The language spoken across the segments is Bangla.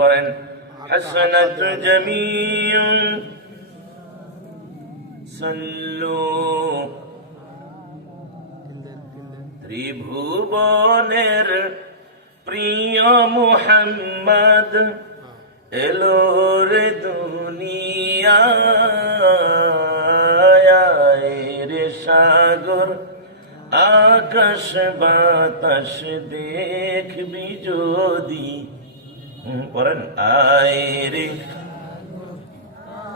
বলেন হাসানাতু জামিউন সাল্লু ত্রিভুবনের প্রিয় মুহাম্মদ এলো রে দুনিয়ায় রে সাগর আকাশ বাতাস দেখবি যদি পড়েন আয় রে।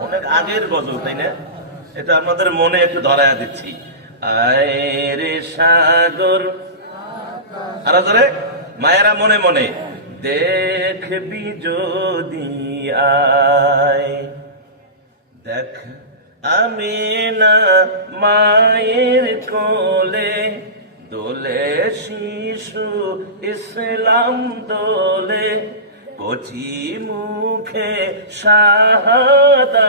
অনেক আগের গজল, তাই না? এটা আপনাদের মনে একটু ধরায়া দিচ্ছি। আয় রে সাগর, আর ধরে মায়েরা মনে মনে দেখবি যদি আয়। দেখ আমি না মায়ের কোলে দোলে শিশু ইসলাম দোলে, কচি মুখে শাহাদাতের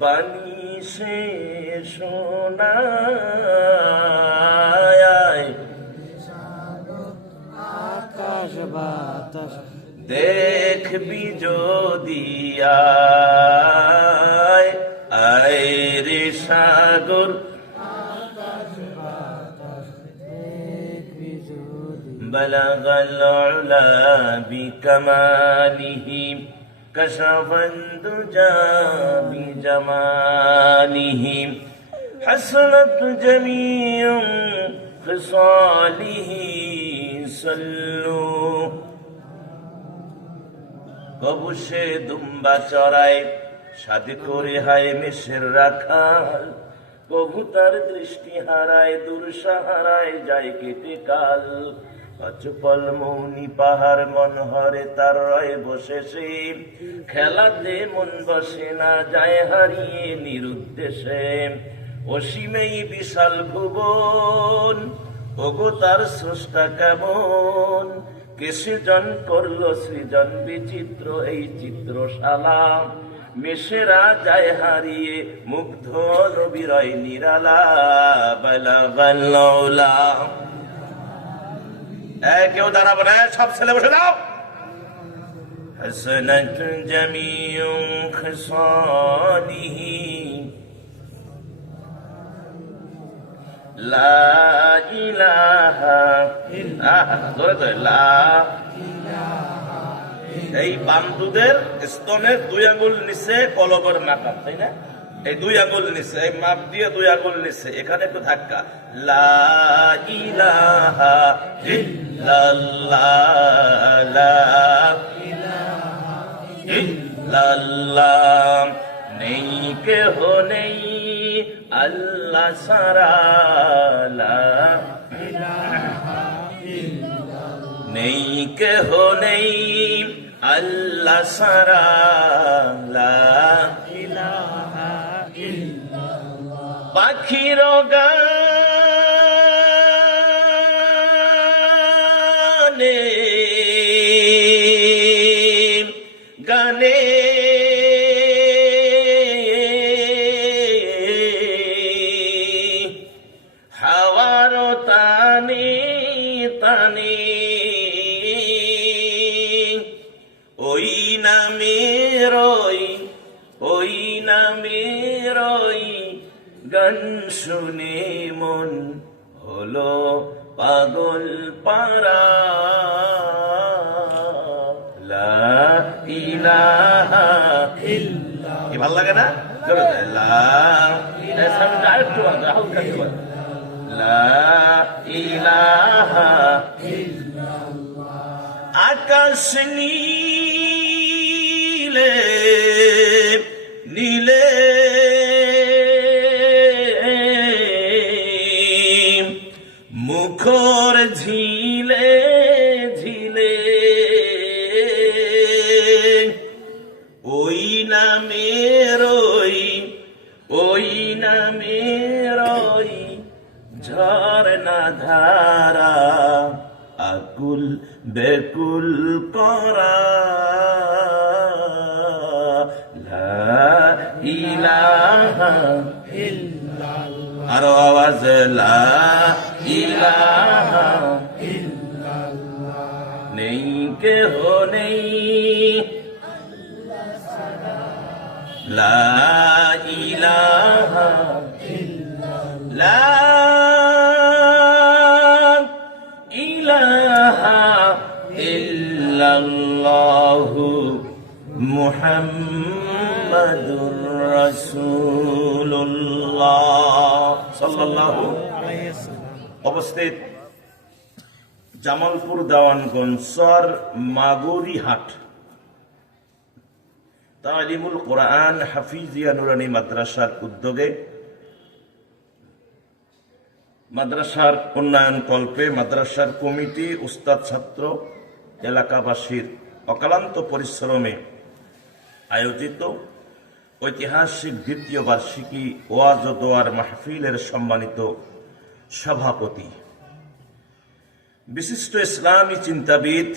বাণী সে শোনায়। আকাশ বাতাস দেখবি যদি আয়, আয় রে সাগর بلغ العلا بكماله كشف الدجى بجماله حسنت جميع خصاله صلوا। কবু সে দুম্বা চড়ায় সাথে করে হায় মেষের রাখাল, কবু তার দৃষ্টি হারায় দূর সাহারায় যায় কেটে কাল। অচপল মৌনি পাহাড় মন হরে তার রয় বসে সে, খেলাতে মন বসে না যায় হারিয়ে নিরুদ্দেশে। অসীমেই বিশাল ভুবন ওগো তার স্রষ্টা কেমন, কে সৃজন করলো সৃজন বিচিত্র এই চিত্রশালা। মেষেরা যায় হারিয়ে মুগ্ধ নবীরয় নিরালা। বালাগাল্লাউলা। কেউ দাঁড়াবো না, সব ছেলে বসে দাও। হাসানাতু জামিউ খিসালিহি লা ইলাহা ইল্লাল্লাহ। এই বান্দুদের স্তনের 2 আঙ্গুল নিচে কলবের মাকাম, তাই না? এই 2 আঙ্গুল নিচে, এই মাপ দিয়ে 2 আঙ্গুল নিচে, এখানে একটু ধাক্কা। লা ইলাহা ইল্লাল্লাহ, লা ইলাহা ইল্লাল্লাহ। নেই কেহ নেই আল্লাহ ছাড়া, লা ইলাহা ইল্লাল্লাহ। নেই কেহ নেই আল্লাহ ছাড়া, লা ইলাহা ইল্লাল্লাহ। পাখির গানে গানে হাওয়ার তানে তানে ওই নামেরই গান শুনে মন হলো পাগল পারা। লা ইলাহা ইল্লাল্লাহ। ভাল লাগে না? লা ইলাহা ইল্লাল্লাহ। আকাশ নীলে নীলে মুখর ঝিলে ঝিলে, ওই নামেরই ঝরনা ধারা আকুল বেকুল করা। লা ইলাহা ইল্লাল্লাহ। আরো আওয়াজ, লা ইলাহা ইল্লাল্লাহ। নেই কেহ নেই লা ইলাহা লা ইলাহা ইল্লাল্লাহু মুহাম্মাদুর রাসূলুল্লাহ সাল্লাল্লাহু আলাইহি ওয়াসাল্লাম। অবস্থিত জামালপুর দেওয়ানগঞ্জ সর মাগুরিহাট তালিমুল কোরআন হাফিজিয়া নুরানি মাদ্রাসার উদ্যোগে মাদ্রাসার উন্নয়ন কল্পে মাদ্রাসার কমিটি, উস্তাদ, ছাত্র, এলাকাবাসীর অক্লান্ত পরিশ্রমে আয়োজিত ঐতিহাসিক দ্বিতীয় বার্ষিকী ওয়াজ ও দোয়ার মাহফিলের সম্মানিত সভাপতি, বিশিষ্ট ইসলামী চিন্তাবিদ,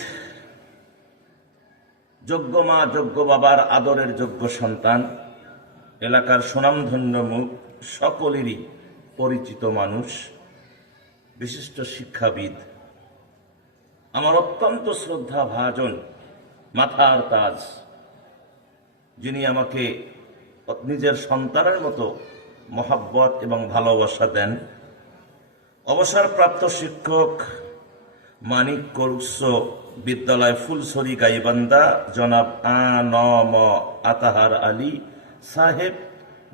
যোগ্য মা যোগ্য বাবার আদরের যোগ্য সন্তান, এলাকার সুনামধন্য মুখ, সকলেরই পরিচিত মানুষ, বিশিষ্ট শিক্ষাবিদ, আমার অত্যন্ত শ্রদ্ধা ভাজন মাথার তাজ, যিনি আমাকে নিজের সন্তানের মতো মহাব্বত এবং ভালোবাসা দেন, অবসরপ্রাপ্ত শিক্ষক মানিক উচ্চ বিদ্যালয় ফুলছড়ি গাইবান্ধা জনাব আ.ন.ম. আতাহার আলী সাহেব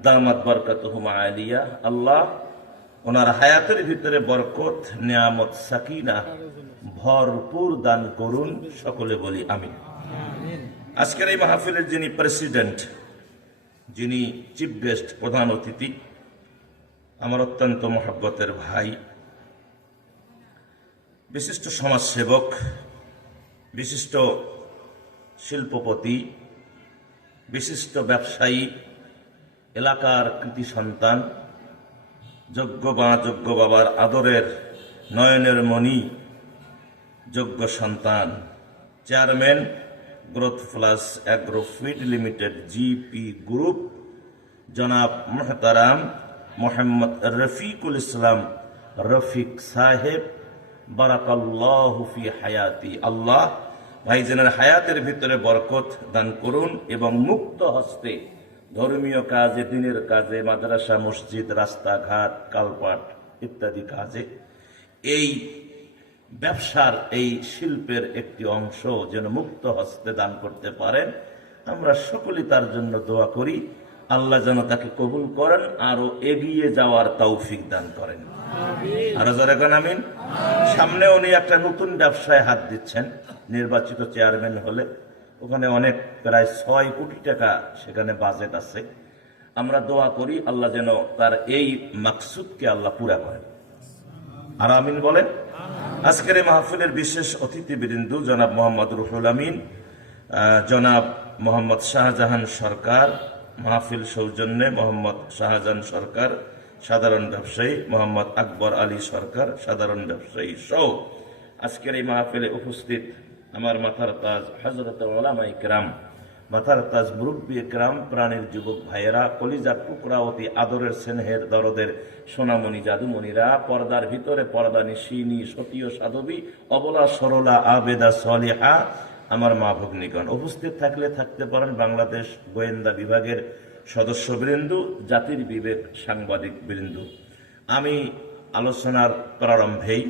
দামাত বরকাতুহুমা আলিয়া, আল্লাহ ওনার হায়াতের ভিতরে বরকত, নিয়ামত, সাকিনা ভরপুর দান করুন, সকলে বলি আমিন। আজকের এই মাহফিলের যিনি প্রেসিডেন্ট, যিনি চিফ গেস্ট, প্রধান অতিথি, আমার অত্যন্ত মহব্বতের ভাই, বিশিষ্ট সমাজসেবক, বিশিষ্ট শিল্পপতি, বিশিষ্ট ব্যবসায়ী, এলাকার কৃতি সন্তান, যোগ্য মা যোগ্য বাবার আদরের নয়নের মণি, যোগ্য সন্তান, chairman growth plus agro feed limited GP group জনাব মোহতারাম মোহাম্মদ রফিকুল ইসলাম রফিক সাহেব, বারাকাল্লাহু ফি হায়াতি, আল্লাহ ভাইজানের হায়াতের ভিতরে বরকত দান করুন এবং মুক্ত হস্তে ধর্মীয় কাজে, দিনের কাজে, মাদ্রাসা, মসজিদ, রাস্তাঘাট, কালপাট ইত্যাদি কাজে, এই ব্যবসার, এই শিল্পের একটি অংশ যেন মুক্ত হস্তে দান করতে পারেন। আমরা সকলেই তার জন্য দোয়া করি, আল্লাহ যেন তাকে কবুল করেন, আরো এগিয়ে যাওয়ার তৌফিক দান করেন। আরো জোরে কোন আমিন। সামনে উনি একটা নতুন ব্যবসায় হাত দিচ্ছেন, নির্বাচিত চেয়ারম্যান হলে ওখানে অনেক প্রায় 6 কোটি টাকা সেখানে বাজেট আছে। আমরা দোয়া করি আল্লাহ যেন তার এই মাকসুদকে আল্লাহ পুরা করেন। আর আমিন বলেন। আজকের এই মাহফিলের বিশেষ অতিথিবৃন্দ জনাব মোহাম্মদ রুহুল আমিন, জনাব মোহাম্মদ শাহজাহান সরকার, মাহফিল সৌজন্যে মোহাম্মদ শাহজাহান সরকার সাধারণ ব্যবসায়ী, মোহাম্মদ আকবর আলী সরকার সাধারণ ব্যবসায়ী সহ আজকের এই মাহফিলে উপস্থিত আমার মাথার তাজ হযরত উলামা ইকরাম, মাথার তাজ মুরব্বী ইকরাম, প্রাণীর যুবক ভাইয়েরা, কলিজার টুকরা, অতি আদরের স্নেহের দরদের সোনামণি জাদুমণিরা, পর্দার ভিতরে পর্দা নিশিনী, সতীয় সাধবী, অবলা সরলা আবেদা সলিহা, আমার মা ভগ্নীগণ, উপস্থিত থাকলে থাকতে পারেন বাংলাদেশ গোয়েন্দা বিভাগের সদস্যবৃন্দ, জাতির বিবেক সাংবাদিক বৃন্দ। আমি আলোচনার প্রারম্ভেই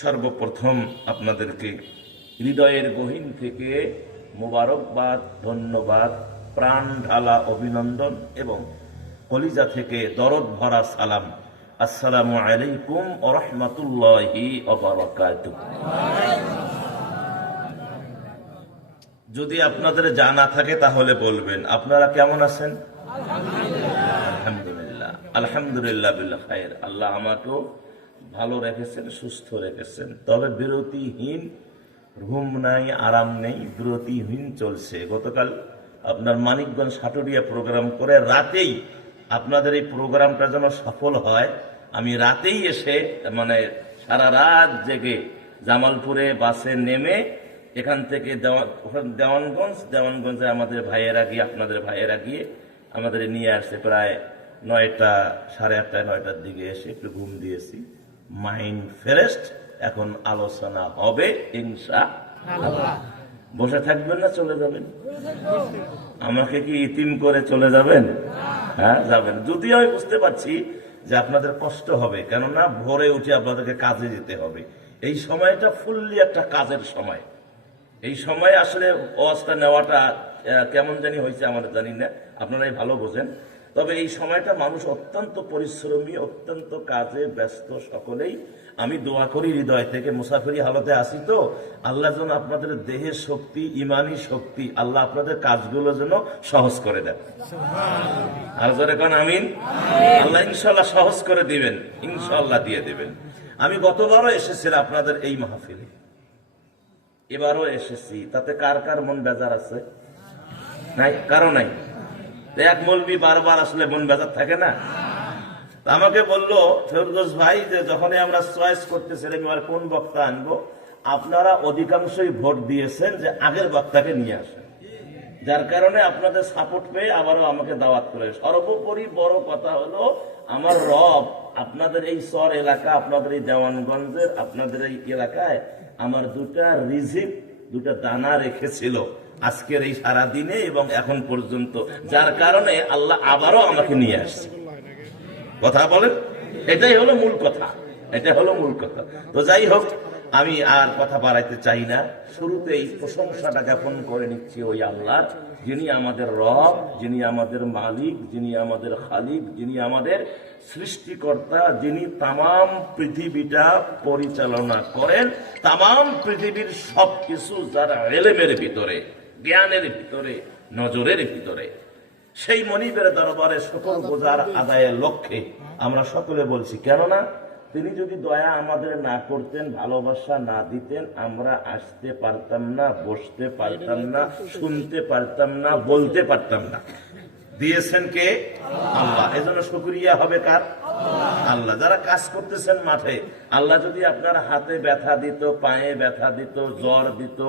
সর্বপ্রথম আপনাদেরকে হৃদয়ের গহীন থেকে মোবারকবাদ, ধন্যবাদ, প্রাণ ঢালা অভিনন্দন এবং কলিজা থেকে দরদ ভরা সালাম, আসসালামু আলাইকুম ওয়া রাহমাতুল্লাহি ওয়া বারাকাতুহু। যদি আপনাদের জানা থাকে তাহলে বলবেন। আপনারা কেমন আছেন? আলহামদুলিল্লাহ, আলহামদুলিল্লাহ বিল খায়ের। আল্লাহ আমাকেও ভালো রেখেছেন, সুস্থ রেখেছেন। তবে বিরতিহীন, ঘুম নাই, আরাম নেই, বিরতিহীন চলছে। গতকাল আপনার মানিকগঞ্জ সাটুরিয়া প্রোগ্রাম করে রাতেই, আপনাদের এই প্রোগ্রামটা যেন সফল হয়, আমি রাতেই এসে মানে সারা রাত জেগে জামালপুরে বাসে নেমে এখান থেকে দেওয়ানগঞ্জে আমাদের ভাইয়েরা গিয়ে, আপনাদের ভাইয়েরা গিয়ে আমাদের নিয়ে আসছে প্রায় 9টা, সাড়ে 8টা, 9টার দিকে এসে একটু ঘুম দিয়েছি, মাইন্ড ফ্রেশ। এখন আলোচনা হবে ইনশাআল্লাহ। বসে থাকবেন না চলে যাবেন? আমাকে কি ইতিম করে চলে যাবেন? হ্যাঁ, যাবেন। যদিও আমি বুঝতে পারছি যে আপনাদের কষ্ট হবে, কেননা ভোরে উঠে আপনাদেরকে কাজে যেতে হবে। এই সময়টা ফুললি একটা কাজের সময়। এই সময় আসলে ওয়াজটা নেওয়াটা কেমন জানি হয়েছে আমাদের জানি না, আপনারাই ভালো বোঝেন। তবে এই সময়টা মানুষ অত্যন্ত পরিশ্রমী, অত্যন্ত কাজে ব্যস্ত সকলেই। আমি দোয়া করি হৃদয় থেকে, মুসাফিরি হালতে আসি তো, আল্লাহ যেন আপনাদের দেহের শক্তি, ইমানি শক্তি, আল্লাহ আপনাদের কাজগুলো যেন সহজ করে দেন। আর জোরে কোন আমিন। আল্লাহ ইনশাল্লাহ সহজ করে দিবেন, ইনশাল্লাহ দিয়ে দিবেন। আমি গতবারও এসেছিলাম আপনাদের এই মাহফিলে, এবারও এসেছি। তাতে কার কার মন বেজার আছে? নাই, কারো নাই। এক মৌলবি বারবার আসলে মন বেজার থাকে না। আমাকে বললো ফেরদৌস ভাই যে যখনই আমরা চয়েস করতেছিলাম এবার কোন বক্তা আনবো, আপনারা অধিকাংশই ভোট দিয়েছেন যে আগের বক্তাকে নিয়ে আসেন, যার কারণে আপনাদের সাপোর্ট পেয়ে আবারও আমাকে দাওয়াত করে। সর্বোপরি বড় কথা হলো আমার রব আপনাদের এই চর এলাকা, আপনাদের এই দেওয়ানগঞ্জের, আপনাদের এই এলাকায় আমার দুটা রিজিক, দুটা দানা রেখেছিল আজকের এই সারা দিনে এবং এখন পর্যন্ত, যার কারণে আল্লাহ আবারও আমাকে নিয়ে আসছে। কথা বলেন, এটাই হলো মূল কথা, এটা হলো মূল কথা। তো যাই হোক, আমি আর কথা বাড়াইতে চাই না। শুরুতেই প্রশংসাটা জ্ঞাপন করে নিচ্ছি ওই আল্লাহ, যিনি আমাদের রব, যিনি আমাদের মালিক, যিনি আমাদের খালিক, যিনি আমাদের সৃষ্টিকর্তা, যিনি তামাম পৃথিবীটা পরিচালনা করেন। তামাম পৃথিবীর সবকিছু যারা এলেমের ভিতরে, জ্ঞানের ভিতরে, নজরের ভিতরে, সেই মনিবের দরবারে শুকর গুজার আদায়ের লক্ষ্যে আমরা সকলে বলছি, কেননা তিনি যদি দয়া আমাদের না করতেন, ভালোবাসা না দিতেন, আমরা আসতে পারতাম না, বসতে পারতাম না, শুনতে পারতাম না, বলতে পারতাম না। দিয়েছেন কে? আল্লাহ। এজন্য শুকরিয়া হবে কার? আল্লাহ। যারা কাজ করতেছেন মাঠে, আল্লাহ যদি আপনার হাতে ব্যথা দিত, পায়ে ব্যথা দিত, জ্বর দিত,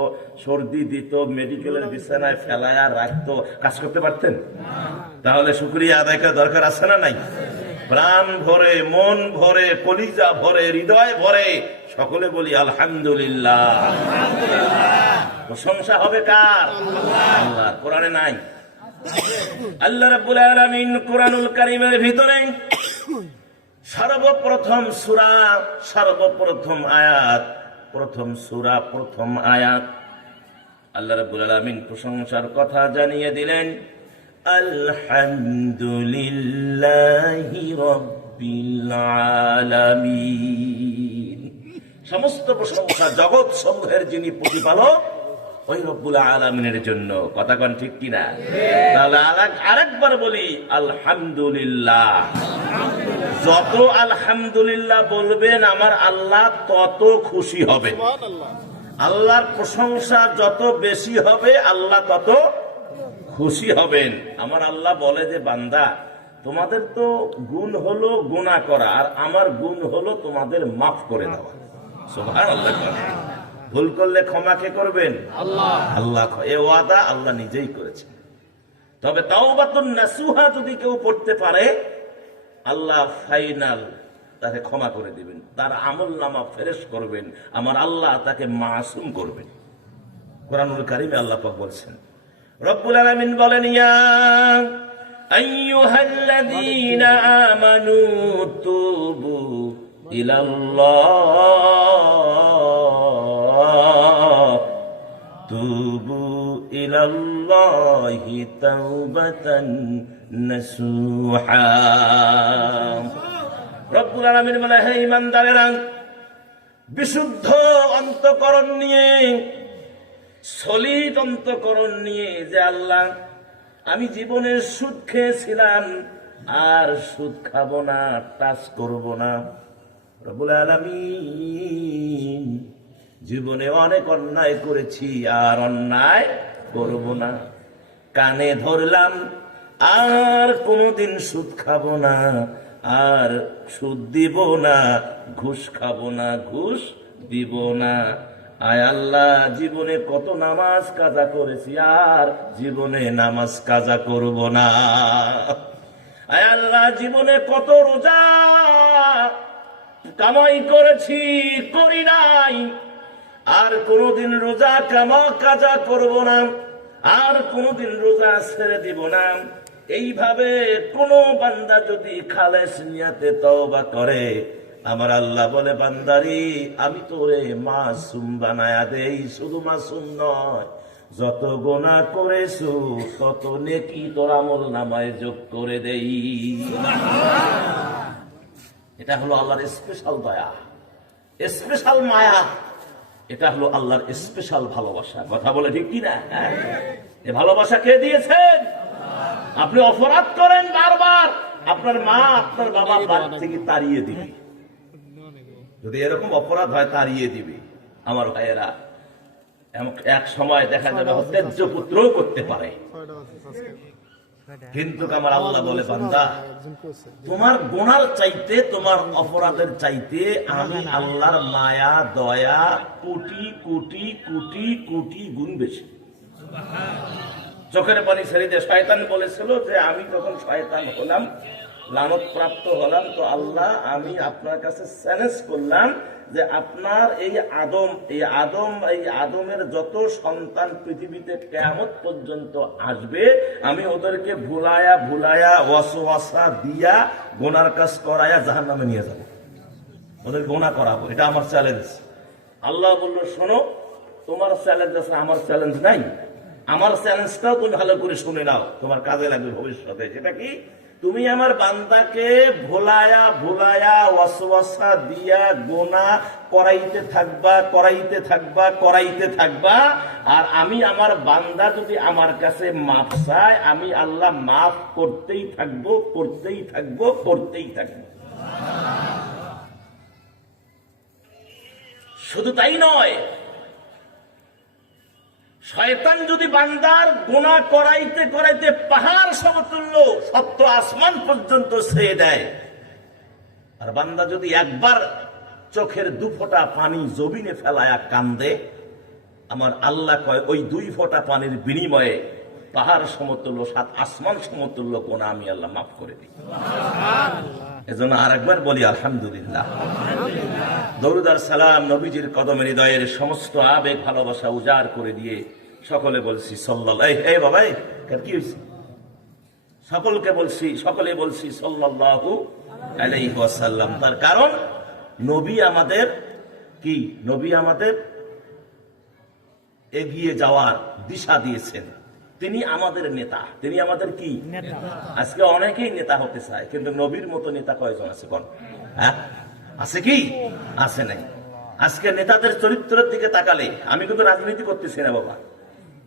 সর্দি দিত, মেডিকেলের বিছানায় ফেলায়া রাখতো, কাজ করতে পারতেন? তাহলে শুকরিয়া আদায় করার দরকার আছে না নাই? প্রাণ ভরে, মন ভরে, কলিজা ভরে, হৃদয় ভরে সকলে বলি আলহামদুলিল্লাহ। প্রশংসা হবে কার? আল্লাহ। কোরআনে নাই? আল্লাহ রাব্বুল আলামিন কোরআনুল কারীমের ভিতরে সর্বপ্রথম সূরা, সর্বপ্রথম আয়াত, প্রথম সূরা, প্রথম আয়াত আল্লাহ রাব্বুল আলামিন প্রশংসার কথা জানিয়ে দিলেন, আলহামদুলিল্লাহি রাব্বিল আলামিন। সমস্ত প্রশংসা জগৎ সমূহের যিনি প্রতিপালক ওই রব্বুল আলামিনের জন্য। কথা কোন ঠিক কিনা? তাহলে আরেকবার বলি আলহামদুলিল্লাহ। যত আলহামদুলিল্লাহ বলবেন আমার আল্লাহ তত খুশি হবে। আল্লাহর প্রশংসা যত বেশি হবে আল্লাহ তত খুশি হবেন। আমার আল্লাহ বলে যে বান্দা, তোমাদের তো গুণ হলো গুনাহ করা, আর আমার গুণ হলো তোমাদের মাফ করে দেওয়া। সুবহানাল্লাহ। ভুল করলে ক্ষমা কে করবেন? আল্লাহ। আল্লাহ। এ ওয়াদা আল্লাহ নিজেই করেছেন। তবে তাওবাতুন নাসুহা যদি কেউ পড়তে পারে, আল্লাহ ফাইনাল তাকে ক্ষমা করে দিবেন, তার আমলনামা ফেরেশ করবেন, আমার আল্লাহ তাকে মাসুম করবেন। কোরআনুল কারীমে আল্লাহ পাক বলছেন, রব্বুল আলামিন বলেন, ইয়া আইয়ুহাল্লাযীনা আমানু তুবু ইলাল্লাহ, তুবু ইলাল্লাহি তাওবাতান নাসুহা। রব্বুল আলামিন বলে, হে ঈমানদারেরা, বিশুদ্ধ অন্তঃকরণ নিয়ে, সলিড অন্তঃকরণ নিয়ে, যে আল্লাহ আমি জীবনের সুদ খেয়েছিলাম আর সুদ খাবো না, টাচ করব না। রব্বুল আলামিন, জীবনে অনেক অন্যায় করেছি আর অন্যায় করব না। কানে ধরলাম আর কোনোদিন সুদ খাবো না, আর সুদ দিব না, ঘুষ খাবো না, ঘুষ দিব না। আয় আল্লাহ, জীবনে কত নামাজ কাজা করেছি আর জীবনে নামাজ কাজা করব না। আয় আল্লাহ, জীবনে কত রোজা কামাই করেছি, করি নাই, আর কোনোদিন রোজা কামা কাজা করব না, আর কোনোদিন রোজা ছেড়ে দিব না। এইভাবে কোন বান্দা যদি খালেস নিয়াতে তওবা করে, আমার আল্লাহ বলে, বান্দারি আমি তোরে মাসুম বানায়া দেই। শুধু মাসুম নয়, যত গোনা করেছো তত নেকি তোর আমল নামায় যোগ করে দেই। এটা হলো আল্লাহর স্পেশাল দয়া, স্পেশাল মায়া। এটা হলো আল্লাহর স্পেশাল ভালোবাসা। কথা বলে ঠিক কিনা? এই ভালোবাসা কে দিয়েছেন? আপনি অপরাধ করেন বারবার, আপনার মা আপনার বাবা বাড়ি থেকে তাড়িয়ে দিবে। যদি এরকম অপরাধ হয় তাড়িয়ে দিবে। আমার ভাইয়েরা, এক সময় দেখা যাবে ত্যায্য পুত্রও করতে পারে। কিন্তু আমার আল্লাহ বলে, বান্দা তোমার গুনার চাইতে, তোমার অপরাধের চাইতে আমি আল্লাহর মায়া দয়া কোটি কোটি কোটি কোটি গুণ বেশি। চোখের পানি ছেড়ে দিয়ে শয়তান বলেছিল যে আমি যখন শয়তান হলাম, লানত প্রাপ্ত হলাম, তো আল্লাহ আমি আপনার কাছে চ্যালেঞ্জ করলাম যে আপনার এই আদমের যত সন্তান পৃথিবীতে কিয়ামত পর্যন্ত আসবে, আমি ওদেরকে ভুলায়া ওয়াসওয়াসা দিয়া গোনার কাজ করায়া জাহান্নামে নিয়ে যাব, ওদের গোনা করাবো। এটা আমার চ্যালেঞ্জ। আল্লাহ বলল, শোনো, তোমার চ্যালেঞ্জ আছে, আমার চ্যালেঞ্জ নাই। আমার চ্যালেঞ্জটাও তুমি ভালো করে শুনে নাও, তোমার কাজে লাগবে ভবিষ্যতে। সেটা কি? তুমি আমার বান্দাকে ভুলায়া ওয়াসওয়াসা দিয়া গোনা করাইতে থাকবা। আর আমি আমার বান্দা যদি আমার কাছে মাফ চায়, আমি আল্লাহ মাফ করতেই থাকবো। শুধু তাই নয়, শয়তান যদি বান্দার গুনাহ করাইতে পাহাড় সমতুল্য সপ্ত আসমান পর্যন্ত ছেয়ে দেয়, আর বান্দা যদি একবার চোখের দুফোঁটা পানি জমিনে ফেলায়া কান্দে, আমার আল্লাহ কয় ওই 2 ফোঁটা পানির বিনিময়ে পাহাড় সমতুল্য 7 আসমান সমতুল্য গুনাহ আমি আল্লাহ মাফ করে দিই। এজন্য আরেকবার বলি আলহামদুলিল্লাহ। দরুদ আর সালাম নবীজির কদমে হৃদয়ের সমস্ত আবেগ ভালোবাসা উজাড় করে দিয়ে সকলে বলছি সাল্লাল্লাহু। এই বাবা, কি হয়েছে? সকলে বলছি সাল্লাল্লাহু আলাইহি ওয়াসাল্লাম। তার কারণ নবী আমাদের কি? নবী আমাদের এগিয়ে যাওয়ার দিশা দিয়েছেন। তিনি আমাদের নেতা, তিনি আমাদের কি নেতা। আজকে অনেকেই নেতা হতে চায়, কিন্তু নবীর মতো নেতা কয়জন আছে কোন? হ্যাঁ, আছে কি? আছে নাই। আজকে নেতাদের চরিত্রের দিকে তাকালে, আমি কিন্তু রাজনীতি করতেছি না বাবা,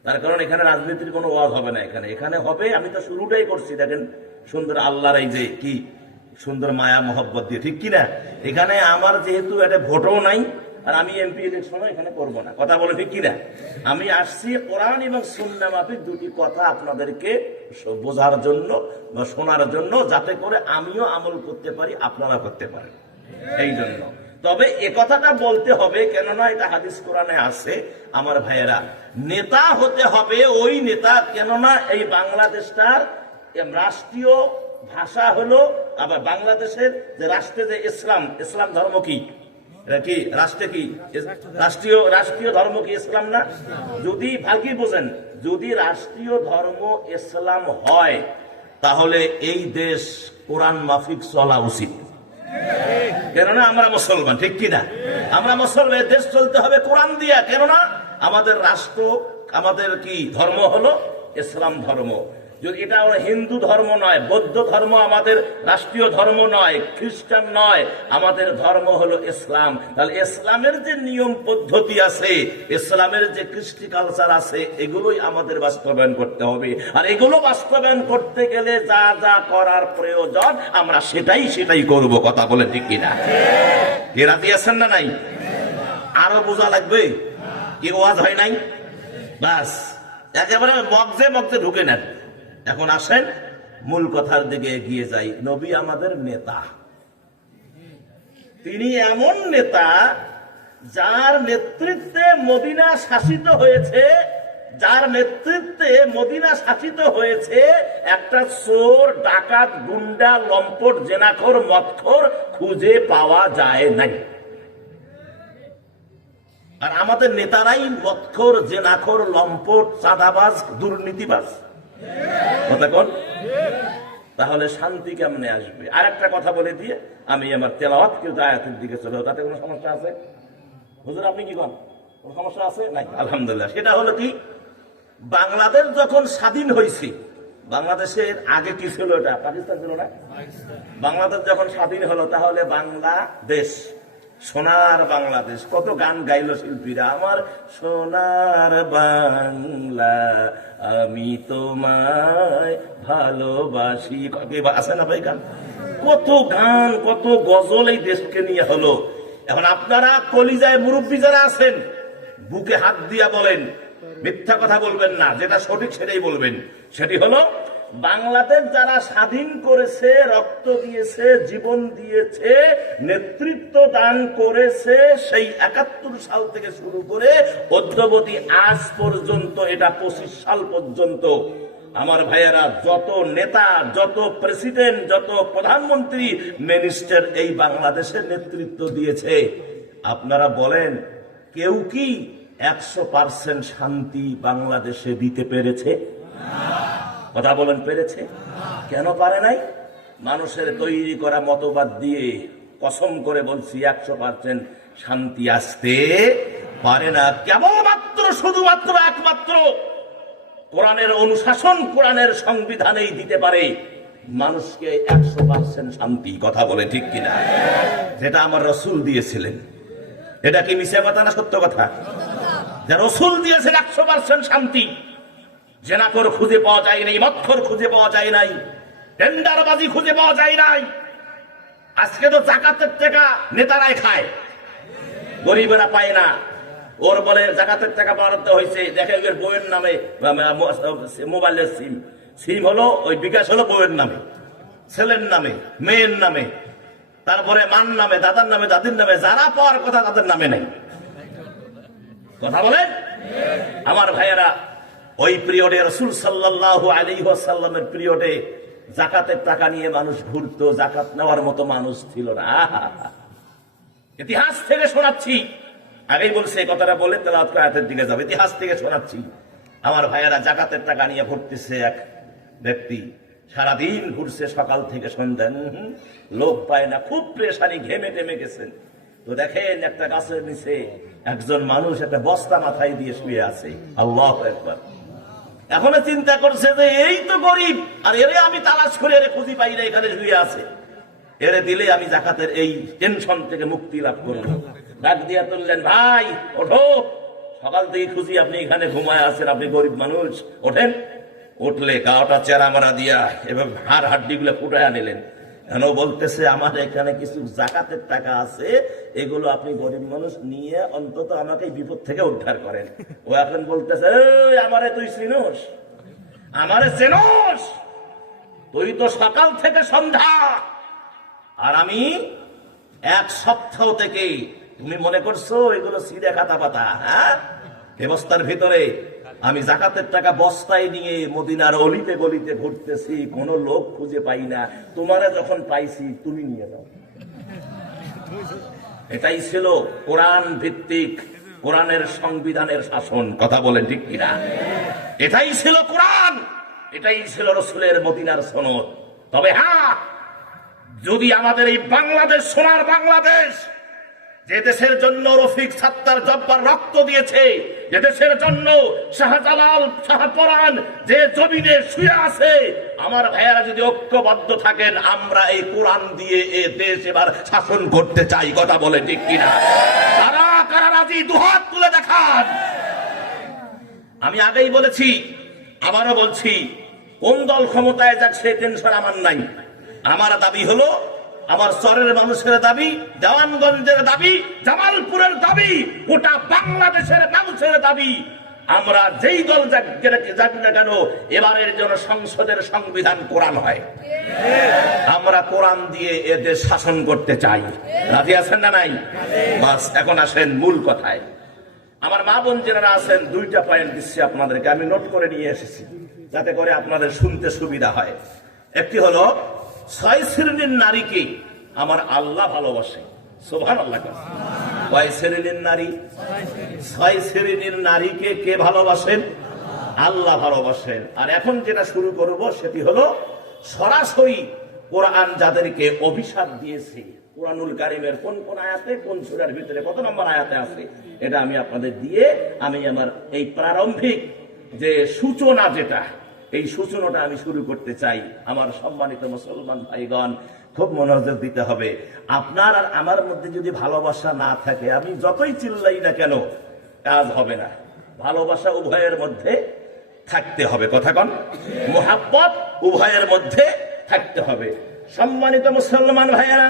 তার কারণ এখানে রাজনীতির কোনো ওয়াজ হবে না। এখানে হবে, আমি তো শুরুটাই করছি, দেখেন সুন্দর আল্লাহর এই যে কি সুন্দর মায়া মহব্বত দিয়ে, ঠিক কিনা? এখানে আমার যেহেতু একটা ভোটও নাই, আর আমি এমপি ইলেকশনও এখানে করবো না। কথা বলে ঠিক কিনা? আমি আসছি কোরআন এবং সুন্নাহ মাফিক 2টি কথা আপনাদেরকে বোঝার জন্য বা শোনার জন্য, যাতে করে আমিও আমল করতে পারি, আপনারা করতে পারেন। এই জন্য তবে এ কথাটা বলতে হবে, কেননা এটা হাদিস কোরআনে আছে। আমার ভাইয়েরা, নেতা হতে হবে ওই নেতা, কেননা এই বাংলাদেশটার রাষ্ট্রীয় ভাষা হলো, আবার বাংলাদেশের যে রাষ্ট্রে যে ইসলাম ধর্ম কি? এটা কি রাষ্ট্রে কি রাষ্ট্রীয় ধর্ম কি ইসলাম না? যদি ভাগি বোঝেন, যদি রাষ্ট্রীয় ধর্ম ইসলাম হয়, তাহলে এই দেশ কোরআন মাফিক চলা উচিত। কেননা আমরা মুসলমান, ঠিক কিনা? আমরা মুসলমান, দেশ চলতে হবে কোরআন দিয়া। কেননা আমাদের রাষ্ট্র, আমাদের কি ধর্ম হলো ইসলাম ধর্ম। যদি এটা হিন্দু ধর্ম নয়, বৌদ্ধ ধর্ম আমাদের রাষ্ট্রীয় ধর্ম নয়, খ্রিস্টান নয়, আমাদের ধর্ম হলো ইসলাম। তাহলে ইসলামের যে নিয়ম পদ্ধতি আছে, ইসলামের যে কৃষ্টি কালচার আছে, এগুলোই আমাদের বাস্তবায়ন করতে হবে। আর এগুলো বাস্তবায়ন করতে গেলে যা যা করার প্রয়োজন, আমরা সেটাই করব। কথা বলে ঠিক কিনা? কে রাজি আছেন না নাই? আরো বোঝা লাগবে? কি ওয়াজ হয় নাই? বাস একেবারে মগজে ঢুকে নেন। এখন আসেন মূল কথার দিকে এগিয়ে যাই। নবী আমাদের নেতা। তিনি এমন নেতা যার নেতৃত্বে মদিনা শাসিত হয়েছে, একটা চোর, ডাকাত, গুন্ডা, লম্পট, জেনাখোর, মদখোর খুঁজে পাওয়া যায় নাই। আর আমাদের নেতারাই মদখোর, জেনাখোর, লম্পট, চাঁদাবাজ, দুর্নীতিবাজ। কথা কোন? তাহলে শান্তি কেমনে আসবে? আর একটা কথা বলে দিয়ে আমি আমার তেলাওয়াত কিন্তু আয়াতের দিকে চলে যাবো। তাতে কোনো সমস্যা আছে? হুজুর আপনি কি কন? কোন সমস্যা আছে? নাই, আলহামদুলিল্লাহ। সেটা হলো কি, বাংলাদেশ যখন স্বাধীন হয়েছে, বাংলাদেশের আগে কি ছিল? এটা পাকিস্তান ছিল না? বাংলাদেশ যখন স্বাধীন হলো, তাহলে বাংলাদেশ, সোনার বাংলাদেশ, কত গান গাইল শিল্পীরা, আমার সোনার বাংলা আমি তোমায় ভালোবাসি, আছে না ভাই গান? কত গান, কত গজল এই দেশকে নিয়ে হলো। এখন আপনারা কলিজায় মুরব্বী যারা আছেন, বুকে হাত দিয়া বলেন, মিথ্যা কথা বলবেন না, যেটা সঠিক সেটাই বলবেন। সেটি হলো, বাংলাদেশ যারা স্বাধীন করেছে, রক্ত দিয়েছে, জীবন দিয়েছে, নেতৃত্ব দান করেছে, সেই 71 সাল থেকে শুরু করে অদ্যাবধি আজ পর্যন্ত, এটা 25 সাল পর্যন্ত আমার ভাইয়েরা, যত নেতা, যত প্রেসিডেন্ট, যত প্রধানমন্ত্রী, মিনিস্টার এই বাংলাদেশের নেতৃত্ব দিয়েছে। আপনারা বলেন, কেউ কি 100% শান্তি বাংলাদেশে দিতে পেরেছে? কথা বলেন, পেরেছে? কেন পারে নাই? মানুষের তৈরি করা মতবাদ দিয়ে কসম করে বলছি 100% শান্তি আসতে পারে না। কেবলমাত্র, শুধুমাত্র, একমাত্র কোরআনের অনুশাসন, কোরআনের সংবিধানেই দিতে পারে মানুষকে 100% শান্তি। কথা বলে ঠিক কিনা? যেটা আমার রাসূল দিয়েছিলেন। এটা কি মিথ্যা কথা না সত্য কথা? যে রাসূল দিয়েছেন 100% শান্তি। জেনাখোর খুঁজে পাওয়া যায় নাই, মদখোর খুঁজে পাওয়া যায় নাই, টেন্ডারবাজি খুঁজে পাওয়া যায় নাই। আজকে তো জাকাতের টাকা নেতারাই খায়, গরিবেরা পায় না। ওর বলে জাকাতের টাকা বরাদ্দ হয়েছে, দেখে ওর বইয়ের নামে মোবাইলের সিম হলো, ওই বিকাশ হলো বইয়ের নামে, ছেলের নামে, মেয়ের নামে, তারপরে মান নামে, দাদার নামে, দাদির নামে, যারা পাওয়ার কথা তাদের নামে নেই। কথা বলেন আমার ভাইয়েরা, ওই পিরিয়ডে রাসূল সাল্লাল্লাহু আলাইহি ওয়াসাল্লামের পিরিয়ডে জাকাতের টাকা নিয়ে মানুষ ঘুরতো, জাকাত নেওয়ার মতো মানুষ ছিল না। ইতিহাস থেকে শোনাচ্ছি, আগেই বলছে এই কথাটা বলে তেলাওয়াত করে আয়াতের দিকে যাবে। ইতিহাস থেকে শোনাচ্ছি, আমার ভাইয়েরা, জাকাতের টাকা নিয়ে ঘুরতেছে এক ব্যক্তি, সারাদিন ঘুরছে সকাল থেকে সন্ধ্যা, লোক পায় না, খুব প্রেসারি, ঘেমে টেমে গেছেন। তো দেখেন একটা গাছের নিচে একজন মানুষ একটা বস্তা মাথায় দিয়ে শুয়ে আছে। আল্লাহু আকবার। এখন চিন্তা করছে যে এই তো গরিব, আর এরে আমি তালাশ করে এরে খুঁজি পাই না, এখানে শুয়ে আছে, এরে দিলে আমি জাকাতের এই টেনশন থেকে মুক্তি লাভ করব। ডাক দিয়া তুললেন, ভাই ওঠো, সকাল থেকে খুঁজি, আপনি এখানে ঘুমায় আছেন, আপনি গরিব মানুষ, ওঠেন। উঠলে গাওটা চেরা মারা দিয়া এবার হাড় হাড্ডি গুলো ফুটায় নিলেন। কেন? বলতেছে, আমার এখানে কিছু জাকাতের টাকা আছে, এগুলো আপনি গরিব মানুষ নিয়ে অন্তত আমাকে বিপদ থেকে উদ্ধার করেন। ও এখন বলতেছে, আমারে তুই চিনোস? আমারে চেনোস? তুই তো সকাল থেকে সন্ধ্যা, আর আমি 1 সপ্তাহ থেকে, তুমি মনে করছো এগুলো সিধে খাতা পাতা? হ্যাঁ, ব্যবস্থার ভিতরে আমি জাকাতের টাকা বস্তায় নিয়ে মদিনার অলিতে গলিতে ঘুরতেছি, কোন লোক খুঁজে পাই না, তোমারে যখন পাইছি তুমি নিয়ে যাও। এটাই ছিল কোরআন ভিত্তিক, কোরআনের সংবিধানের শাসন। কথা বলেন ঠিক কিনা? এটাই ছিল কোরআন, এটাই ছিল রাসূলের মদিনার সনদ। তবে হ্যাঁ, যদি আমাদের এই বাংলাদেশ, সোনার বাংলাদেশ, যে দেশের জন্য রফিক সাত্তার জব্বার রক্ত দিয়েছে, যে দেশের জন্য শাহজালাল, শাহপরান যে জমিনে শুয়ে আছে, আমার ভাইয়েরা যদি ঐক্যবদ্ধ থাকেন, আমরা এই কোরআন দিয়ে এ দেশ এবার শাসন করতে চাই। কথা বলে ঠিক কিনা? কারা কারা রাজি? দুহাত তুলে দেখান। আমি আগেই বলেছি, আবারও বলছি, কোন দল ক্ষমতায় যাক সে টেনশন আমার নাই। আমার দাবি হলো, আমার চরের মানুষের দাবি, দেওয়ানগঞ্জের দাবি, জামালপুরের দাবি, গোটা বাংলাদেশের মানুষের দাবি, আমরা যেই দল যাক না কেন, এবারের জন্য সংসদের সংবিধান কোরআন হয়। আমরা কোরআন দিয়ে এদের শাসন করতে চাই। রাজি আছেন না নাই? বাস, এখন আসেন মূল কথায়। আমার মা বোন যারা আছেন, 2টা পয়েন্ট দিচ্ছি আপনাদেরকে, আমি নোট করে নিয়ে এসেছি যাতে করে আপনাদের শুনতে সুবিধা হয়। একটি হলো, 6 শ্রেণীর নারীকে আমার আল্লাহ ভালোবাসে। সুবহানাল্লাহ। কয় শ্রেণীর নারী? 6 শ্রেণীর নারীকে কে ভালোবাসেন? আল্লাহ ভালোবাসেন। আর এখন যেটা শুরু করব সেটি হলো সরাসরি কোরআন যাদেরকে অভিশাপ দিয়েছে, কোরআনুল কারীমের কোন কোন আয়াতে, কোন সূরার ভিতরে কত নম্বর আয়াতে আছে, এটা আমি আপনাদের দিয়ে আমি আমার এই প্রারম্ভিক যে সূচনা, যেটা এই সূচনাটা আমি শুরু করতে চাই। আমার সম্মানিত মুসলমান ভাইগণ, খুব মনোযোগ দিতে হবে। আপনার আর আমার মধ্যে যদি ভালোবাসা না থাকে, আমি যতই চিল্লাই না কেন কাজ হবে না। ভালোবাসা উভয়ের মধ্যে থাকতে হবে, কথা কন, মুহাব্বত উভয়ের মধ্যে থাকতে হবে। সম্মানিত মুসলমান ভাইয়েরা,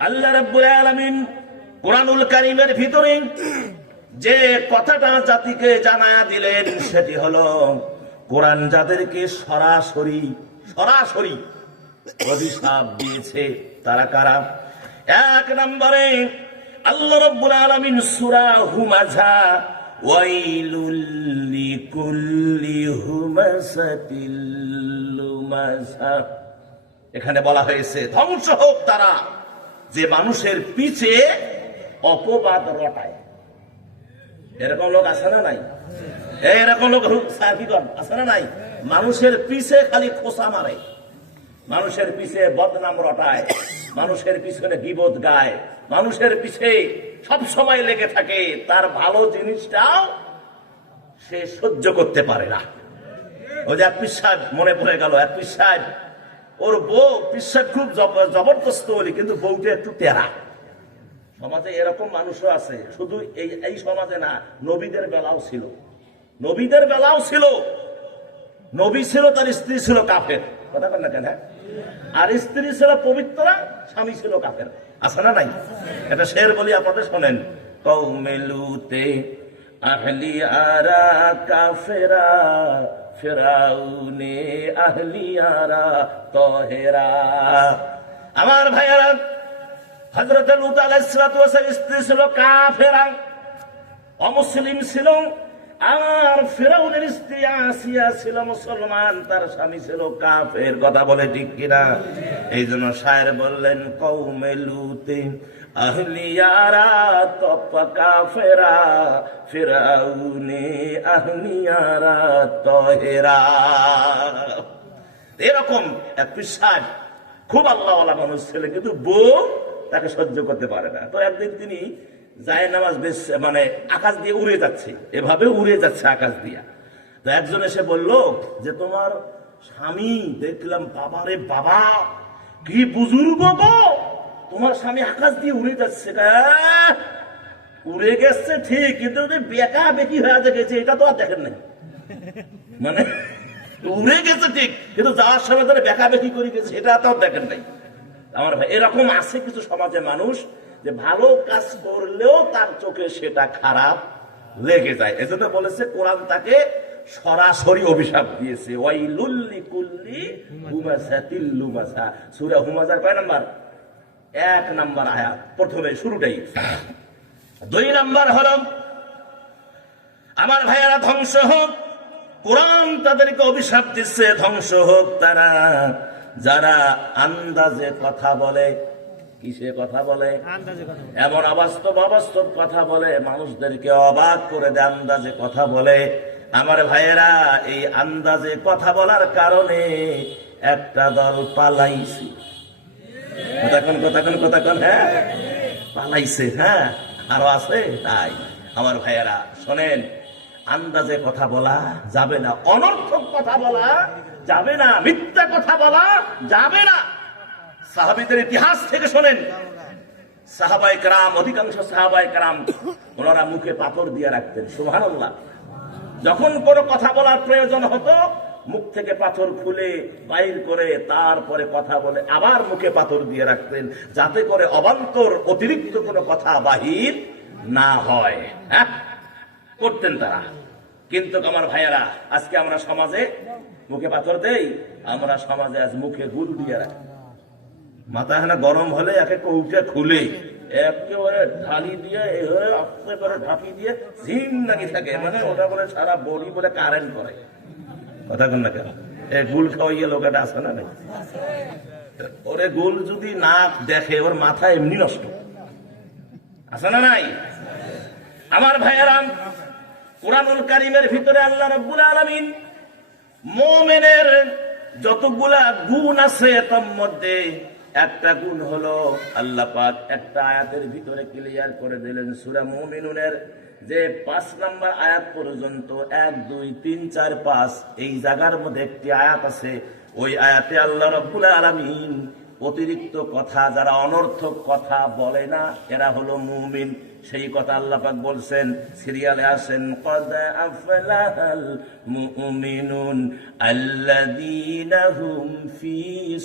আল্লাহ রাব্বুল আলামিন কোরআনুল কারীমের ভিতরে যে কথাটা জাতিকে জানায়া দিলেন সেটি হলো কোরআন যাদেরকে সরাসরি সরাসরি অভিশাপ দিয়েছে তারা কারা? 1 নম্বরে আল্লাহ রাব্বুল আলামিন সূরা হুমাযা ওয়াইলুল লিকুল্লি হুমাযাতিল লুমাযা, এখানে বলা হয়েছে ধ্বংস হোক তারা যে মানুষের পিছে অপবাদ রটায়। এরকম লোক আছে না নাই? এরকম লোক সাহাবীগণ আছে না নাই? মানুষের পিছে খালি খোঁচা মারে, মানুষের পিছে বদনাম রটায়, মানুষের পিছনে গীবত গায়, মানুষের পিছে সব সময় লেগে থাকে, তার ভালো জিনিসটাও সে সহ্য করতে পারে না। ওই যে এক পীর সাহেব মনে পড়ে গেল, এক পীর সাহেব, ওর বউ, পীর সাহেব খুব জবরদস্ত বলি, কিন্তু বউটা একটু তেরা। সমাজে এরকম মানুষও আছে, শুধু এই সমাজে না, নবীদের বেলাও ছিল, নবীদের বেলাও ছিল। নবী ছিল, তার স্ত্রী ছিল কাফের, কথা বল না কেন? আর স্ত্রী ছিল পবিত্র, স্বামী ছিল কাফের, আছে না নাই? এটা শের বলি আপনাদের শোনেন। কওমে লূতে আহলিয়ারা কাফেরা, ফিরাউনে আহলিয়ারা তহেরা। আমার ভাইয়ারা, হযরত লূত আলাইহিস সালাতু ওয়াস সালামের স্ত্রী ছিল কাফেরা, অমুসলিম ছিল। আর ফিরাউনের স্ত্রী আসিয়া ছিল মুসলমান, তার স্বামী ছিল কাফের, কথা বলে ঠিক কিনা? এই জন্য শায়ের বললেন, কওমে লূতে আহলিয়ারা তপা কাফেরা, ফিরাউনে আহলিয়ারা তহেরা। এরকম এক পীর সাহেব, খুব আল্লাহওয়ালা মানুষ ছিল, কিন্তু বউ তাকে সহ্য করতে পারে না। তো একদিন তিনি যায় নামাজ বেশ, মানে আকাশ দিয়ে উড়ে যাচ্ছে, এভাবে উড়ে যাচ্ছে আকাশ দিয়া। তো একজন এসে বলল যে, তোমার স্বামী দেখলাম, বাবারে বাবা কি বুজুর্গ গো, তোমার স্বামী আকাশ দিয়ে উড়ে যাচ্ছে। উড়ে গেছে ঠিক, কিন্তু বেকা বেকি হয়ে গেছে, এটা তো আর দেখেন নাই। মানে উড়ে গেছে ঠিক, কিন্তু যাওয়ার সময় ধরে বেকা বেকি করে গেছে, এটা তো দেখেন নাই। আমার ভাই, এরকম আছে কিছু সমাজে মানুষ, যে ভালো কাজ করলেও তার চোখে সেটা খারাপ লেগে যায়। এজন্য বলেছে কোরআন তাকে সরাসরি অভিশাপ দিয়েছে। ওয়াইলুল লিকুল্লি হুমাযাতিল লুমাযা, সূরা হুমাযার কয় নাম্বার? 1 নাম্বার আয়াত, প্রথমে শুরুটাই। 2 নাম্বার হলো আমার ভাইয়েরা, ধ্বংস হোক, কোরআন তাদেরকে অভিশাপ দিচ্ছে, ধ্বংস হোক তারা যারা আন্দাজে কথা বলে। কিসে কথা বলে? এমন অবাস্তব অবাস্তব কথা বলে, মানুষদেরকে অবাক করে দেয়, আন্দাজে কথা বলে। আমার ভাইয়েরা, এই আন্দাজে কথা বলার কারণে একটা দল পালাইছে। কথাক্ষণ হ্যাঁ, পালাইছে। হ্যাঁ, আরো আছে তাই। আমার ভাইয়েরা শোনেন, আন্দাজে কথা বলা যাবে না, অনর্থক কথা বলা যাবে না, মিথ্যা কথা বলা যাবে না। সাহাবীদের ইতিহাস থেকে শোনেন, সাহাবায়ে কেরাম, অধিকাংশ সাহাবায়ে কেরাম ওনারা মুখে পাথর দিয়ে রাখতেন। সুবহানাল্লাহ। যখন কোনো কথা বলার প্রয়োজন হতো, মুখ থেকে পাথর খুলে বাইর করে তারপরে কথা বলে আবার মুখে পাথর দিয়ে রাখতেন, যাতে করে অবান্তর অতিরিক্ত কোনো কথা বাহির না হয়। হ্যাঁ, করতেন তারা। কিন্তু আমার ভাইয়েরা, আজকে আমরা সমাজে মুখে পাথর দেই, আমরা সমাজে আজ মুখে গুল দিয়ে রাখি। মাথা হানা গরম হলে একে কৌটা খুলে একেবারে ঢালি দিয়ে আস্তে করে ঢাকি দিয়ে ঝিম নাকি থাকে, মানে ওটা বলে সারা বডি বলে কারেন্ট করে। কথা কন না কেন? গুল খাওয়াইয়া লোকটা আসে না নাই? ওরে গুল যদি না দেখে, ওর মাথা এমনি নষ্ট। আছে না নাই? আমার ভাইয়েরা, কুরআনুল কারীমের ভিতরে আল্লাহ রাব্বুল আলামিন মুমিনের যতগুলা গুণ আছে তার মধ্যে একটা গুণ হলো আল্লাহ পাক একটা আয়াতের ভিতরে ক্লিয়ার করে দিলেন। সূরা মুমিনুনের যে 5 নম্বর আয়াত পর্যন্ত 1 2 3 4 5 এই জায়গার মধ্যে একটি আয়াত আছে। ওই আয়াতে আল্লাহ রাব্বুল আলামিন অতিরিক্ত কথা, যারা অনর্থক কথা বলে না, এরা হলো মুমিন, সেই কথা আল্লাহ পাক বলছেন। সিরিয়ালে আসেন, ক্বাদ আফলাহাল মুমিনুন আল্লাযীনা হুম ফি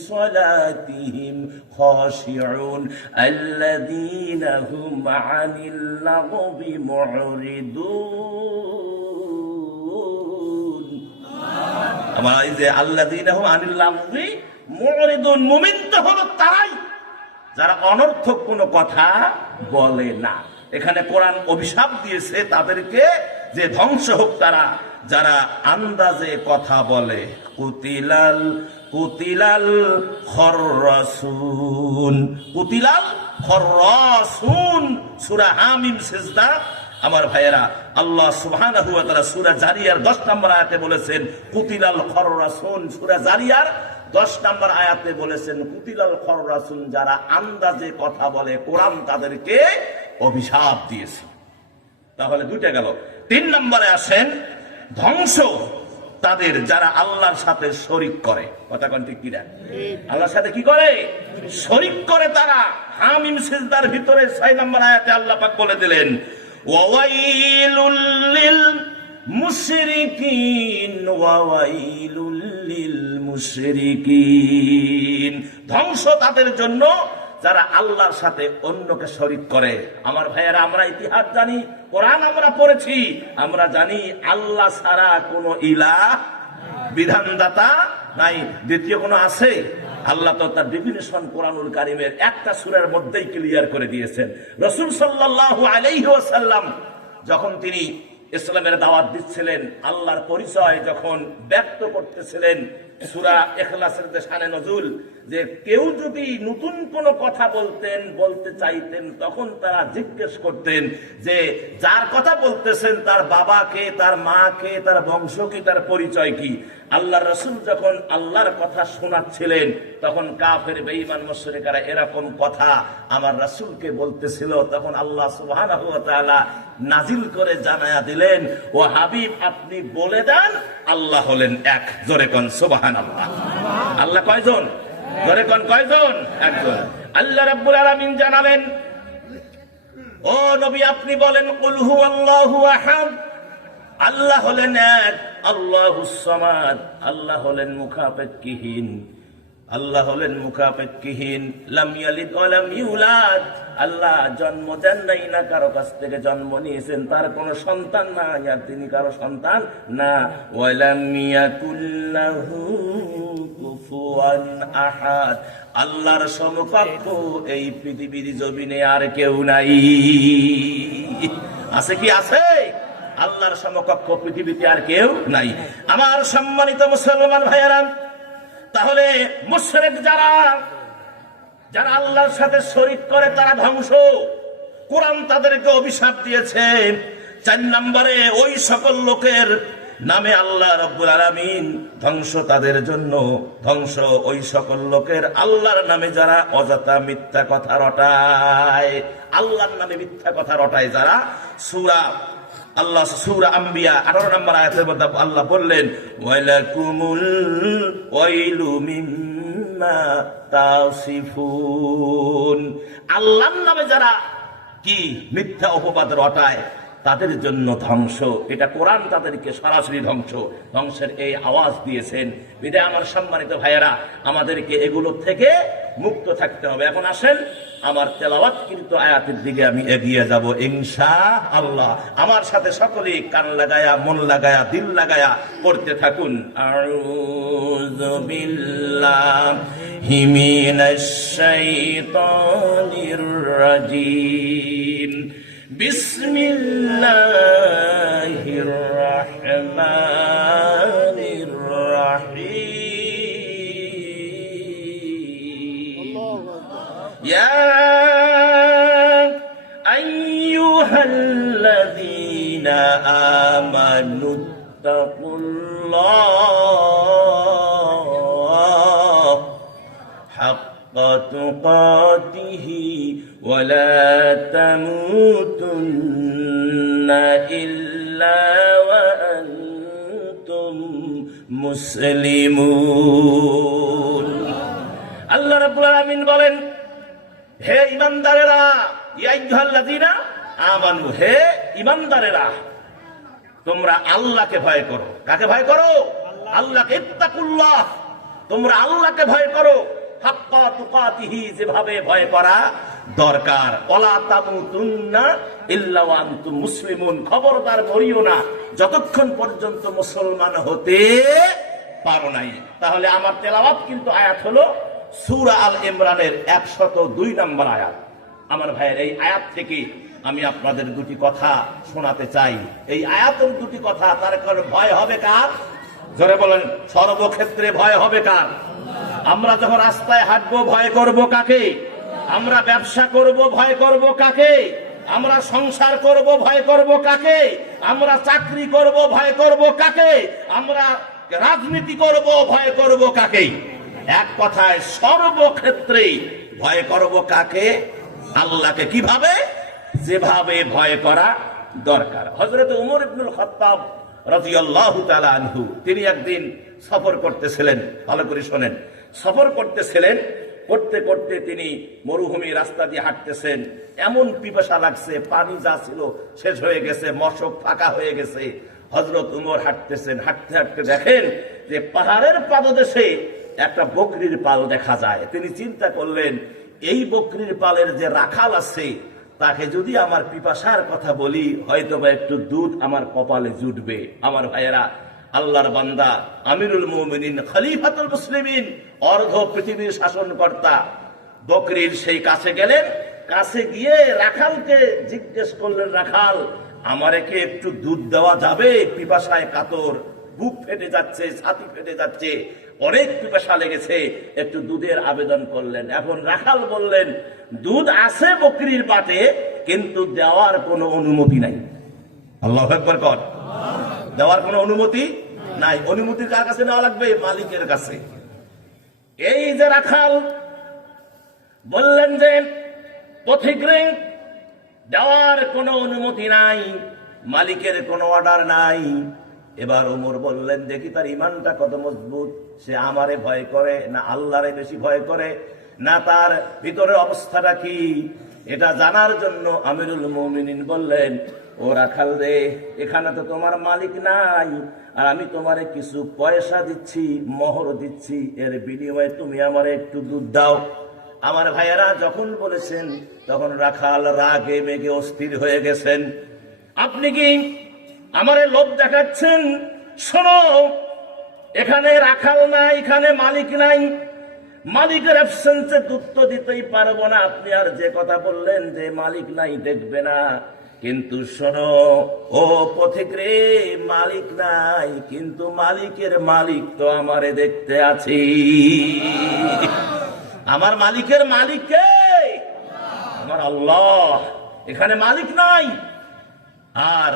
সলাতিহিম খাশিউন আল্লাযীনা হুম আনিল লাগবি মুরিদুন। আমার এই যে আল্লাযীনা হুম আনিল লাগবি মুরিদুন, মুমিন তো হলো তারাই যারা অনর্থক কোনো কথা বলে না। এখানে কোরআন অভিশাপ দিয়েছে তাদেরকে যে ধ্বংস হোক তারা যারা আন্দাজে কথা বলে। কুতিলাল কুতিলাল খররাসুন, কুতিলাল খররাসুন, সূরা হামিম সিজদা। আমার ভাইয়েরা, আল্লাহ সুবহানাহু ওয়া তাআলা সূরা জারিয়ার 10 নম্বর আয়াতে বলেছেন কুতিলাল খররাসুন। সূরা জারিয়ার 10 নম্বর আয়াতে বলেছেন কুতিলাল খররাসুন, যারা আন্দাজে কথা বলে কোরআন তাদেরকে অভিশাপ দিয়েছে। তাহলে দুইটা গেল। 3 নম্বরে আসেন ধ্বংস তাদের যারা আল্লাহর সাথে শরীক করে। কথা কোন ঠিক কিনা? আল্লাহর সাথে কি করে? শরীক করে তারা। হামিম সিজদার ভিতরে 6 নম্বর আয়াতে আল্লাহ পাক বলে দিলেন, ওয়াইলুল লিল মুশরিকিন ওয়াইলুল লিল মুশরিকিন, ধ্বংস তাদের জন্য যারা আল্লাহর সাথে অন্যকে শরীক করে। আমার ভাইয়েরা, আমরা ইতিহাস জানি, কোরআন আমরা পড়েছি, আমরা জানি আল্লাহ ছাড়া কোনো ইলাহ বিধানদাতা নাই। দ্বিতীয় কোনো আছে? আল্লাহ তো তার ডেফিনিশন কোরআনুল কারীমের একটা সূরার মধ্যেই ক্লিয়ার করে দিয়েছেন। রাসূল সাল্লাল্লাহু আলাইহি ওয়াসাল্লাম যখন তিনি ইসলামের দাওয়াত দিচ্ছিলেন, আল্লাহর পরিচয় যখন ব্যক্ত করতেছিলেন, সূরা ইখলাসের যে শানে নজুল, যে কেউ যদি নতুন কোনো কথা বলতে চাইতেন, তখন তারা জিজ্ঞেস করতেন যে যার কথা বলতেছেন তার বাবাকে, তার মাকে, তার বংশ কি, তার পরিচয় কি। আল্লাহর রাসূল যখন আল্লাহর কথা শোনাচ্ছিলেন, তখন কাফের বেঈমান মুশরিকরা এরকম কথা আমার রাসূলকে বলতেছিল। তখন আল্লাহ সুবহানাহু ওয়া তাআলা নাজিল করে জানায়া দিলেন, ও হাবিব, আপনি বলে দেন আল্লাহ হলেন এক। জোরে কোন সুবহানাল্লাহ। আল্লাহ কয়জন? জোরে কোন কয়জন? একজন। আল্লাহ রাব্বুল আলামিন জানালেন, ও নবী আপনি বলেন, কুল হুয়াল্লাহু আহাদ, আল্লাহ হলেন এক, আল্লাহুস সামাদ, আল্লাহ হলেন মুখাপেক্ষীহীন, আল্লাহ হলেন মুখাপেক্ষীহীন, লাম ইয়ালিদ ওয়া লাম ইউলাদ, আল্লাহ জন্ম দেন নাই, না কারো কাছ থেকে জন্ম নিয়েছেন, তার কোনো সন্তান নাই, আর তিনি কারো সন্তান না। ওয়া লাম ইয়াকুল লাহু কুফুয়ান আহাদ, আল্লাহর সমকক্ষ এই পৃথিবীর জমিনে আর কেউ নাই। আছে কি? আছে। আল্লাহর সমকক্ষ পৃথিবীতে আর কেউ নাই। আমার সম্মানিত মুসলমান ভাইয়েরা, তাহলে মুশরিক যারা আল্লাহর সাথে শরীক করে তারা ধ্বংস। কোরআন তাদেরকে অভিশাপ দিয়েছে। 4 নম্বরে ওই সকল লোকের নামে আল্লাহ রাব্বুল আলামিন ধ্বংস তাদের জন্য। ধ্বংস ওই সকল লোকের আল্লাহর নামে যারা অযথা মিথ্যা কথা রটায়, আল্লাহর নামে মিথ্যা কথা রটায় যারা। সূরা আম্বিয়া 18 নম্বর আয়াতের মধ্যে আল্লাহ বললেন, ওয়ালাকুমুল ওয়াইলু মিম্মা তাসিফুন, আল্লাহর নামে যারা কি মিথ্যা অপবাদ রটায় তাদের জন্য ধ্বংস। এটা কোরআন তাদেরকে সরাসরি ধ্বংসের এই আওয়াজ দিয়েছেন। বিধায় আমার সম্মানিত ভাইয়েরা, আমাদেরকে এগুলো থেকে মুক্ত থাকতে হবে। এখন আসেন আমার তেলাওয়াত কিন্তু আয়াতের দিকে আমি এগিয়ে যাব ইনশাআল্লাহ। আমার সাথে সকলেই কান লাগায়া, মন লাগায়া, দিল লাগায়া পড়তে থাকুন। আউযু বিল্লাহি মিনাশ শাইতানির রাজীম। বিসমিল্লাহির রাহমানির রাহিম। ইয়া আনতুম মুসলিমুন। আল্লাহ রাব্বুল আলামিন বলেন, হে ঈমানদারেরা, ইয়া আইয়ুহাল্লাযীনা আমানু, হে ঈমানদারেরা, তোমরা আল্লাহকে ভয় করো। কাকে ভয় করো? আল্লাহকে। ইত্তাকুল্লাহ, তোমরা আল্লাহকে ভয় করো, হাক্কা তুকাতিহি, যেভাবে ভয় করা দরকার। ওয়ালা তামুতুন্না ইল্লা ওয়া আনতুম মুসলিমুন, খবরদার মরিও না যতক্ষণ পর্যন্ত মুসলমান হতে পারো নাই। তাহলে আমার তেলাওয়াত কিন্তু আয়াত হলো সূরা আল ইমরানের 102 নম্বর আয়াত। আমার ভাইয়ের, এই আয়াত থেকে আমি আপনাদের দুটি কথা শোনাতে চাই। এই আয়াতের দুটি কথা, তার কারণে ভয় হবে কার? জোরে বলেন। সর্বক্ষেত্রে ভয় হবে কার? আমরা যখন রাস্তায় হাঁটবো ভয় করব কাকে? আমরা ব্যবসা করব ভয় করব কাকে? আমরা সংসার করব ভয় করব কাকে? আমরা চাকরি করব ভয় করব কাকে? আমরা রাজনীতি করব ভয় করব কাকে? এক কথায় সর্বক্ষেত্রে ভয় করব কাকে? আল্লাহকে। কিভাবে? যেভাবে ভয় করা দরকার। হযরত ওমর ইবনুল খাত্তাব রাদিয়াল্লাহু তাআলা আনহু, তিনি একদিন সফর করতেছিলেন। ভালো করে শোনেন। সফর করতেছিলেন, করতে করতে তিনি মরুভূমি রাস্তা দিয়ে হাঁটতেছেন। এমন পিপাসা লাগছে, পানি যা ছিল শেষ হয়ে গেছে, মশক ফাঁকা হয়ে গেছে। হযরত ওমর হাঁটতেছেন, হাঁটতে হাঁটতে দেখেন যে পাহাড়ের পাদদেশে একটা বকরির পাল দেখা যায়। তিনি চিন্তা করলেন, এই বকরির পালের যে রাখাল আছে, তাকে যদি আমার পিপাসার কথা বলি, হয়তো বা একটু দুধ আমার কপালে জুটবে। আমার ভাইয়েরা, আল্লাহর বান্দা, আমিরুল মুমিনিন, খলিফাতুল মুসলিমিন, অর্ধ পৃথিবীর শাসনকর্তা, বকরির সেই কাছে গেলেন। কাছে গিয়ে রাখালকে জিজ্ঞেস করলেন, রাখাল, আমারে কি একটু দুধ দেওয়া যাবে? পিপাসায় কাতর, বুক ফেটে যাচ্ছে, ছাতি ফেটে যাচ্ছে, অনেক পিপাসা লেগেছে, একটু দুধের আবেদন করলেন। এখন রাখাল বললেন, দুধ আছে বকরির পাটে, কিন্তু দেওয়ার কোনো অনুমতি নাই। আল্লাহু আকবার কর। দেওয়ার কোনো অনুমতি নাই। অনুমতি কার কাছে নেওয়া লাগবে? মালিকের কাছে। এই যে রাখাল বললেন যে পথিকরে, দেওয়ার কোনো অনুমতি নাই, মালিকের কোনো অর্ডার নাই। এবার ওমর বললেন, দেখি তার ইমানটা কত মজবুত, সে আমারে ভয় করে না আল্লাহরে বেশি ভয় করে, না তার ভিতরের অবস্থাটা কি, এটা জানার জন্য আমিরুল মুমিনিন বললেন, ও রাখাল রে, এখানে তো তোমার মালিক নাই, আর আমি তোমারে কিছু পয়সা দিচ্ছি, মোহর দিচ্ছি, এর বিনিময়ে তুমি আমারে একটু দুধ দাও। আমার ভাইয়েরা যখন বলেছেন, তখন রাখাল রাগে মেগে অস্থির হয়ে গেছেন। আপনি কি আমারে লোভ দেখাচ্ছেন? শোনো, এখানে রাখাল নাই, এখানে মালিক নাই, মালিকের অ্যাবসেন্সে দুধ তো দিতেই পারবো না। আপনি আর যে কথা বললেন যে মালিক নাই, দেখবে না, কিন্তু শোনো ও পথিক রে, মালিক নাই, কিন্তু মালিকের মালিক তো আমারে দেখতে আছি। আমার মালিকের মালিক কে? আমার আল্লাহ। এখানে মালিক নাই, আর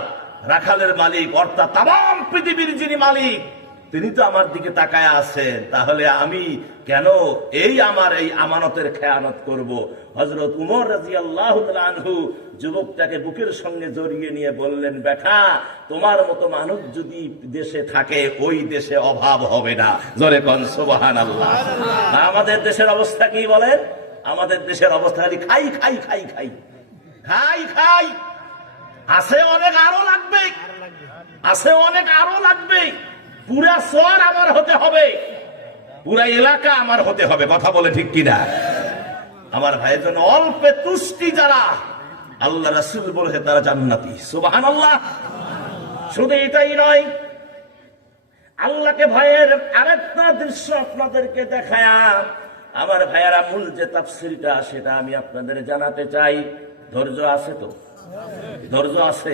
রাখালের মালিক অর্থাৎ তামাম পৃথিবীর যিনি মালিক, তিনি তো আমার দিকে তাকায় আছেন। তাহলে আমি কেন আমার এই আমানতের খেয়ানত করব? হযরত উমর রাদিয়াল্লাহু তাআলা আনহু যুবকটাকে বুকের সঙ্গে জড়িয়ে নিয়ে বললেন, বেটা, তোমার মতো মানুষ যদি দেশে থাকে, ওই দেশে অভাব হবে না। জোরে কোন সুবহানাল্লাহ। আমাদের দেশের অবস্থা কি বলেন? আমাদের দেশের অবস্থা খালি খাই খাই খাই খাই খাই খাই। আছে অনেক, আরো লাগবে, আছে অনেক, আরো লাগবে। পুরা শহর আমার হতে হবে, পুরা এলাকা আমার হতে হবে। কথা বলে ঠিক কিনা? আমার ভাইয়ের জন্য অল্পে তুষ্টি যারা, আল্লাহ রাসূল বলেছে তারা জান্নাতি। সুবহানাল্লাহ। শুধু এটাই নয়, আল্লাহকে ভয়ের আরেকটা দৃশ্য আপনাদেরকে দেখায়া আমার ভাইয়েরা মূল যে তাফসীরটা, সেটা আমি আপনাদের জানাতে চাই। ধৈর্য আছে তো? ধৈর্য আছে?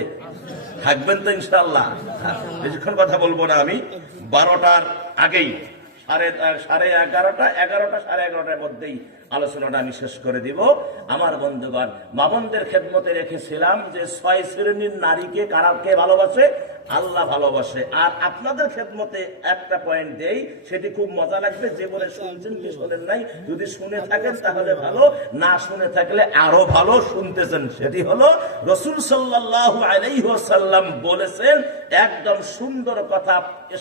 থাকবেন তো ইনশাআল্লাহ? বেশিক্ষণ কথা বলবো না আমি। 12টার আগেই, সাড়ে 11টা, সাড়ে 11টার মধ্যেই আলোচনাটা আমি শেষ করে দিব। আমার বন্ধুগণ, মা বোনদের খেদমতে রেখেছিলাম যে 6 শ্রেণীর নারীকে কারাকে ভালোবাসে, আল্লাহ ভালোবাসে। আর আপনাদের খেদমতে একটা পয়েন্ট দেই, সেটি খুব মজা লাগবে। যে বলে শুনছেন কি শোনেন নাই, যদি শুনে থাকেন তাহলে ভালো, না শুনে থাকলে আরো ভালো শুনতেছেন। সেটি হলো রাসূল সাল্লাল্লাহু আলাইহি ওয়াসাল্লাম বলেছেন, একদম সুন্দর কথা,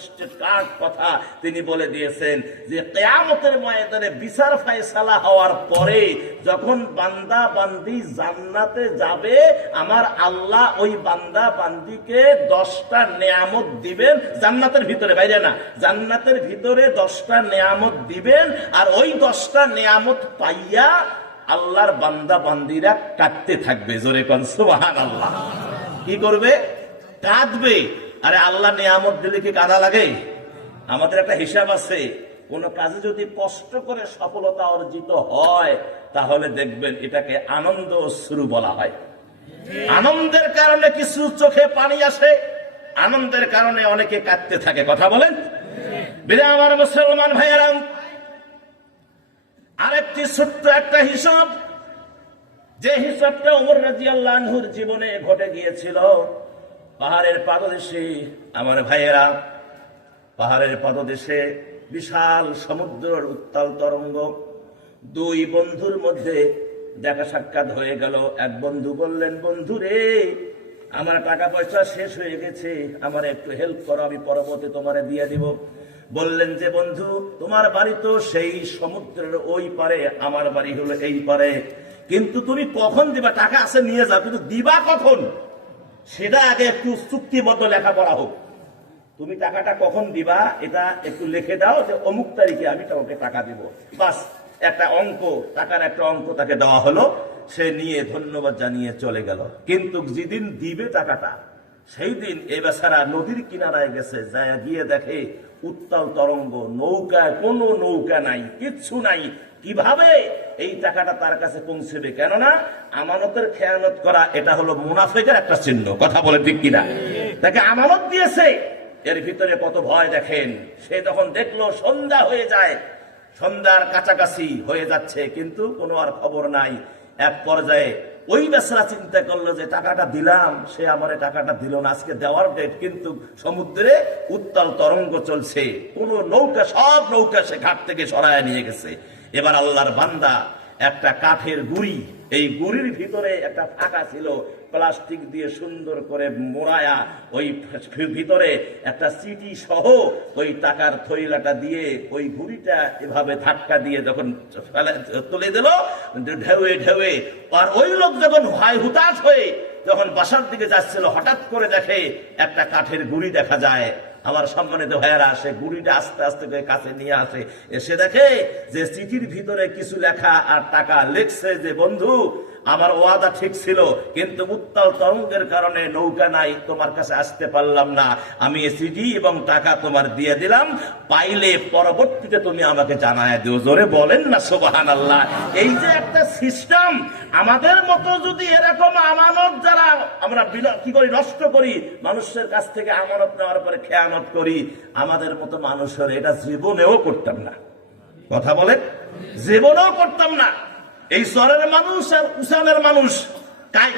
স্টেটকার্ট কথা তিনি বলে দিয়েছেন যে কিয়ামতের ময়দানে বিচার ফয়সালা হওয়ার পরে যখন বান্দা বান্দি জান্নাতে যাবে, আমার আল্লাহ ওই বান্দা বান্দিকে 10টা নেয়ামত দিবেন জান্নাতের ভিতরে, বাইরে না, জান্নাতের ভিতরে 10টা নেয়ামত দিবেন। আর ওই 10টা নেয়ামত পাইয়া আল্লাহর বান্দা বান্দিরা কাঁদতে থাকবে। জোরে কোন সুবহানাল্লাহ। কি করবে? কাঁদবে। আরে আল্লাহ নিয়ামত দিলে কি কাঁদা লাগে? আমাদের একটা হিসাব আছে, কোন কাজে যদি কষ্ট করে সফলতা অর্জিত হয় তাহলে দেখবেন এটাকে আনন্দ অশ্রু বলা হয়। আনন্দের কারণে কিছু চোখে পানি আসে, আনন্দের কারণে অনেকে কাঁদতে থাকে। কথা বলেন বিনা আমার মুসলমান ভাইয়েরা, আরেকটি ছোট্ট একটা হিসাব, যে হিসাবটা ওমর রাদিয়াল্লাহু আনহুর জীবনে ঘটে গিয়েছিল। পাহাড়ের পাদদেশে আমার ভাইয়েরা, পাহাড়ের পাদদেশে বিশাল সমুদ্রের উত্তাল তরঙ্গ, দুই বন্ধুর মধ্যে দেখা সাক্ষাৎ হয়ে গেল। এক বন্ধু বললেন, বন্ধু রে, আমার টাকা পয়সা শেষ হয়ে গেছে, আমার একটু হেল্প করো, আমি পরবর্তী তোমারে দিয়ে দিব। বললেন যে বন্ধু, তোমার বাড়ি তো সেই সমুদ্রের ওই পারে, আমার বাড়ি হলো এই পারে, কিন্তু তুমি কখন দিবা? টাকা আছে নিয়ে যাও, কিন্তু দিবা কখন সেটা আগে একটু চুক্তিবদ্ধ লেখাপড়া হোক। তুমি টাকাটা কখন দিবা এটা একটু লিখে দাও যে অমুক তারিখে আমি তোমাকে টাকা দিব। বাস, একটা অঙ্ক, টাকার একটা অঙ্ক তাকে দেওয়া হলো। সে নিয়ে ধন্যবাদ জানিয়ে চলে গেল। কিন্তু যেদিন দিবে টাকাটা, সেই দিন এই বেচারা নদীর কিনারায় গেছে, যায় গিয়ে দেখে উত্তাল তরঙ্গ, নৌকায় কোনো নৌকা নাই, কিচ্ছু নাই। কিভাবে এই টাকাটা তার কাছে পৌঁছবে? কেননা আমানতের খেয়ানত করা এটা হলো মুনাফিকের একটা চিহ্ন। কথা বলে ঠিক কিনা? তাকে আমানত দিয়েছে, এর ভিতরে কত ভয় দেখেন। সে যখন দেখলো সন্ধ্যা হয়ে যায়, সন্ধ্যার কাছাকাছি হয়ে যাচ্ছে, কিন্তু কোনো আর খবর নাই। এক পর্যায়ে ওই বেচারা চিন্তা করলো যে টাকাটা দিলাম, সে আমার টাকাটা দিল না, আজকে দেওয়ার ডেট, কিন্তু সমুদ্রে উত্তাল তরঙ্গ চলছে, কোন নৌকা, সব নৌকা সে ঘাট থেকে সরায় নিয়ে গেছে। এবার আল্লাহর বান্দা একটা কাঠের গুড়ি, এই গুড়ির ভিতরে একটা ফাঁকা ছিল, প্লাস্টিক দিয়ে সুন্দর করে মোড়ায়া, ওই ভিতরে একটা চিঠি সহ ওই টাকার থইলাটা দিয়ে ওই গুড়িটা এভাবে ধাক্কা দিয়ে যখন তুলে দিল ঢেউয়ে ঢেউয়ে, আর ওই লোক যখন হুতাশ হয়ে যখন বাসার দিকে যাচ্ছিল, হঠাৎ করে দেখে একটা কাঠের গুড়ি দেখা যায়। আমার সম্মানিত ভাইয়েরা, সে গুড়িটা আস্তে আস্তে করে কাছে নিয়ে আসে, এসে দেখে যে চিঠির ভিতরে কিছু লেখা আর টাকা লিখছে যে বন্ধু, আমার ওয়াদা ঠিক ছিল, কিন্তু উত্তাল তরঙ্গের কারণে নৌকা নাই, তোমার কাছে আসতে পারলাম না, আমি চিঠি এবং টাকা তোমার দিয়ে দিলাম, পাইলে পরবর্তীতে তুমি আমাকে জানায় দিও। জোরে বলেন না সুবহানাল্লাহ। এই যে একটা সিস্টেম, আমাদের মতো যদি এরকম আমানত যারা আমরা কি করি, নষ্ট করি, মানুষের কাছ থেকে আমানত নেওয়ার পরে খেয়ানত করি, আমাদের মতো মানুষের এটা জীবনেও করতাম না। কথা বলেন, জীবনেও করতাম না। এই চরের মানুষ আর উসানের মানুষ,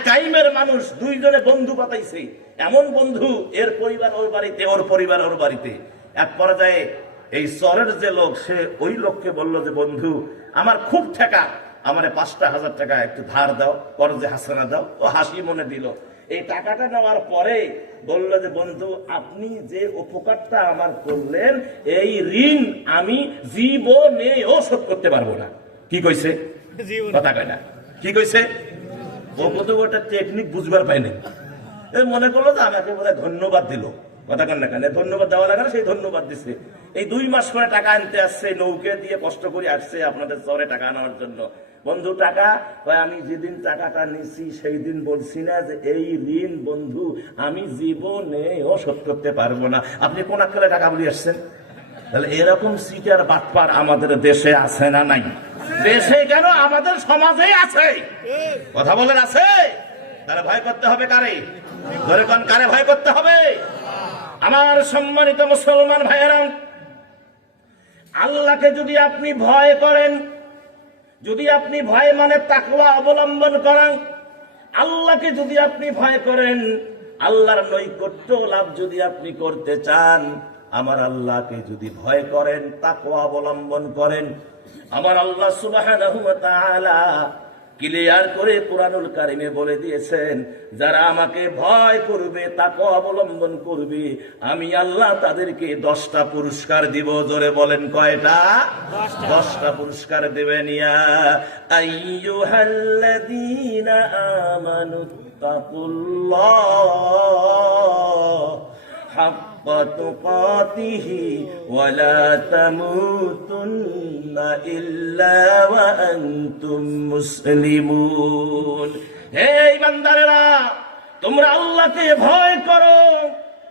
কাইমের মানুষ, দুইজনে বন্ধু পাতাইছে। এমন বন্ধু, এর পরিবার ওর বাড়িতে, ওর পরিবার ওর বাড়িতে। এক পর্যায়ে এই চরের যে লোক, সে ওই লোককে বলল যে বন্ধু, আমার খুব ঠেকা, আমারে 5,000 টাকা একটু ধার দাও, করজে হাসানা দাও। ও হাসি মনে দিল। এই টাকাটা নেওয়ার পরে বললো যে বন্ধু, আপনি যে উপকারটা আমার করলেন, এই ঋণ আমি জীবনেও শোধ করতে পারবো না। কি কইছে? কথা কয় না। কি কইছে? ও কিন্তু ওটা টেকনিক বুঝবার পাইনি। মনে করলো যে আমাকে বোধহয় ধন্যবাদ দিল। কথা কন না কেন? ধন্যবাদ দেওয়া লাগে না, সেই ধন্যবাদ দিচ্ছে। এই 2 মাস করে টাকা আনতে আসছে, নৌকে দিয়ে কষ্ট করে আসছে আপনাদের চরে টাকা আনার জন্য। বন্ধু টাকা, আমি যেদিন টাকাটা নিছি সেই দিন বলছি না যে এই ঋণ বন্ধু আমি জীবনেও শোধ করতে পারবো না। আপনি কোন আক্কেলে টাকা বলে আসছেন? তাহলে এরকম সিটার বাটপার আমাদের দেশে আছে না নাই? দেশে কেন, আমাদের সমাজে আছে। কথা বলেন, আছে। তাহলে ভয় করতে হবে কারে? ধরে কোন কারে ভয় করতে হবে? আমার সম্মানিত মুসলমান ভাইয়েরা, আল্লাহকে যদি আপনি ভয় করেন, যদি আপনি ভয় মানে তাকওয়া অবলম্বন করেন, আল্লাহকে যদি আপনি ভয় করেন, আল্লাহর নৈকট্য লাভ যদি আপনি করতে চান, আমার আল্লাহকে যদি ভয় করেন, তাকওয়া অবলম্বন করেন, আমার আল্লাহ সুবহানাহু ওয়া তাআলা ক্লিয়ার করে কোরআনুল কারিমে বলে দিয়েছেন, যারা আমাকে ভয় করবে, তাকওয়া অবলম্বন করবে, আমি আল্লাহ তাদেরকে 10টা পুরস্কার দিব। জোরে বলেন কয়টা? 10টা পুরস্কার দেবেন। ইয়া আইয়ুহাল্লাযীনা আমানু তাকুল্লাহ হাক্কা তুকাতিহি ওয়া লা তামুতুন্না ইল্লা ওয়া আনতুম মুসলিমুন। হে ইমানদারেরা, তোমরা আল্লাহকে ভয় করো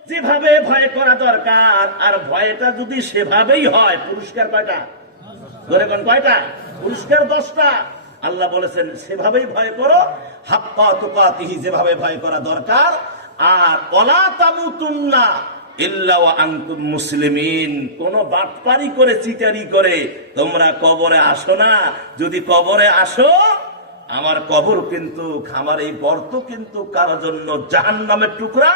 যেভাবে ভয় করা দরকার, আর ভয়টা যদি সেভাবেই হয়, পুরস্কার কয়টা? ধরে কোন কয়টা? পুরস্কার 10টা। আল্লাহ বলেছেন সেভাবেই ভয় করো, হাক্কা তুকাতিহি, যেভাবে ভয় করা দরকার, আর ওয়ালা তামুতুন্না ইল্লা ওয়া আনতুম মুসলিমিন। কোন বাটপারি করে, চিটারি করে তোমরা কবরে আসো না। যদি কবরে আসো, আমার কবর কিন্তু, আমার এই গর্ত কিন্তু কারো জন্য জাহান্নামের টুকরা,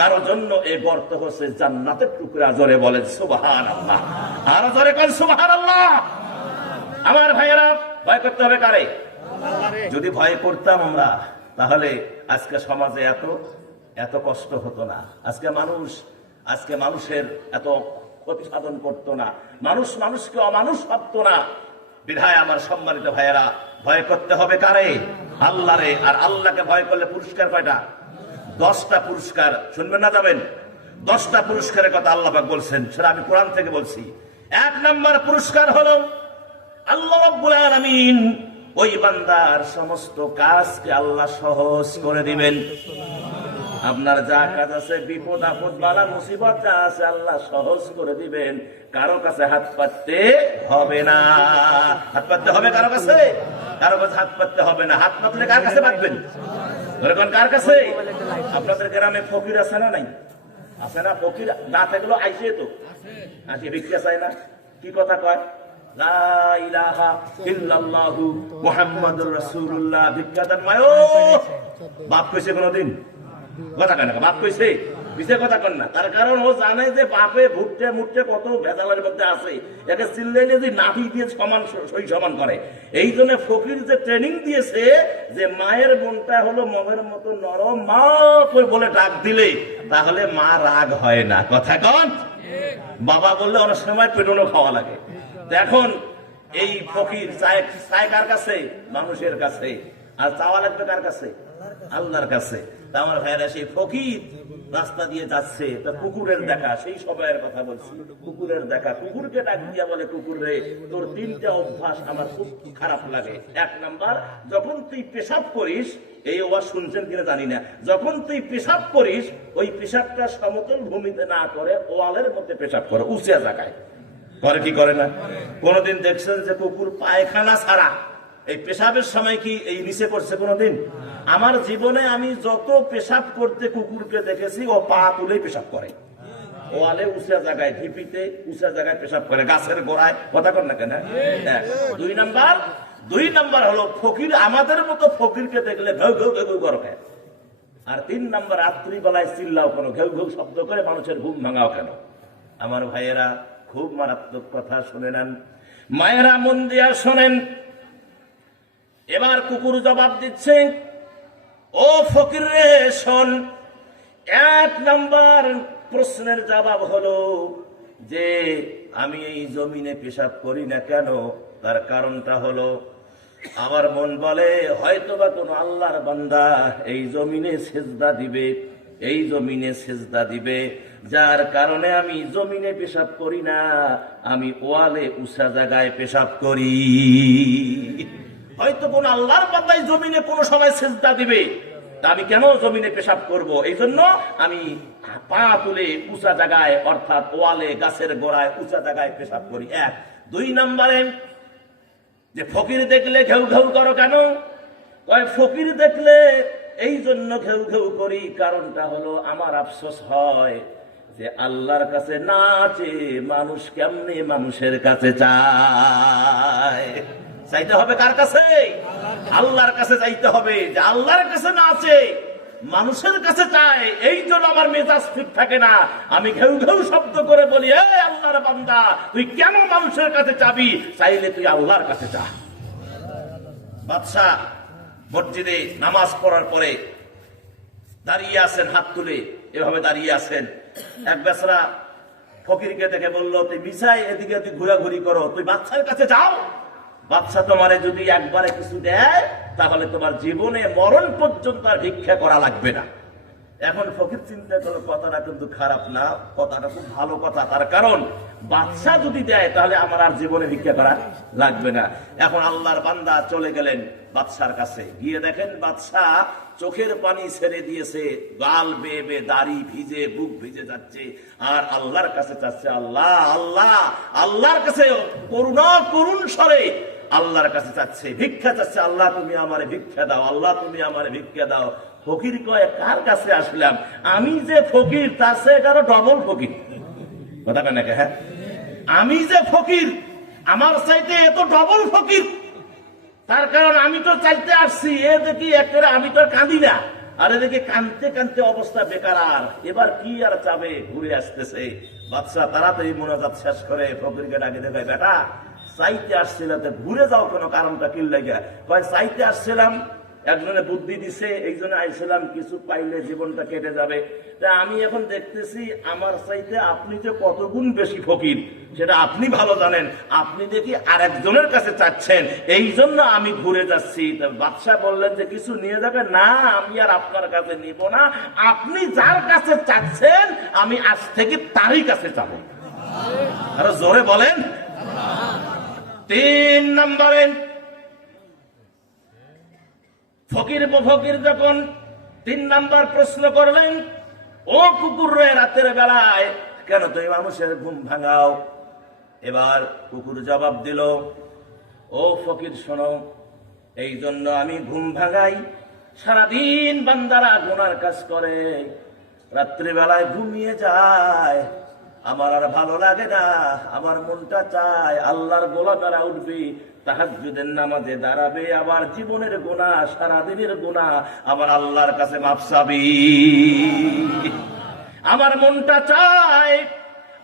কারো জন্য এই গর্ত হচ্ছে জান্নাতের টুকরা। জোরে বলেন সুবহানাল্লাহ, আর জোরে বলেন সুবহানাল্লাহ। আমার ভাইয়েরা, ভয় করতে হবে কারে? যদি ভয় করতাম আমরা, তাহলে আজকে সমাজে এত কষ্ট হতো না। আজকে মানুষের এত ক্ষতি সাধন করতো না, মানুষকে অমানুষ ভাবতো না। বিধায় আমার সম্মানিত ভাইয়েরা, ভয় করতে হবে কারে? আল্লাহরে। আর আল্লাহকে ভয় করলে পুরস্কার কয়টা? 10টা পুরস্কার। শুনবেন না, যাবেন? 10টা পুরস্কারের কথা আল্লাহ পাক বলছেন, সেটা আমি কোরআন থেকে বলছি। 1 নম্বর পুরস্কার হলো, আল্লাহ রাব্বুল আলামিন ওই বান্দার সমস্ত কাজকে আল্লাহ সহজ করে দিবেন। আপনার যা কাজ আছে, বিপদ আপদ বালা মুসিবত যা আছে, আল্লাহ সহজ করে দিবেন। কারো কাছে হাত পাততে হবে না। হাত পাততে হবে কারো কাছে? কারো কাছে হাত পাততে হবে না। হাত পাতলে কার কাছে পাতবেন? কার কাছে? আপনাদের গ্রামে ফকির আছে না? নাই? আছে না ফকির? না থাকলেও আইসে তো, আসে ভিক্ষা চায় না? কি কথা কয়? লা ইলাহা ইল্লাল্লাহু মুহাম্মাদুর রাসূলুল্লাহ। ভিক্ষা দেন মায়ো। বাপ কইছে কোনদিন? কথা কয় না। বাপ কইছে? বিশে কথা কন না। তার কারণ ও জানে যে বাপে ভুট্টে মুট্টে কত ভেজালের মধ্যে আছে, একে চিল্লাইলে যে নাভি দিয়ে সমান করে। এই জন্য ফকির যে ট্রেনিং দিয়েছে, যে মায়ের মনটা হলো মগের মতো নরম, মা বলে ডাক দিলে তাহলে মা রাগ হয় না। কথা কন? বাবা বললে অনেক সময় পেটনো খাওয়া লাগে। এখন এই ফকির চায় কার কাছে? মানুষের কাছে। আর চাওয়া লাগবে কার কাছে? আল্লাহর কাছে। আমার ভাইয়েরা, সেই ফকির রাস্তা দিয়ে যাচ্ছে, তা কুকুরের দেখা, সেই সময়ের কথা বলছি, কুকুরের দেখা, কুকুরকে ডাক দিয়া বলে, কুকুর রে, তোর 3টা অভ্যাস আমার খুব খারাপ লাগে। 1 নাম্বার, যখন তুই পেশাব করিস, এই ওয়াজ শুনছেন কিনা জানি না, যখন তুই পেশাব করিস, ওই পেশাবটা সমতল ভূমিতে না করে ওয়ালের মধ্যে পেশাব করে, উঁচা জায়গায় করে। কি করে না? কোনদিন দেখছেন যে কুকুর পায়খানা ছাড়া এই পেশাবের সময় কি এই নিচে করছে কোনদিন? আমার জীবনে আমি যত পেশাব করতে কুকুরকে দেখেছি, ও পা তুলেই পেশাব করে। ওয়ালে উঁচা জায়গায়, ঢিপিতে উঁচা জায়গায় পেশাব করে, গাছের গোড়ায়। কথা কর না কেন? 2 নাম্বার হলো, ফকির আমাদের মতো ফকিরকে দেখলে ঘেউ ঘেউ ঘেউ ঘেউ করে। আর 3 নাম্বার, রাত্রিবেলায় চিল্লাও কেন, ঘেউ ঘেউ শব্দ করে মানুষের ঘুম ভাঙাও কেন? আমার ভাইয়েরা, খুব মারাত্মক কথা শুনে নেন। মায়েরা মন দিয়া শোনেন। এবার কুকুর জবাব দিচ্ছে, ও ফকির রে শোন। 1 নাম্বার প্রশ্নের জবাব হলো যে আমি এই জমিনে পেশাব করি না কেন? তার কারণটা হলো, আমার মন বলে হয়তোবা কোনো আল্লাহর বান্দা এই জমিনে সেজদা দিবে, এই জমিনে সেজদা দিবে, যার কারণে আমি জমিনে পেশাব করি না, আমি ওয়ালে উঁচা জায়গায় পেশাব করি। হয়তো কোন আল্লাহর বান্দাই জমিনে কোনো সময় সেজদা দিবে, তা আমি কেন জমিনে পেশাব করব? এই জন্য আমি পা তুলে উঁচা জায়গায়, অর্থাৎ ওয়ালে, গাছের গোড়ায়, উঁচা জায়গায় পেশাব করি। 1। 2 নম্বরে, যে ফকির দেখলে ঘেউ ঘেউ করো কেন? কয় ফকির দেখলে এই জন্য ঘেউ ঘেউ করি, কারণটা হলো আমার আফসোস হয় যে আল্লাহর কাছে না চেয়ে মানুষ কেমনে মানুষের কাছে চায়। চাইতে হবে কার কাছে? আল্লাহর কাছে চাইতে হবে। যে আল্লাহর কাছে না চেয়ে মানুষের কাছে চায়, এই জন্য আমার মেজাজ ঠিক থাকে না। আমি ঘেউ ঘেউ শব্দ করে বলি, এ আল্লাহর বান্দা, তুই কেন মানুষের কাছে চাবি? চাইলে তুই আল্লাহর কাছে চা। বাদশা মসজিদে নামাজ পড়ার পরে দাঁড়িয়ে আছেন, হাত তুলে এভাবে দাঁড়িয়ে আছেন। এক বেচারা ফকিরকে দেখে বলল, তুই মিশাই এদিকে তুই ঘোরাঘুরি করো, তুই বাচ্চার কাছে যাও, বাচ্চা তোমারে যদি একবারে কিছু দেয় তাহলে তোমার জীবনে মরণ পর্যন্ত আর ভিক্ষা করা লাগবে না। এখন ফকির চিন্তা করলো কথাটা কিন্তু খারাপ না, কথাটা খুব ভালো কথা। তার কারণ বাদশা যদি দেয় তাহলে আমার আর জীবনে ভিক্ষা করা লাগবে না। এখন আল্লাহর বান্দা চলে গেলেন বাদশার কাছে, গিয়ে দেখেন বাদশা চোখের পানি ছেড়ে দিয়েছে, গাল বেয়ে বেয়ে দাড়ি ভিজে, বুক ভিজে যাচ্ছে, আর আল্লাহর কাছে চাচ্ছে, আল্লাহ আল্লাহ, আল্লাহর কাছে করুণা করুণ স্বরে আল্লাহর কাছে চাচ্ছে, ভিক্ষা চাচ্ছে, আল্লাহ তুমি আমারে ভিক্ষা দাও, আল্লাহ তুমি আমারে ভিক্ষা দাও। ফকির কয়, কার কাছে আসলাম? আমি যে ফকির তার চেয়ে এটারও ডবল ফকির। কথা কেন? হ্যাঁ, আমি যে ফকির আমার চাইতে এত ডবল ফকির। তার কারণ আমি তো চাইতে আসছি, এ দেখি একেবারে আমি তো আর কাঁদি না, আর এদিকে কাঁদতে কাঁদতে অবস্থা বেকার। আর এবার কি আর চাবে, ঘুরে আসতেছে। বাদশা তাড়াতাড়ি মোনাজাত শেষ করে ফকিরকে ডাকে, দেখায়, বেটা চাইতে আসছিলাম, ঘুরে যাও কোনো কারণটা কি লাগে? কয়, চাইতে আসছিলাম, একজনে বুদ্ধি দিছে, এই জন্য আইছিলাম, কিছু পাইলে জীবনটা কেটে যাবে। আমি এখন দেখতেছি আমার চাইতে আপনি যে কত গুণ বেশি ফকির সেটা আপনি ভালো জানেন, আপনি দেখি আরেকজনের কাছে চাচ্ছেন, এই জন্য আমি ঘুরে যাচ্ছি। বাদশা বললেন যে কিছু নিয়ে যাবে না, আমি আর আপনার কাছে নিব না, আপনি যার কাছে চাচ্ছেন আমি আজ থেকে তারই কাছে যাবো। আরো জোরে বলেন। 3 নম্বরে ফকির যখন 3 নাম্বার প্রশ্ন করলেন, ও কুকুর রে, রাতের বেলায় কেন তুমি মানুষের ঘুম ভাঙাও? এবার কুকুর জবাব দিল, ও ফকির শোনো, এই জন্য আমি ঘুম ভাঙাই, সারাদিন বান্দারা গুনার কাজ করে, রাত্রিবেলায় ঘুমিয়ে যায়, আমার আর ভালো লাগে না, আমার মনটা চায় আল্লাহর গোলামেরা উঠবে, তাহাজ্জুদের নামাজে দাঁড়াবে, আবার জীবনের গুনাহ, সারাদিনের গুনাহ আবার আল্লাহর কাছে মাফ চাবি। আমার মনটা চায়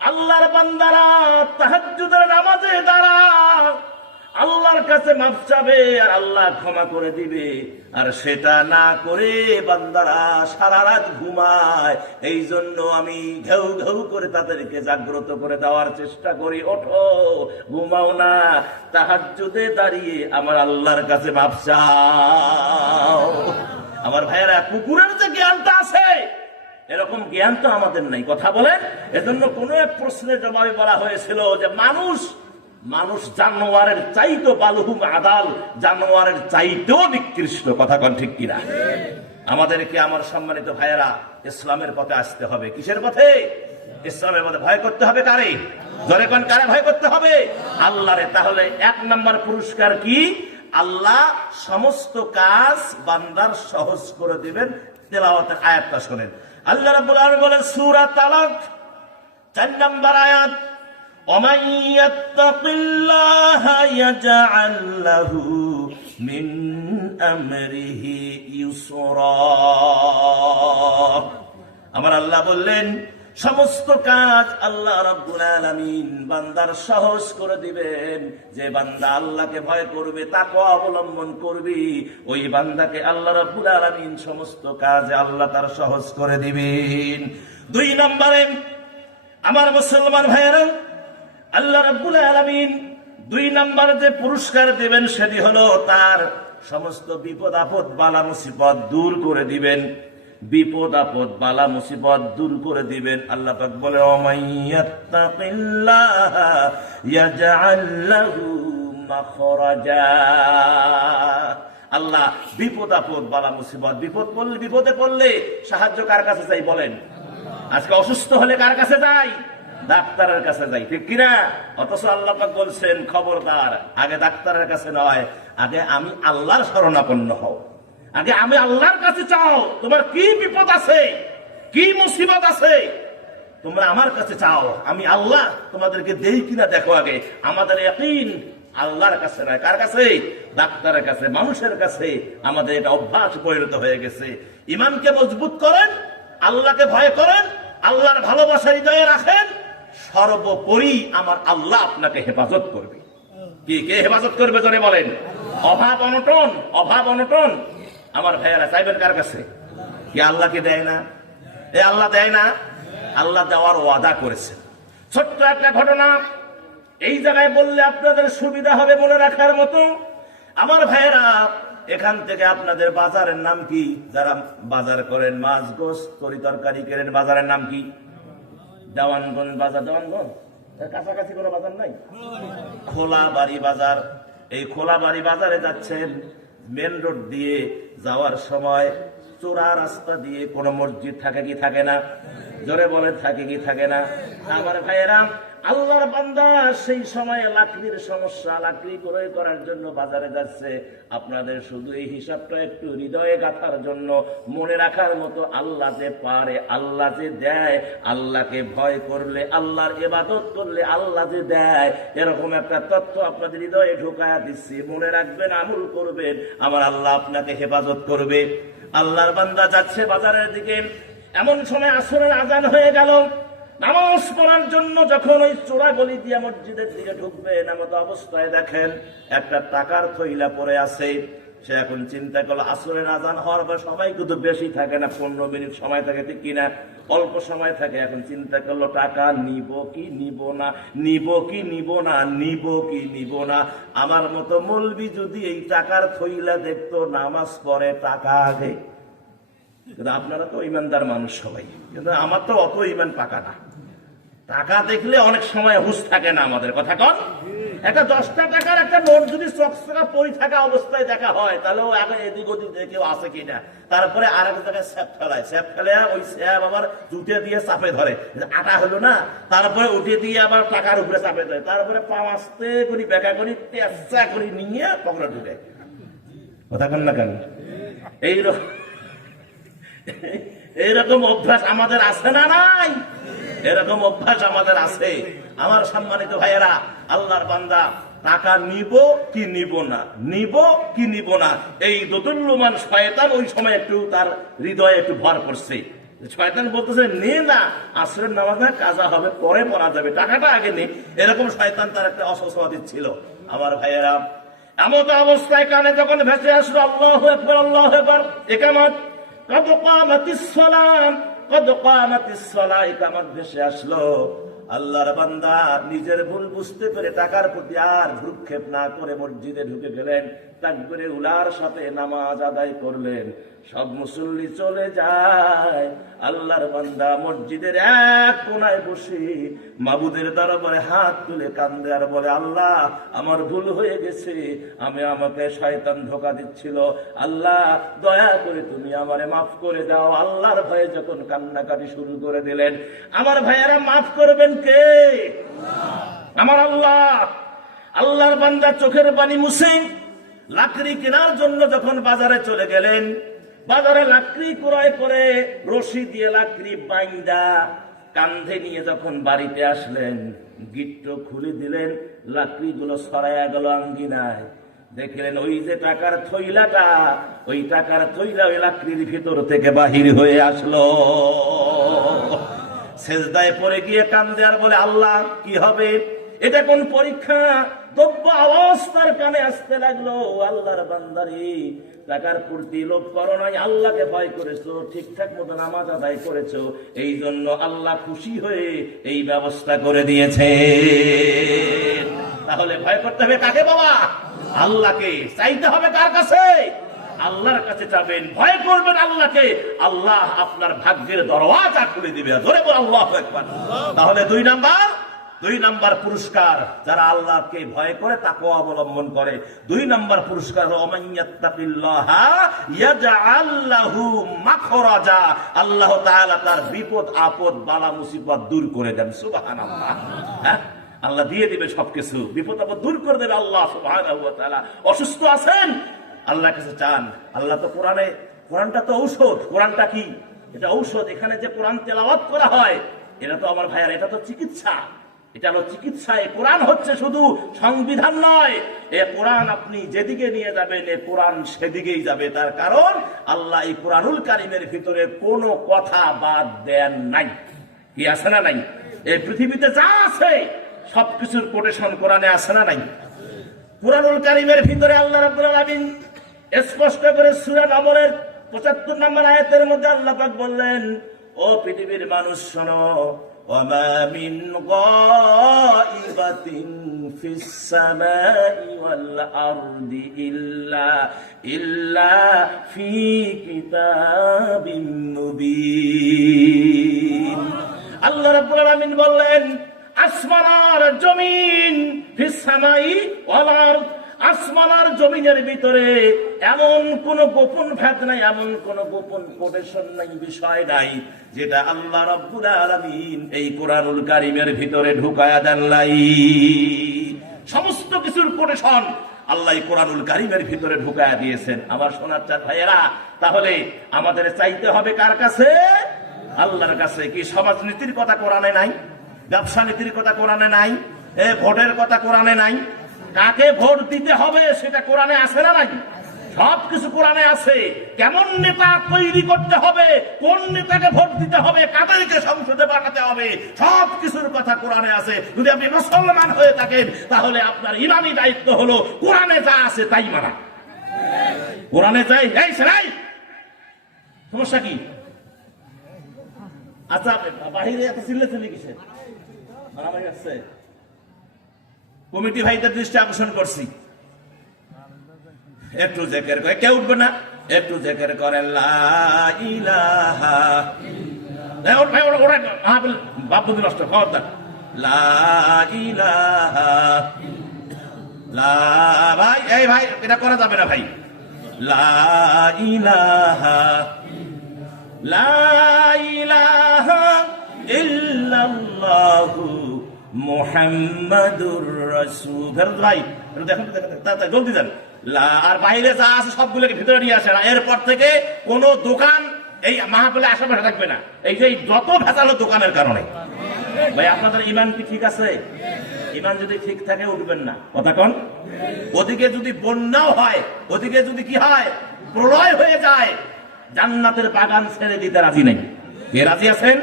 আল্লাহর বান্দারা তাহাজ্জুদের নামাজে দাঁড়া, আল্লাহর কাছে মাফ চাবে আর আল্লাহ ক্ষমা করে দিবে, আর সেটা না করে বান্দারা সারা রাত ঘুমায়। এই জন্য আমি ঘেউ ঘেউ করে তাদেরকে জাগ্রত করে দেওয়ার চেষ্টা করি, ওঠো, ঘুমাও না, তাহাজ্জুদে দাঁড়িয়ে আমার আল্লাহর কাছে মাফ চাও। আমার ভাইয়েরা, কুকুরের যে জ্ঞানটা আছে এরকম জ্ঞান তো আমাদের নাই। কথা বলেন। এজন্য কোন এক প্রশ্নের জবাবে বলা হয়েছিল যে মানুষ জানোয়ারের চাইতো বালুহুম আদাল, জানোয়ারের চাইতেও নিকৃষ্ট। কথা কন ঠিক কিনা? আমাদেরকে, আমার সম্মানিত ভাইয়েরা, ইসলামের পথে আসতে হবে। কিসের পথে? ইসলামের পথে। ভয় করতে হবে কারে? জোরে কোন, কারে ভয় করতে হবে? আল্লাহরে। তাহলে 1 নম্বর পুরস্কার কি? আল্লাহ সমস্ত কাজ বান্দার সহজ করে দিবেন। তেলাওয়াতের আয়াতটা শুনেন। আল্লাহ রাব্বুল আলামিন বলেন সূরা তালাক 4 নম্বর আয়াত, ومن يتق الله يجعل له من أمره يسرا। আমার আল্লাহ বললেন সমস্ত কাজ আল্লাহ রাব্বুল আলামিন বান্দার সহজ করে দিবেন। যে বান্দা আল্লাহকে ভয় করবে, তাকওয়া অবলম্বন করবে, ওই বান্দাকে আল্লাহ রাব্বুল আলামিন সমস্ত কাজ আল্লাহ তার সহজ করে দিবেন। 2 নম্বরে আমার মুসলমান ভাইয়েরা, আল্লাহ রাব্বুল আলামিন 2 নম্বর যে পুরস্কার দিবেন সেটি হলো তার সমস্ত বিপদ আপদ বালা মুসিবত দূর করে দিবেন। বিপদ আপদ বালা মুসিবত দূর করে দিবেন। আল্লাহ পাক বলে, ওমাইয়াত্তাকিল্লাহা ইয়াজআল লাহু মাখরাজা। আল্লাহ বিপদ আপদ বালা মুসিবত, বিপদে পড়লে সাহায্য কার কাছে চাই বলেন? আজকে অসুস্থ হলে কার কাছে যাই? ডাক্তারের কাছে যাই, ঠিক কিনা? অথচ আল্লাহ পাক বলছেন, খবরদার, আগে ডাক্তারের কাছে নয়, আগে আমি আল্লাহর শরণাপন্ন হও, আগে আমি আল্লাহর কাছে চাও। তোমার কি বিপদ আছে, কি মুসিবত আছে, তোমরা আমার কাছে চাও, আমি আল্লাহ তোমাদেরকে দেই কিনা দেখো। আগে আমাদের ইয়াকিন আল্লাহর কাছে নয়, কার কাছে? ডাক্তারের কাছে, মানুষের কাছে। আমাদের এটা অভ্যাস পরিণত হয়ে গেছে। ইমানকে মজবুত করেন, আল্লাহকে ভয় করেন, আল্লাহর ভালোবাসা হৃদয়ে রাখেন, সর্বোপরি আমার আল্লাহ আপনাকে হেফাজত করবে। কে হেফাজত করবে জোরে বলেন? অভাব অনটন আমার ভাইয়েরা চাইবেন কার কাছে? কি আল্লাহকে দেয় না? আল্লাহ দেয় না? আল্লাহ দেওয়ার ওয়াদা করেছেন। ছোট্ট একটা ঘটনা এই জায়গায় বললে আপনাদের সুবিধা হবে মনে রাখার মতো। আমার ভাইয়েরা, এখান থেকে আপনাদের বাজারের নাম কি? যারা বাজার করেন, মাছ গোস তরি তরকারি কেনেন, বাজারের নাম কি? দেওয়ানগঞ্জ বাজার। দেওয়ানগঞ্জ এর কাছাকাছি কোনো বাজার নাই? খোলাবাড়ি বাজার। এই খোলাবাড়ি বাজারে যাচ্ছেন, মেন রোড দিয়ে যাওয়ার সময় চোরা রাস্তা দিয়ে কোন মসজিদ থাকে কি থাকে না? জোরে বলে থাকে কি থাকে না? আমার ভাইয়েরা, আল্লাহর বান্দা সেই সময় লাকড়ির সমস্যা, লাকড়ি ক্রয় করার জন্য বাজারে যাচ্ছে। আপনাদের শুধু এই হিসাবটা একটু হৃদয়ে গাঁথার জন্য মনে রাখার মতো, আল্লাহ যে পারে, আল্লাহ যে দেয়, আল্লাহকে ভয় করলে, আল্লাহর ইবাদত করলে আল্লাহ যে দেয়, এরকম একটা তথ্য আপনাদের হৃদয়ে ঢোকায়া দিচ্ছি। মনে রাখবেন, আমল করবেন, আমার আল্লাহ আপনাকে হেফাজত করবে। আল্লাহর বান্দা যাচ্ছে বাজারের দিকে, এমন সময় আসরের আজান হয়ে গেল। নামাজ পড়ার জন্য যখন ওই চোরা গলি দিয়ে মসজিদের দিকে ঢুকবেন, এমন অবস্থায় দেখেন একটা টাকার থইলা পড়ে আছে। সে এখন চিন্তা করলো, আসরের আজান হওয়ার পর সময় কিন্তু বেশি থাকে না, 15 মিনিট সময় থাকে, ঠিক কিনা? অল্প সময় থাকে। এখন চিন্তা করলো, টাকা নিব কি নিব না, নিব কি নিব না, নিব কি নিব না। আমার মতো মৌলবি যদি এই টাকার থইলা দেখতো, নামাজ পড়ে টাকা আগে। কিন্তু আপনারা তো ইমানদার মানুষ সবাই, কিন্তু আমার তো অত ইমান পাকা না। টাকা দেখলে অনেক সময় হুঁশ থাকে না আমাদের, কথা কন। একটা 10 টাকার একটা নোট যদি চকচকা পরি থাকা অবস্থায় দেখা হয়, তাহলেও আগে এদিক ওদিক দেখেও আছে কিনা। তারপরে আর এক জায়গায় স্যাপ ফেলায়, স্যাপ ফেলে ওই স্যাপ আবার জুটে দিয়ে চাপে ধরে, আটা হলো না, তারপরে উঠে দিয়ে আবার টাকার উপরে চাপে ধরে, তারপরে পা আস্তে করি বেকা করি তেজা করি নিয়ে পকেটে ঢুকে। কথা কন না কেন? এইরকম অভ্যাস আমাদের আছে না নাই? এরকম অভ্যাস আমাদের আছে। আমার সম্মানিত ভাইয়েরা, আল্লাহর বান্দা, টাকা নিব কি নিব না, নিব কি নিব না, এই দোদুল্যমান শয়তান ওই সময় একটু তার হৃদয়ে একটু ভর করছে। শয়তান বলতেছে, নে না, আসরের নামাজ না, কাজা হবে, পরে পড়া যাবে, টাকাটা আগে নে। এরকম শয়তান তার একটা অসস্বাদ ছিল। আমার ভাইয়েরা, এমন অবস্থায় কানে যখন ভেসে আসলো আল্লাহু আকবার, আল্লাহু আকবার, ইকামত, কদ কামাতিস সালাম, কদ কামাতিস সালাহ, ইকামত ভেসে আসলো। আল্লাহর বান্দা নিজের ভুল বুঝতে পেরে টাকার প্রতি আর ভ্রুক্ষেপ না করে মসজিদে ঢুকে গেলেন, তাকবীরে উলার সাথে নামাজ আদায় করলেন। সব মুসল্লি চলে যায়, আল্লাহর বান্দা মসজিদের এক কোনায় বসে মাবুদের দরবারে হাত তুলে কান্দে আর বলে, আল্লাহ আমার ভুল হয়ে গেছে, আমাকে শয়তান ধোঁকা দিচ্ছিল, আল্লাহ দয়া করে তুমি আমারে মাফ করে দাও। আল্লাহর ভয়ে যখন কান্নাকাটি শুরু করে দিলেন, আমার ভাইয়েরা, মাফ করবেন কে? আমার আল্লাহ। আল্লাহর বান্দা চোখের পানি মুছে লাকড়ি কেনার জন্য যখন বাজারে চলে গেলেন, বাজারে লাকড়ি ক্রয় করে রশি দিয়ে লাকড়ি বাইন্দা কান্ধে নিয়ে যখন বাড়িতে আসলেন, গিট্ট খুলে দিলেন, লাকড়িগুলো ছড়াইয়া গেল আঙ্গিনায়। দেখলেন ওই যে টাকার থইলাটা, ওই টাকার থইলা ওই লাকড়ির ভিতর থেকে বাহির হয়ে আসলো। সেজদায় পড়ে গিয়ে কান্দে আর বলে, আল্লাহ কি হবে, এটা কোন পরীক্ষা? দ্রব্য আওয়াজ তার কানে আসতে লাগলো, আল্লাহর বান্দারি, টাকার প্রতি লোভ করো নাই, আল্লাহকে ভয় করেছো, ঠিকঠাক মতো নামাজ আদায় করেছো, এই জন্য আল্লাহ খুশি হয়ে এই ব্যবস্থা করে দিয়েছে। তাহলে ভয় করতে হবে কাকে বাবা? আল্লাহকে। চাইতে হবে কার কাছে? আল্লাহর কাছে যাবেন, ভয় করবেন আল্লাহকে, আল্লাহ আপনার ভাগ্যের দরওয়াজা খুলে দিবে। ধরে বল আল্লাহু আকবার। তাহলে 2 নাম্বার পুরস্কার, যারা আল্লাহকে ভয় করে, তাকওয়া অবলম্বন করে, 2 নাম্বার পুরস্কার হলো ওমাইয়াত্তাকিল্লাহা ইয়াজআল লাহু মাখরাজা। আল্লাহ তাআলা তার বিপদ আপদ বালা মুসিবত দূর করে দেন। সুবহানাল্লাহ। হ্যাঁ, আল্লাহ দিয়ে দিবে সবকিছু, বিপদ আপদ দূর করে দেবে আল্লাহ সুবহানাহু ওয়া তাআলা। অসুস্থ আছেন, আল্লাহর কাছে চান। আল্লাহ তো কোরআনটা তো ঔষধ। কোরআনটা কি? এটা ঔষধ। এখানে যে কোরআন তেলাওয়াত করা হয়, এটা তো আমার ভাইয়ার, এটা তো চিকিৎসা। এটা হলো চিকিৎসা। এই কোরআন হচ্ছে শুধু সংবিধান নয়, এ কোরআন আপনি যেদিকে নিয়ে যাবেন, এ কোরআন সেদিকেই যাবে। তার কারণ আল্লাহ এই কোরআনুল কারীমের ভিতরে কোনো কথা বাদ দেন নাই। কি আছে না নাই? এই পৃথিবীতে যা আছে সবকিছুর কোটেশন কোরআনে আছে না নাই? কোরআনুল কারীমের ভিতরে আল্লাহ রাব্বুল আলামিন স্পষ্ট করে সূরা নম্বরের 75 নম্বর আয়াতের মধ্যে আল্লাহ পাক বললেন, ও পৃথিবীর মানুষ শোনো, ওয়ামা মিন গায়িবাতিন ফিস সামাই ওয়াল আরদি ইল্লা ফি কিতাবিন মুবিন। আল্লাহ রাব্বুল আলামিন বললেন, আসমান আর জমিন, ফিস সামাই ওয়াল আরদ, আসমান আর জমিনের ভিতরে এমন কোন গোপন ভেদ নাই, এমন কোন গোপন কোটেশন নাই, বিষয় নাই যেটা আল্লাহ রাব্বুল আলামিন এই কোরআনুল কারীমের ভিতরে ঢুকায়া দেন নাই। সমস্ত কিছুর কোটেশন আল্লাহ কোরআনুল কারীমের ভিতরে ঢুকায়া দিয়েছেন। আমার সোনার চাঁদ ভাইয়েরা, তাহলে আমাদের চাইতে হবে কার কাছে? আল্লাহর কাছে। কি সমাজনীতির কথা কোরআনে নাই? ব্যবসা নীতির কথা কোরআনে নাই? ভোটের কথা কোরআনে নাই? কাকে ভোট দিতে হবে সেটা কোরআনে আছে না নাই? সবকিছু কোরআনে আছে। কেমন নেতা তৈরি করতে হবে, কোন নেতাকে ভোট দিতে হবে, কাদেরকে সংসদে পাঠাতে হবে, সবকিছুর কথা কোরআনে আছে। যদি আপনি মুসলমান হয়ে থাকেন, তাহলে আপনার ইমানি দায়িত্ব হলো কোরআনে যা আছে তাই মানা। কোরআনে যাই এই সেলাই সমস্যা কি? আচ্ছা, বাহিরে এত চিল্লাচিল্লি কিসের? আমার কাছে কমিটি ভাইদের দৃষ্টি আকর্ষণ করছি, একটু জেকের করে, কেউ উঠবে না, একটু জেকের করেন লা ইলাহা, বাপবুদ্ধি নষ্ট, খবরদার, লা ইলাহা, ভাই এই ভাই এটা করা যাবে না ভাই, লা ইলাহা, লা ইলাহা ইল্লাল্লাহু মুহাম্মাদুর রাসূল। ভাই দেখুন, জলদি যান। আর বাইরে যা আছে সবগুলোকে ভিতরে নিয়ে আসে না। এরপর থেকে কোন দোকান এই মাহফিলে আশেপাশে থাকবে না। এই যে যত ভেজালো দোকানের কারণে। ভাই আপনাদের ইমান কি ঠিক আছে? ইমান যদি ঠিক থাকে উঠবেন না, কথা কোন? ওদিকে যদি বন্যাও হয়, ওদিকে যদি কি হয়, প্রলয় হয়ে যায়, জান্নাতের বাগান ছেড়ে দিতে রাজি নেই। কে রাজি আছেন?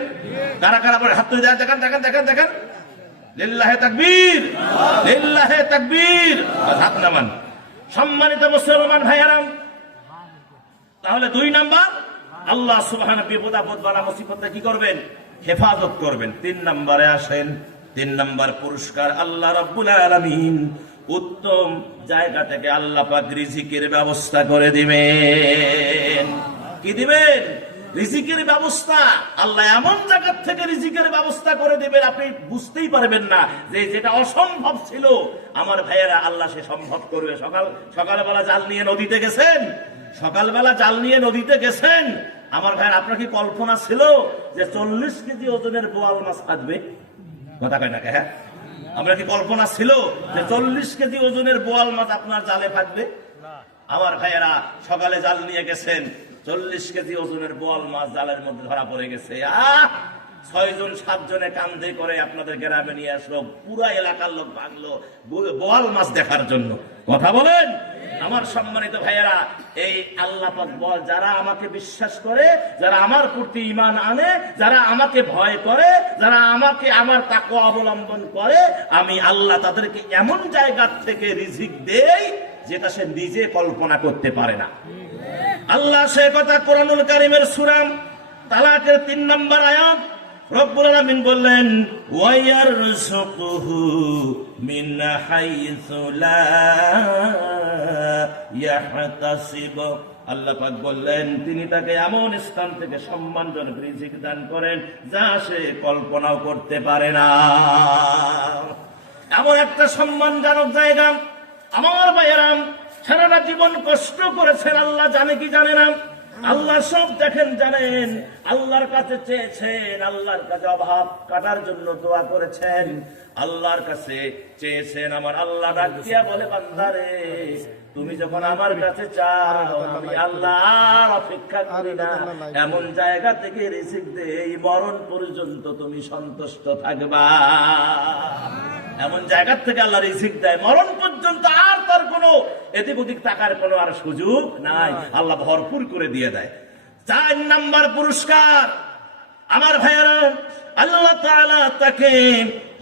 কারা কারা বলে হাত তুলে দেখেন দেখেন দেখেন দেখেন। লিল্লাহে তাকবীর, লিল্লাহে তাকবীর। হাত নামান। সম্মানিত মুসলমান ভাইয়েরা, তাহলে 2 নাম্বার, আল্লাহ সুবহানাহু বিপদ আপদ বালা মুসিবতে কি করবেন? হেফাজত করবেন। 3 নম্বরে আসেন। 3 নম্বর পুরস্কার, আল্লাহ রাব্বুল আলামিন উত্তম জায়গা থেকে আল্লাহ পাক রিজিকের ব্যবস্থা করে দিবেন। কি দিবেন? রিজিকের ব্যবস্থা। আল্লাহ এমন জায়গা থেকে রিজিকের ব্যবস্থা করে দিবেন, আপনি বুঝতেই পারবেন না যে যেটা অসম্ভব ছিল, আমার ভাইয়েরা, আল্লাহ সে সম্ভব করবে। সকালবেলা জাল নিয়ে নদীতে গেছেন, সকালবেলা জাল নিয়ে নদীতে গেছেন, আমার ভাইয়ের আপনার কি কল্পনা ছিল যে 40 কেজি ওজনের বোয়াল মাছ থাকবে? কথা কয় না? হ্যাঁ, আমরা কি কল্পনা ছিল যে 40 কেজি ওজনের বোয়াল মাছ আপনার জালে থাকবে? আমার ভাইয়েরা, সকালে জাল নিয়ে গেছেন, 40 কেজি ওজনের বোয়াল মাছ জালের মধ্যে ধরা পড়ে গেছে। 6 জন 7 জনে কান্দে করে আপনাদের গ্রামে নিয়ে আসলো, পুরা এলাকার লোক ভাঙলো বোয়াল মাছ দেখার জন্য। কথা বলেন আমার সম্মানিত ভাইয়েরা। এই আল্লাহ পাক বল, যারা আমাকে বিশ্বাস করে, যারা আমার প্রতি ঈমান আনে, যারা আমাকে ভয় করে, যারা আমাকে আমার তাকওয়া অবলম্বন করে, আমি আল্লাহ তাদেরকে এমন জায়গা থেকে রিজিক দেই যেটা সে নিজে কল্পনা করতে পারে না। আল্লাহ সে কথা কোরআনুল কারীমের সূরা তালাকের 3 নম্বর আয়াত রব্বুল আলামিন বললেন, ওয়ায়ারযুকুহু মিন হাইসু লা ইয়াহতাসিব। আল্লাহ পাক বললেন, তিনি তাকে এমন স্থান থেকে সম্মানজনক রিজিক দান করেন যা সে কল্পনাও করতে পারে না। এমন একটা সম্মানজনক জায়গা আমার ভাইয়েরা, সারাটা জীবন কষ্ট করেছেন, আল্লাহ জানে কি জানে না? আল্লাহ সব দেখেন, জানেন। আল্লাহর কাছে চেয়েছেন, আল্লাহর কাছে অভাব কাটার জন্য দোয়া করেছেন, আল্লাহর কাছে চেয়েছেন। আমার আল্লাহ ডাক দিয়া বলে, বান্দারে, তুমি যখন আমার কাছে চাও, আমি আল্লাহ আর অপেক্ষা করি না, এমন জায়গা থেকে রিজিক দেই মরণ পর্যন্ত তুমি সন্তুষ্ট থাকবা। এমন জায়গা থেকে আল্লাহ রিজিক দেয় মরণ পর্যন্ত, আর তার কোনো এদিক ওদিক তাকার কোনো আর সুযোগ নাই, আল্লাহ ভরপুর করে দিয়ে দেয়। 4 নম্বর পুরস্কার আমার ভাইয়েরা, আল্লাহ তাআলা তাকে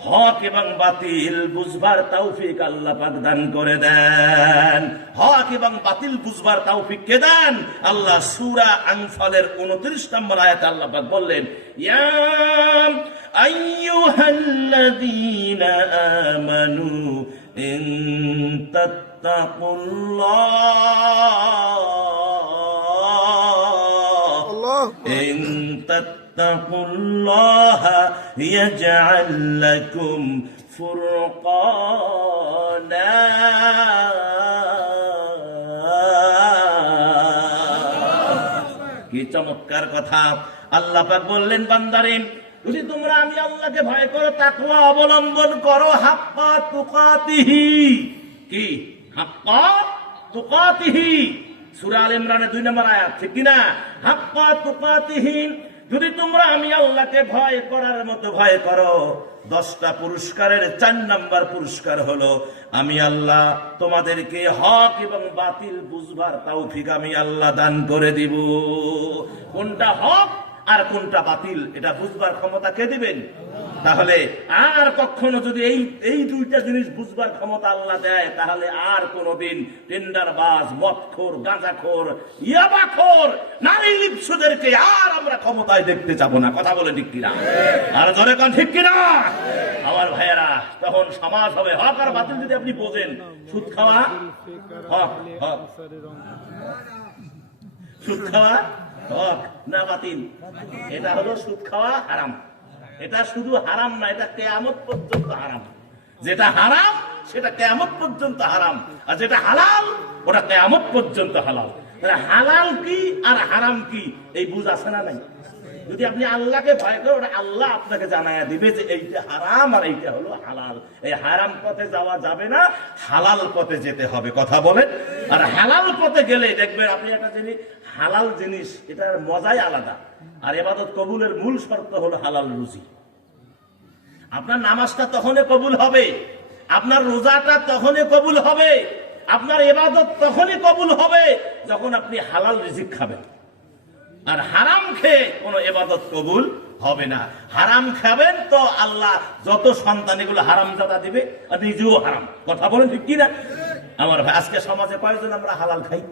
হক এবং বাতিল বুঝবার তৌফিক আল্লাহ পাক দান করে দেন। হক এবং বাতিল বুঝবার তৌফিক কে দেন? আল্লাহ সূরা আনফালের 29 নম্বর আয়াতে আল্লাহ পাক বললেন, ইয়া আইয়ুহাল্লাযীনা আমানু ইন তাত্তাকুল্লাহ ইয়াজআল লাকুম ফুরকানা। কি চমৎকার কথা! আল্লাহ পাক বললেন, বান্দারে যদি তোমরা আমি আল্লাহকে ভয় করো, তাকওয়া অবলম্বন করো, হাক্কা তুকাতিহি। কি হাক্কা তুকাতিহি? সূরা আল ইমরানের 2 নম্বর আয়াত, ঠিক কি না? হাক্কা তুকাতিহি, যদি তোমরা আমি আল্লাহকে ভয় করার মতো ভয় করো, 10টা পুরস্কারের 4 নম্বর পুরস্কার হলো আমি আল্লাহ তোমাদেরকে হক এবং বাতিল বুঝবার তৌফিক আমি আল্লাহ দান করে দিব। কোনটা হক আর কোনটা বাতিল এটা বুঝবার ক্ষমতা কে দিবেন? তাহলে আর কখনো যদি এই দুইটা জিনিস বুঝবার ক্ষমতা আল্লাহ দেয়, তাহলে আর কোনদিন টেন্ডারবাজ, মদখোর, গাঁজাখোর, ইয়াবাখোর, নারী লিপ্সুদেরকে আর আমরা ক্ষমতায় দেখতে যাব না। কথা বলে ঠিক কিনা? আর জোরে কোন ঠিক কিনা? আমার ভাইয়েরা, তখন সমাজ হবে হক আর বাতিল। যদি আপনি বোঝেন সুদ খাওয়া হক, হক সুদ খাওয়া হক না বাতিল? এটা হলো সুদ খাওয়া হারাম। এটা শুধু হারাম না, এটা কিয়ামত পর্যন্ত হারাম। যেটা হারাম সেটা কিয়ামত পর্যন্ত হারাম, আর যেটা হালাল ওটা কিয়ামত পর্যন্ত হালাল। হালাল কি আর হারাম কি এই বুঝ আছে না নাই? যদি আপনি আল্লাহকে ভয় করেন, ওটা আল্লাহ আপনাকে জানায়া দিবে যে এইটা হারাম আর এইটা হলো হালাল। এই হারাম পথে যাওয়া যাবে না, হালাল পথে যেতে হবে। কথা বলেন। আর হালাল পথে গেলে দেখবেন আপনি একটা জিনিস, হালাল জিনিস এটার মজাই আলাদা। আর ইবাদত কবুলের মূল শর্ত হলো হালাল রুজি। আপনার নামাজটা তখনই কবুল হবে, আপনার রোজাটা তখনই কবুল হবে, আপনার ইবাদত তখনই কবুল হবে যখন আপনি হালাল রিজিক খাবেন। আর হারাম খেয়ে কোনো ইবাদত কবুল হবে না। হারাম খাবেন তো আল্লাহ যত সন্তান এগুলো হারামজাদা দিবে, আর নিজেও হারাম। কথা বলেন ঠিক কি না? আমার ভাই, আজকে সমাজে কয়েকজন আমরা হালাল খাই?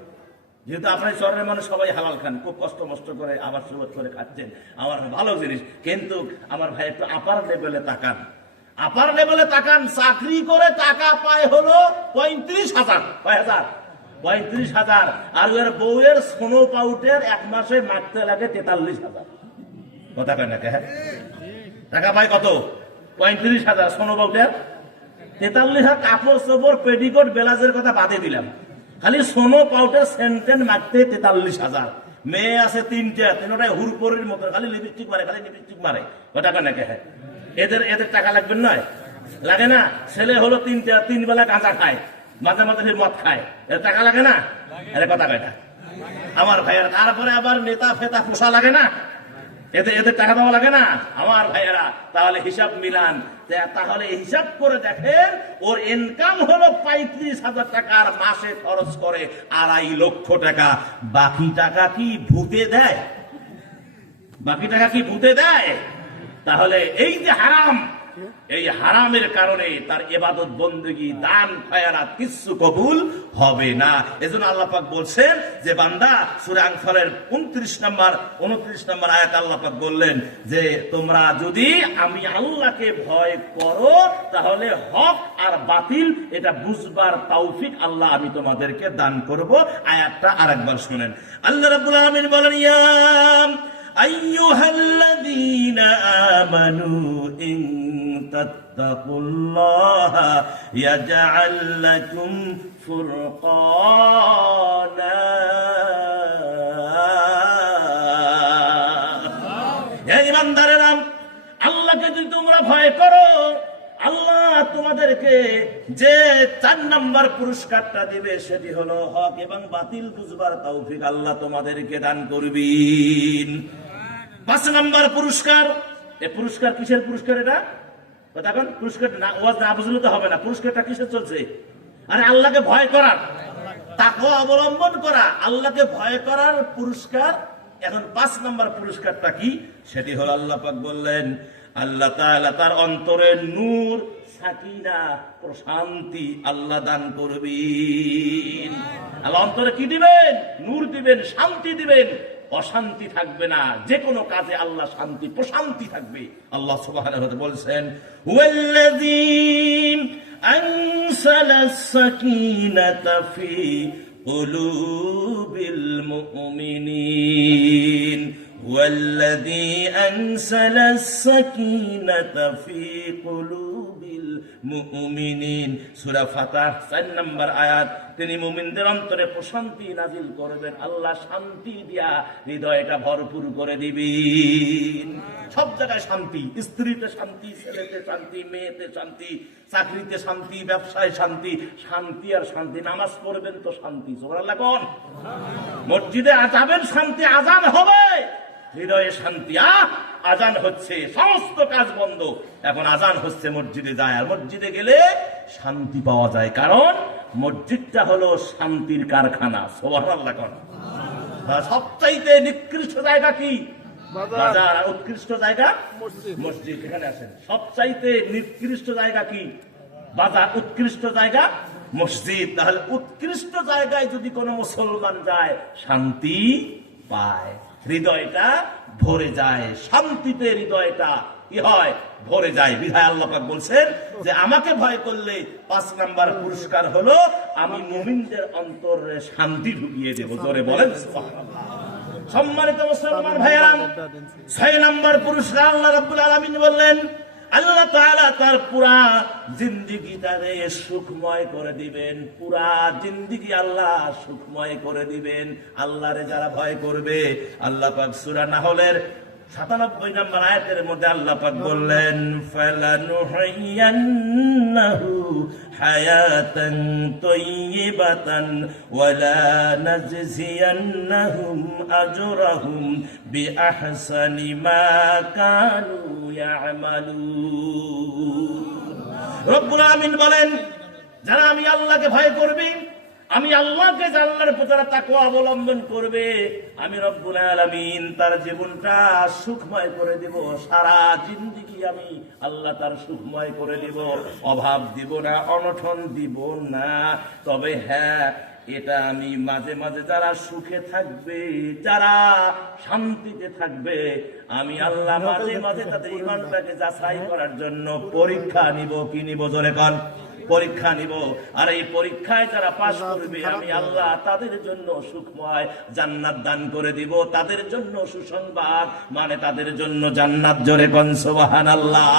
যেহেতু আপনার শহরের মানুষ সবাই হালাল খান, খুব কষ্ট মষ্ট করে আবার সুবত করে খাচ্ছেন, আমার ভালো জিনিস। কিন্তু আমার ভাই একটু আপার লেভেলে তাকান, আপার লেভেলে তাকান। চাকরি করে টাকা পায় হলো 35,000। কয় হাজার? 35,000। আর ওর বউয়ের সোনো পাউটের 1 মাসে মারতে লাগে 43,000। কথা কয় না কে? টাকা পায় কত? 35,000। সোনো পাউটের 43,000। কাপড় চোপড়, পেটিকোট, বেলাজের কথা বাদে দিলাম, খালি সোনো পাউডার সেন্টেন মারতে 43,000। মেয়ে আছে 3টা, 3টাই হুরপরির মতো, খালি লিপস্টিক মারে, খালি লিপস্টিক মারে। ওটা কেন কে? এদের টাকা লাগবে নয়? লাগে না? ছেলে হলো 3টা, 3 বেলা গাঁজা খায়, মাঝে মাঝে মদ খায়, এর টাকা লাগে না? এর কথা কয়টা? আমার ভাইয়েরা, তারপরে আবার নেতা ফেতা পোষা লাগে না? এদের টাকা দেওয়া লাগে না? আমার ভাইয়েরা, তাহলে হিসাব মিলান। তাহলে হিসাব করে দেখেন, ওর ইনকাম হলো 35,000 টাকা, আর মাসে খরচ করে 2.5 লক্ষ টাকা। বাকি টাকা কি ভূতে দেয়? বাকি টাকা কি ভূতে দেয়? তাহলে এই যে হারাম, এই হারামের কারণে তার ইবাদত, বندگی, দান, খয়রাত কিছু কবুল হবে না। এজন্য আল্লাহ পাক বলছেন যে বান্দা, সূরা আনফালের 29 নম্বর আয়াতে আল্লাহ পাক বললেন যে তোমরা যদি আমি আল্লাহকে ভয় করো, তাহলে হক আর বাতিল এটা বুঝবার তৌফিক আল্লাহ আমি তোমাদেরকে দান করব। আয়াতটা আরেকবার শুনেন। আল্লাহ রাব্বুল আলামিন বলেন, ইয়া আইয়ুহাল্লাযীনা আমানু ইন তাত্তাকুল্লাহা ইয়াজআল লাকুম ফুরকানা। হে ঈমানদারেরা, আল্লাহকে যদি তোমরা ভয় করো, আল্লাহ তোমাদেরকে যে 4 নম্বর পুরস্কারটা দিবে সেটি হলো হক এবং বাতিল বুঝবার তৌফিক আল্লাহ তোমাদেরকে দান করবেন। 5 নম্বর পুরস্কার। এই পুরস্কার কিসের পুরস্কার? এটা কথা কোন পুরস্কার না, ওয়াজ না বুঝলে তো হবে না। পুরস্কারটা কিসের চলছে? আরে আল্লাহকে ভয় করার, তাকওয়া অবলম্বন করা, আল্লাহকে ভয় করার পুরস্কার। এখন 5 নম্বর পুরস্কারটা কি? সেটি হলো আল্লাহ পাক বললেন, আল্লাহ তাআলা তার অন্তরে নূর, সাকিনা, প্রশান্তি আল্লাহ দান করবেন। আল্লাহ অন্তরে কি দিবেন? নূর দিবেন, শান্তি দিবেন, অশান্তি থাকবে না। যে কোনো কাজে আল্লাহ শান্তি, প্রশান্তি থাকবে। আল্লাহ সুবহানাহু ওয়া তাআলা বলেছেন, হুয়াল্লাযী আনসালাস সাকিনাতা ফি কুলুবিল মুমিনিন, হুয়াল্লাযী আনসালাস সাকিনাতা ফি কুলুবিল মুমিনিন। সূরা ফাতিহা 4 নম্বর আয়াত। তিনি মুমিনদের অন্তরে প্রশান্তি নাজিল করবেন, আল্লাহ শান্তি দিয়া হৃদয়টা ভরপুর করে দিবেন। সব জায়গায় শান্তি, স্ত্রীতে শান্তি, ছেলেতে শান্তি, মেয়েতে শান্তি, চাকরিতে শান্তি, ব্যবসায় শান্তি। শান্তি আর শান্তি। নামাজ পড়বেন তো শান্তি, সুবহানাল্লাহ কোন। মসজিদে যাবেন শান্তি, আজান হবে, হৃদয়ে শান্তি। আজান হচ্ছে, সমস্ত কাজ বন্ধ, এখন আজান হচ্ছে, মসজিদে যায়। আর মসজিদে গেলে শান্তি পাওয়া যায়, কারণ মসজিদটা হলো শান্তির কারখানা। সুবহানাল্লাহ কোন। সবচাইতে নিকৃষ্ট জায়গা কি? বাজার। আর উৎকৃষ্ট জায়গা মসজিদ। এখানে আসেন। সবচাইতে নিকৃষ্ট জায়গা কি? বাজার। উৎকৃষ্ট জায়গা মসজিদ। তাহলে উৎকৃষ্ট জায়গায় যদি কোনো মুসলমান যায়, শান্তি পায়, হৃদয়টা ভরে যায়, শান্তিতে হৃদয়টা কি হয়? ভরে যায়। বিধায় আল্লাহ পাক বলছেন যে আমাকে ভয় করলে 5 নাম্বার পুরস্কার হলো আমি মুমিনদের অন্তরে শান্তি ঢুকিয়ে দেব। জোরে বলেন সুবহানাল্লাহ। সম্মানিত মুসলমান ভাইরা, 6 নাম্বার পুরস্কার আল্লাহ রাব্বুল আলামিন বললেন, আল্লাহ তাআলা তার পুরা জিন্দেগিটাকে সুখময় করে দিবেন। পুরা জিন্দেগি আল্লাহ সুখময় করে দিবেন আল্লাহরে যারা ভয় করবে। আল্লাহ পাক সূরা নাহলের 97 নম্বর আয়াতের মধ্যে আল্লাহ পাক বললেন, ফালানুহাইয়ান্নাহু হায়াতান তাইয়িবাতান ওয়ালা নাজজিয়ান্নাহুম আজরাহুম বিআহসানি মা কানু ইয়ামালুন। রব্বুল আমিন বলেন, যারা আমি আল্লাহকে ভয় করবে, আমি আল্লাহকে জানলার প্রতি তাকওয়া অবলম্বন করবে, আমি রব্বুল আলামিন তার জীবনটা সুখময় করে দেব। সারা জিন্দেগি আমি আল্লাহ তার সুখময় করে দেব, অভাব দিব না, অনটন দিব না। তবে হ্যাঁ, এটা আমি মাঝে মাঝে যারা সুখে থাকবে, যারা শান্তিতে থাকবে, আমি আল্লাহ মাঝে মাঝে তাদের ঈমানটাকে যাচাই করার জন্য পরীক্ষা নিব। কি নিব? জোরে কোন। পরীক্ষা নিব। আর এই পরীক্ষায় যারা পাশ করবে, আমি আল্লাহ তাদের জন্য সুখময় জান্নাত দান করে দিব, তাদের জন্য সুসংবাদ, মানে তাদের জন্য জান্নাত। জোরে কোন সুবহানাল্লাহ।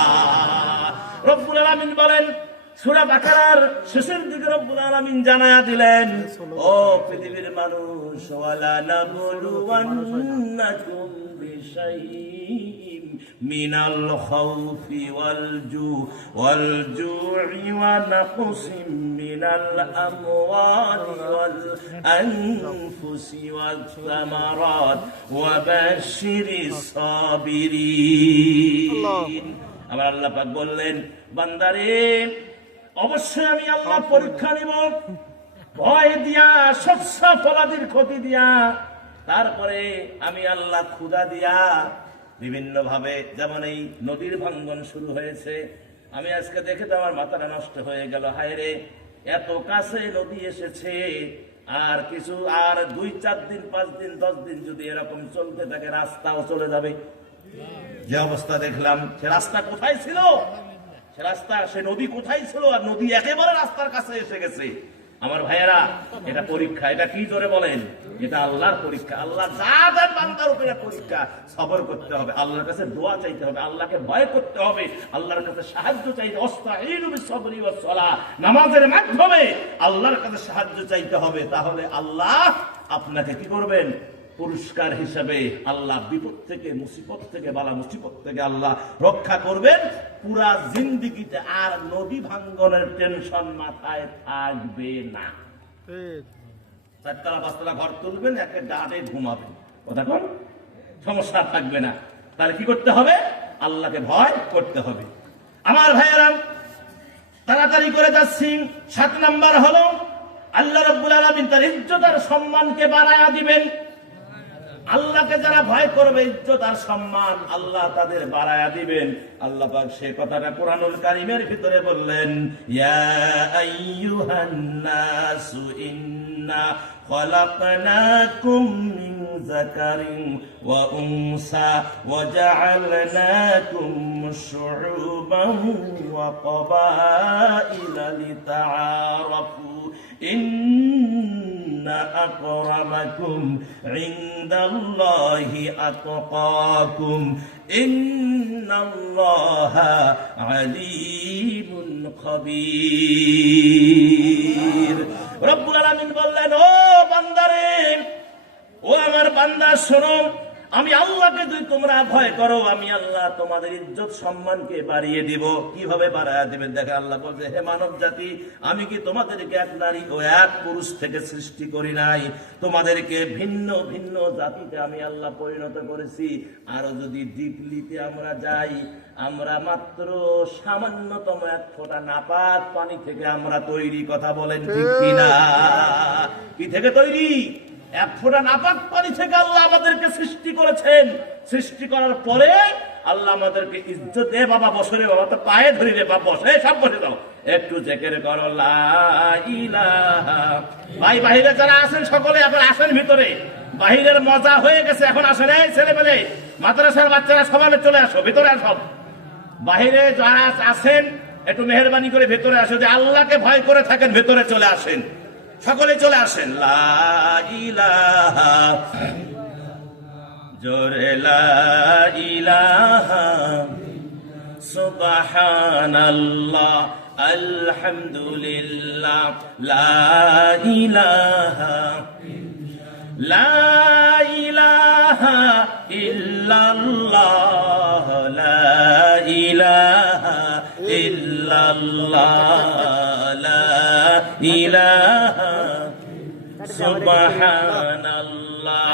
রব্বুল আলামিন বলেন সূরা বাকারার শেষের দিকে রব্বুল আলামিন জানায়া দিলেন, ও পৃথিবীর মানুষ, ওয়ালা নাবলুওয়ান্নাকুম বিশাইইন মিনাল খাউফি ওয়াল জু'i ওয়া নাকসিম মিনাল আমওয়ালি ওয়াল আনফুসি ওয়াস সামারাত ওয়া বাশশিরিস সাবিরিন। আমার আল্লাহ পাক বললেন, বান্দারে, অবশ্যই আমি আল্লাহ পরীক্ষা নিব, ভয় দিয়া, শস্য ফলাদির ক্ষতি দিয়া, তারপরে আমি আল্লাহ ক্ষুধা দিয়া বিভিন্ন ভাবে। যেমন এই নদীর ভাঙ্গন শুরু হয়েছে, আমি আজকে দেখে তো আমার মাথাটা নষ্ট হয়ে গেল। হায় রে, এত কাছে নদী এসেছে, আর কিছু, আর 2-4 দিন, 5 দিন, 10 দিন যদি এরকম চলতে থাকে, রাস্তাও চলে যাবে। যে অবস্থা দেখলাম, সে রাস্তা কোথায় ছিল? সে রাস্তা, সে নদী কোথায় ছিল? আর নদী একেবারে রাস্তার কাছে এসে গেছে। আমার ভাইয়েরা, এটা পরীক্ষা। এটা কি? জোরে বলেন। এটা আল্লাহর পরীক্ষা। আল্লাহ যা দেন বান্দার উপরে পরীক্ষা। সবর করতে হবে, আল্লাহর কাছে দোয়া চাইতে হবে, আল্লাহকে ভয় করতে হবে, আল্লাহর কাছে সাহায্য চাইতে, ওয়াস্তাঈনু বিস-সাবরি ওয়াস-সালাহ, নামাজের মাধ্যমে আল্লাহর কাছে সাহায্য চাইতে হবে। তাহলে আল্লাহ আপনাকে কি করবেন? পুরস্কার হিসাবে আল্লাহ বিপদ থেকে, মুসিবত থেকে, বালা মুসিবত থেকে আল্লাহ রক্ষা করবেন পুরা জিন্দেগিতে। আর নদী ভাঙ্গনের টেনশন মাথায় থাকবে না। 4তলা 5তলা ঘর তুলবেন, একে ডাড়ে ঘুমাবেন, কথা কোন, সমস্যা থাকবে না। তাহলে কি করতে হবে? আল্লাহকে ভয় করতে হবে। আমার ভাইয়েরা, তাড়াতাড়ি করে যাচ্ছি। 7 নাম্বার হলো আল্লাহ রাব্বুল আলামিন তার ইজ্জত আর সম্মানকে বাড়ায়া দিবেন। আল্লাহকে যারা ভয় করবে ইজ্জত আর সম্মান আল্লাহ তাদের বাড়ায়া দিবেন। আল্লাহ পাক সেই কথাটা কোরআনুল কারীমের ভিতরে বললেন, ইয়া আইয়ুহান নাসু ইন্না খলাকনাকুম মিন যাকারিন ওয়া উনসা ওয়া জাআলনাকুম শুউবান ওয়া ক্বাবাইলা লিতাআরাফু ইন্না আকরামাকুম ইনদাল্লাহি আতকাকুম ইন্নাল্লাহা আলীমুন খবীর। রব্বুল আলামিন বললেন, ও বান্দারে, ও আমার বান্দা শোনো, আমি আল্লাহকে যদি তোমরা ভয় করো আমি আল্লাহ তোমাদের ইজ্জত সম্মানকে বাড়িয়ে দিব। কিভাবে বাড়ায় দিবেন দেখে আল্লাহ বলছে, হে মানব জাতি, আমি কি তোমাদেরকে এক নারী ও এক পুরুষ থেকে সৃষ্টি করি নাই? তোমাদেরকে ভিন্ন ভিন্ন জাতিতে আমি আল্লাহ পরিণত করেছি। আরো যদি ডিপলিতে আমরা যাই, আমরা মাত্র সামান্যতম এক ফোঁটা নাপাক পানি থেকে আমরা তৈরি। কথা বলেন ঠিক কিনা? কি থেকে তৈরি? এক ফোঁটা নাপাক পানি থেকে আল্লাহ আমাদেরকে সৃষ্টি করেছেন। সৃষ্টি করার পরে আল্লাহ আমাদেরকে ইজ্জত দে। বাবা বসে রে, বাবা তো পায়ে ধরি রে, বাবা বসে, সব বসে দাও, একটু জেকের করো লা ইলাহা। ভাই বাহিরে যারা আছেন সকলে এখন আসেন ভিতরে। বাহিরের মজা হয়ে গেছে, এখন আসেন এই ছেলে মেলে, মাদ্রাসার বাচ্চারা সবাই চলে আসো, ভিতরে আসো। বাহিরে যারা আছেন একটু মেহেরবানি করে ভেতরে আসো। যে আল্লাহকে ভয় করে থাকেন ভেতরে চলে আসেন, সকলে চলে আসেন। লা ইলাহা, জোরে লা ইলাহা, সুবহানাল্লাহ, আলহামদুলিল্লাহ, লা ইলাহা, লা ইলাহা ইল্লাল্লাহ, লা ইলাহা ইল্লাল্লাহ, লা ইলাহা, সুবহানাল্লাহ,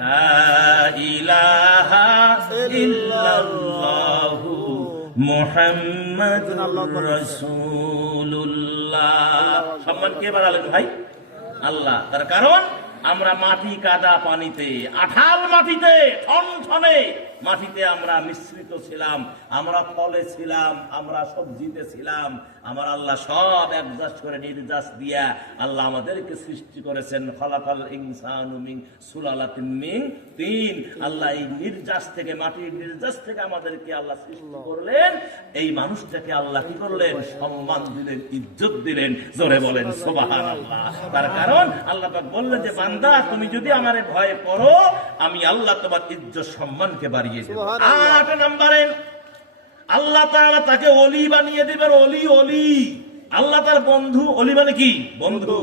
লা ইলাহা ইল্লাল্লাহু মুহাম্মাদুর রাসূলুল্লাহ। সম্মান কে বাড়ালেন ভাই? আল্লাহ। তার কারণ আমরা মাটি কাদা পানিতে, আঠাল মাটিতে, ঠনঠনে মাটিতে আমরা মিশ্রিত ছিলাম, আমরা ফলে ছিলাম, আমরা সবজিতে ছিলাম। আমার আল্লাহ সব অ্যাডজাস্ট করে নির্যাস দিয়া আল্লাহ আমাদেরকে সৃষ্টি করেছেন। খলাকাল ইনসানু মিন সুলালাতিন মিন তিন। আল্লাহ এই নির্যাস থেকে, মাটির নির্যাস থেকে আমাদেরকে আল্লাহ সৃষ্টি করলেন। এই মানুষটাকে আল্লাহ কি করলেন? সম্মান দিলেন, ইজ্জত দিলেন। জোরে বলেন সুবহানাল্লাহ। তার কারণ আল্লাহ পাক বললেন যে বান্দা তুমি যদি আমারে ভয় করো আমি আল্লাহ তোমার ইজ্জত সম্মানকে বাড়িয়ে দেব। 8 নম্বরে আল্লাহ তাআলা তাকে ওলি বানিয়ে দিবেন। ওলি, ওলি আল্লাহ তার বন্ধু। ওলি মানে কি? বন্ধু।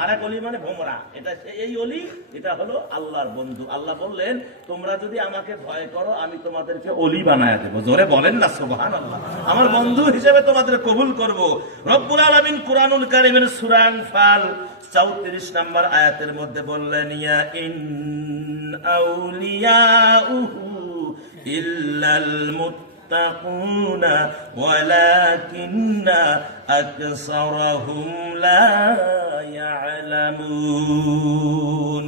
আর এক ওলি মানে ভোমরা। এটা এই ওলি, এটা হলো আল্লাহর বন্ধু। আল্লাহ বললেন তোমরা যদি আমাকে ভয় করো আমি তোমাদেরকে ওলি বানায় দেবো। জোরে বলেন না সুবহানাল্লাহ। আমার বন্ধু হিসেবে তোমাদের কবুল করব। রব্বুল আলামিন কুরআনুল কারীমের সূরা আনফাল 34 নম্বর আয়াতের মধ্যে বললেন, ইয়া ইন আউলিয়াউহু ইল্লাল মুত্তাকুনা ওয়ালাকিন্না আকসারহুম লা ইয়ালামুন।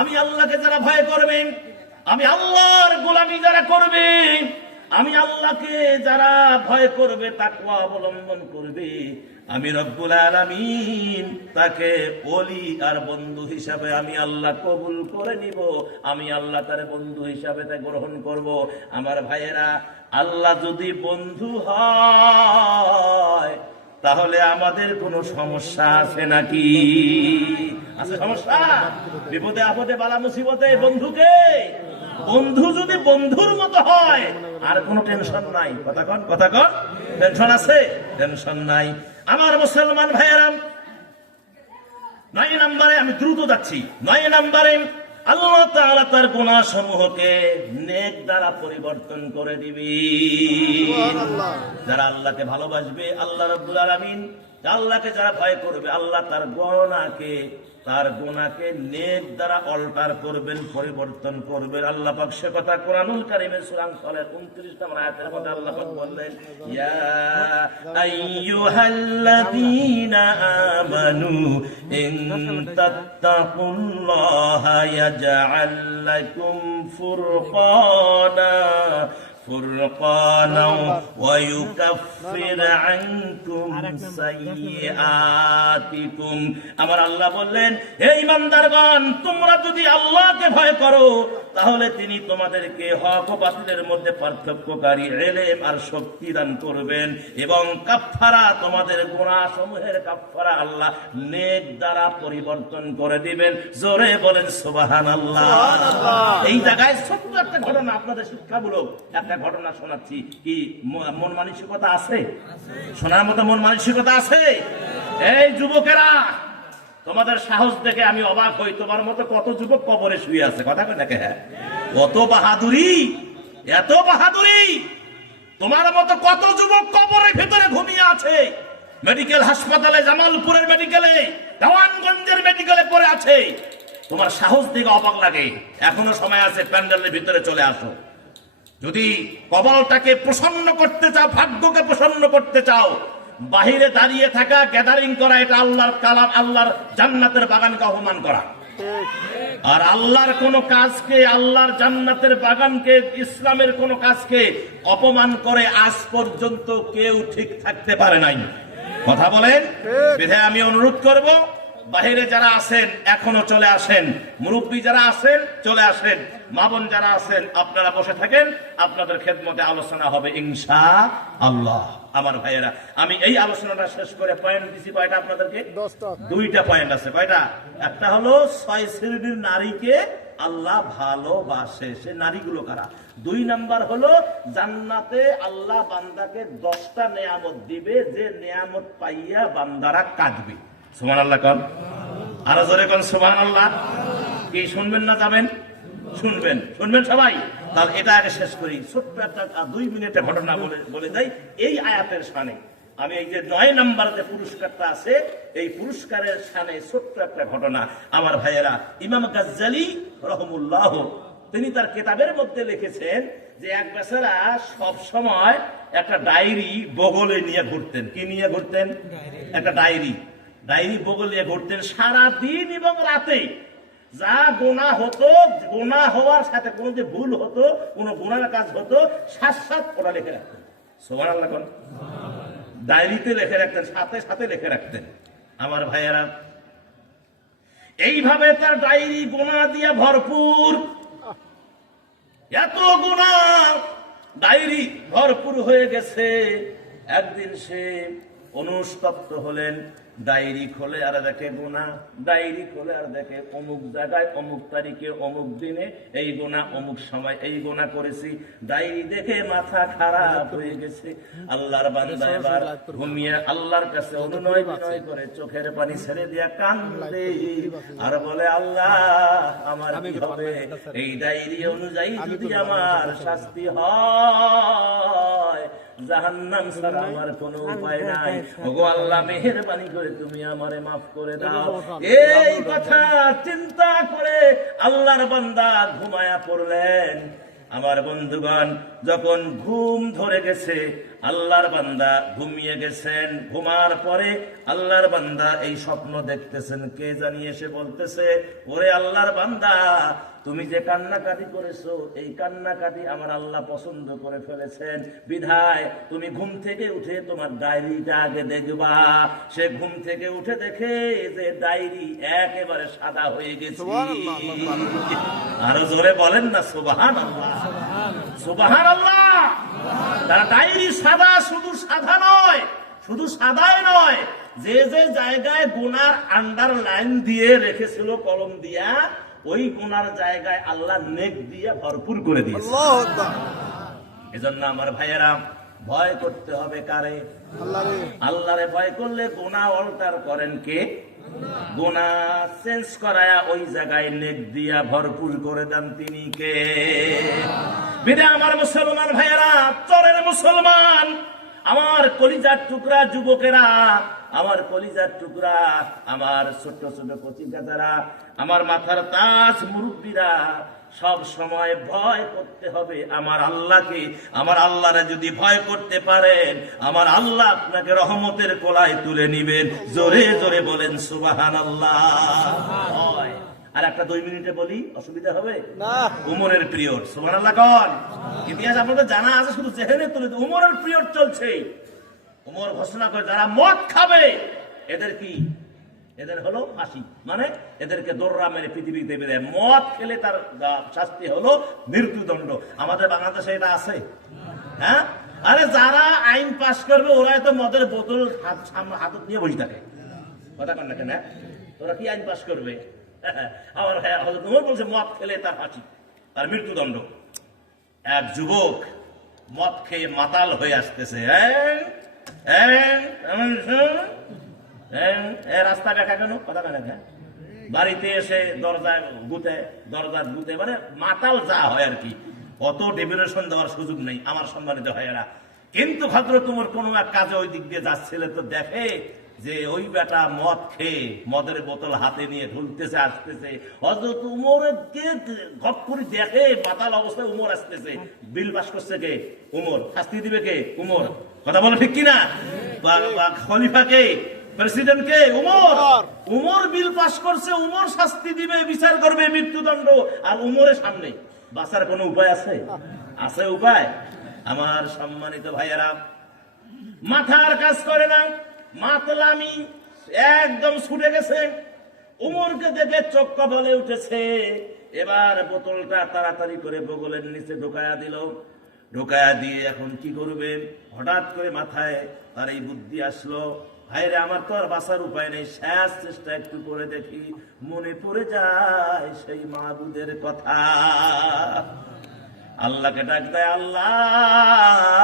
আমি আল্লাহকে যারা ভয় করবে, আমি আল্লাহর গোলামি যারা করবে, আমি আল্লাহকে যারা ভয় করবে, তাকওয়া অবলম্বন করবে, আমি রব্বুল আলামিন তাকে ওলি আর বন্ধু হিসাবে আমি আল্লাহ কবুল করে নিব। আমি আল্লাহ তার বন্ধু হিসাবে তা গ্রহণ করব। আমার ভাইয়েরা, আল্লাহ যদি বন্ধু হয় তাহলে আমাদের কোনো সমস্যা আছে নাকি? আছে সমস্যা? বিপদে আপদে বালা মুসিবতে বন্ধুকে, বন্ধু যদি বন্ধুর মতো হয় আর কোনো টেনশন নাই। কথা কন, কথা কন। টেনশন আছে? টেনশন নাই। আমার মুসলমান ভাইয়েরা, 9 নম্বরে, আমি দ্রুত যাচ্ছি, 9 নম্বরে আল্লাহ তাআলা তার গুনাহ সমূহকে নেক দ্বারা পরিবর্তন করে দিবেন। যারা আল্লাহকে ভালোবাসবে আল্লাহ রাব্বুল আলামিন আল্লাহকে যারা ভয় করবে, আল্লাহ তার গুনাহকে নেক দ্বারা অল্টার করবেন, পরিবর্তন করবেন। আল্লাহ পাক সে কথা কোরআনুল কারীমের সূরা আনফালের 29 নম্বর আয়াতের মধ্যে আল্লাহ পাক বললেন, ইয়া আইয়ুহাল্লাযীনা আমানু ইন তাত্তাকুল্লাহা ইয়াজআল লাকুম ফুরকানা ওয়ায়ুকাফির আনকুম সাইয়্যাতিকুম। আমার আল্লাহ বললেন, হে ঈমানদারগণ, তোমরা যদি আল্লাহকে ভয় করো তাহলে তিনি তোমাদেরকে হক ও বাতিলের মধ্যে পার্থক্যকারী ইলম আর শক্তি দান করবেন, এবং কাফফারা, তোমাদের গুনাহ সমূহের কাফফারা আল্লাহ নেক দ্বারা পরিবর্তন করে দিবেন। জোরে বলেন সুবহানাল্লাহ। এই জায়গায় ছোট্ট একটা ঘটনা আপনাদের শিক্ষামূলক একটা ঘটনা শোনাচ্ছি। কি মন মানসিকতা আছে? শোনার মতো মন মানসিকতা আছে? এই যুবকেরা, তোমাদের সাহস দেখে আমি অবাক হই। তোমার মতো কত যুবক কবরে শুয়ে আছে, কথা কয় নাকি? হ্যাঁ, কত বাহাদুরি, এত বাহাদুরি! তোমার মতো কত যুবক কবরের ভিতরে ঘুমিয়ে আছে, মেডিকেল হাসপাতালে, জামালপুরের মেডিকেলে, দেওয়ানগঞ্জের মেডিকেলে পড়ে আছে। তোমার সাহস দেখে অবাক লাগে। এখনো সময় আছে, প্যান্ডেলের ভিতরে চলে আসো। যদি কবলটাকে প্রসন্ন করতে চাও, ভাগ্যকে প্রসন্ন করতে চাও, বাহিরে দাঁড়িয়ে থাকা, গ্যাদারিং করা, এটা আল্লাহর কালাম, আল্লাহর জান্নাতের বাগানকে অপমান করা। আর আল্লাহর কোন কাজকে, আল্লাহর জান্নাতের বাগানকে, ইসলামের কোন কাজকে অপমান করে আজ পর্যন্ত কেউ ঠিক থাকতে পারে নাই। কথা বলেন? বিধায় আমি অনুরোধ করব, বাহিরে যারা আছেন এখনো চলে আসেন, মুরব্বী যারা আছেন চলে আসেন, মা বোন যারা আছেন আপনারা বসে থাকেন, আপনাদের খেদমতে আলোচনা হবে ইনশাআল্লাহ। আমার ভাইয়েরা, আমি এই আলোচনাটা শেষ করে পয়েন্ট দিছি কয়টা আপনাদেরকে? 2টা পয়েন্ট আছে। কয়টা? একটা হলো 6 শ্রেণীর নারীকে আল্লাহ ভালোবাসে, সে নারীগুলো কারা? 2 নাম্বার হলো জান্নাতে আল্লাহ বান্দাকে 10টা নেয়ামত দিবে, যে নেয়ামত পাইয়া বান্দারা কাঁদবে। সুবহানাল্লাহ কোন? আরো জোরে কোন সুবহানাল্লাহ। কি শুনবেন না যাবেন? শুনবেন, শুনবেন সবাই। তাহলে এটা আগে শেষ করি। ছোট্ট একটা 2 মিনিটের ঘটনা বলে যাই এই আয়াতের শানে। আমি এই যে 9 নাম্বার যে পুরস্কারটা আছে, এই পুরস্কারের শানে ছোট্ট একটা ঘটনা। আমার ভাইয়েরা, ইমাম গাজ্জালি রহমুল্লাহ তিনি তার কিতাবের মধ্যে লিখেছেন যে এক বেচারা সব সময় একটা ডায়েরি বগলে নিয়ে ঘুরতেন। কি নিয়ে ঘুরতেন? একটা ডায়েরি বগল নিয়ে ঘুরতেন সারা দিন এবং রাতে। যা গুনাহ হতো, গুনাহ হওয়ার সাথে কোনো যে ভুল হতো, কোনো গুনার কাজ হতো, সাথে ওটা লিখে রাখতেন। সুবহানাল্লাহ কোন? ডায়েরিতে লিখে রাখতেন, সাথে সাথে লিখে রাখতেন। আমার ভাইয়েরা, এইভাবে তার ডায়েরি গুনাহ দিয়ে ভরপুর, এত গুনাহ ডায়েরি ভরপুর হয়ে গেছে। একদিন সে অনুতপ্ত হলেন, ডায়েরি খোলে আর দেখে গুনাহ, ডায়েরি খোলে আর দেখে অমুক জায়গায়, অমুক তারিখে, অমুক দিনে এই গুনাহ, অমুক সময় এই গুনাহ করেছি। ডায়েরি দেখে মাথা খারাপ হয়ে গেছে। আল্লাহর বান্দা এবার ঘুমিয়ে আল্লাহর কাছে অনুনয় বিনয় করে চোখের পানি ছেড়ে দিয়া কান্দে আর বলে, আল্লাহ আমার কি হবে? এই ডায়েরি অনুযায়ী যদি আমার শাস্তি হয়, জাহান্নাম ছাড়া আমার কোনো উপায় নাই। ওগো আল্লাহ, মেহেরবানি করে তুমি আমারে মাফ করে দাও। এই কথা চিন্তা করে আল্লাহর বান্দা ঘুমায়া পড়লেন। আমার বন্ধুগণ, যখন ঘুম ধরে গেছে, আল্লাহর বান্দা ঘুমিয়ে গেছেন। ঘুমার পরে আল্লাহর বান্দা এই স্বপ্ন দেখতেছেন। কে জানি এসে বলতেছে, ওরে আল্লাহর বান্দা, তুমি যে কান্নাকাটি করেছো, এই কান্নাকাটি আমার আল্লাহ পছন্দ করে ফেলেছেন। বিধায় তুমি ঘুম থেকে উঠে তোমার ডায়েরিটা আগে দেখবা। সে ঘুম থেকে উঠে দেখে যে ডায়েরি একেবারে সাদা হয়ে গেছে। আরো জোরে বলেন না সুবহানাল্লাহ, সুবহানাল্লাহ। তার ডায়েরি সাদা, শুধু সাদা নয়, শুধু সাদাই নয়, যে যে জায়গায় গুনার আন্ডারলাইন দিয়ে রেখেছিল কলম দিয়া, ওই গুনার জায়গায় আল্লাহ নেক দিয়ে ভরপুর করে দিয়েছে। এজন্য আমার ভাইয়েরা, ভয় করতে হবে কারে? আল্লাহরে ভয় করলে গুনাহ অল্টার করেন কে? গুনাহ চেঞ্জ করায়া ওই জায়গায় নেক দিয়া ভরপুর করে দেন তিনি কে? বিধায় আমার মুসলমান ভাইয়েরা, চরের মুসলমান, আমার কলিজার টুকরা যুবকেরা, আমার কলিজার টুকরা, আমার ছোট্ট ছোট কচিকাচারা, আমার মাথার তাজ মুরব্বীরা, সব সময় ভয় করতে হবে আমার আল্লাহকে। আমার আল্লাহরে যদি ভয় করতে পারেন, আমার আল্লাহ আপনাকে রহমতের কোলায় তুলে নিবেন। জোরে জোরে বলেন সুবহানাল্লাহ। ভয়। আর একটা 2 মিনিটে বলি, অসুবিধা হবে না? উমরের পিরিয়ড, সুবহানাল্লাহ কোন ইতিহাস আপনাদের জানা আছে, শুধু জেহেনে তুলে। উমরের পিরিয়ড চলছে। উমর ঘোষণা করে যারা মদ খাবে এদের কি, এদের হলো ফাঁসি, মানে এদেরকে দৌড়া মেরে পৃথিবীতে দেবে দেয়। মদ খেলে তার শাস্তি হলো মৃত্যুদণ্ড। আমাদের বাংলাদেশে এটা আছে? হ্যাঁ, আরে যারা আইন পাশ করবে ওরাই তো মদের বোতল হাতত নিয়ে বসে থাকে। কথা কন না কেন? ওরা কি আইন পাশ করবে? আমার হযরত ওমর বলছে মদ খেলে তার ফাঁসি, তার মৃত্যুদণ্ড। এক যুবক মদ খেয়ে মাতাল হয়ে আসতেছে, রাস্তা দেখা কেন? কথা কেন? বাড়িতে এসে দরজার গুতে, মানে মাতাল যা হয় আর কি, অত ডেভিনেশন দেওয়ার সুযোগ নেই আমার সম্মানিত ভাইয়েরা। কিন্তু হযরত ওমর কোনো এক কাজে ওই দিক দিয়ে যাচ্ছিল, তো দেখে যে ওই বেটা মদ খেয়ে মদের বোতল হাতে নিয়ে ঢুলতেছে, আসতেছে। হযরত ওমরকে গপ করে দেখে মাতাল অবস্থায় ওমর আসতেছে। বিল পাস করছে কে? ওমর। শাস্তি দিবে কে? ওমর। কথা বলো ঠিক কিনা? খলিফা কে? প্রেসিডেন্ট কে? ওমর। ওমর বিল পাস করছে, ওমর শাস্তি দিবে, বিচার করবে, মৃত্যুদণ্ড। আর ওমরের সামনে বাঁচার কোনো উপায় আছে? আছে উপায়? আমার সম্মানিত ভাইয়েরা, মাথার কাজ করে না, মাতলামি একদম ছুটে গেছে। উমরকে দেখে চোখ কপালে উঠেছে। এবার বোতলটা তাড়াতাড়ি করে বগলের নিচে ঢোকায়া দিল। ঢোকায়া দিয়ে এখন কি করবে? হঠাৎ করে মাথায় তার এই বুদ্ধি আসলো, ভাইরে আমার তো আর বাঁচার উপায় নেই, শেষ চেষ্টা একটু করে দেখি। মনে পড়ে যায় সেই মাবুদের কথা। আল্লাহকে ডাক দেয়, আল্লাহ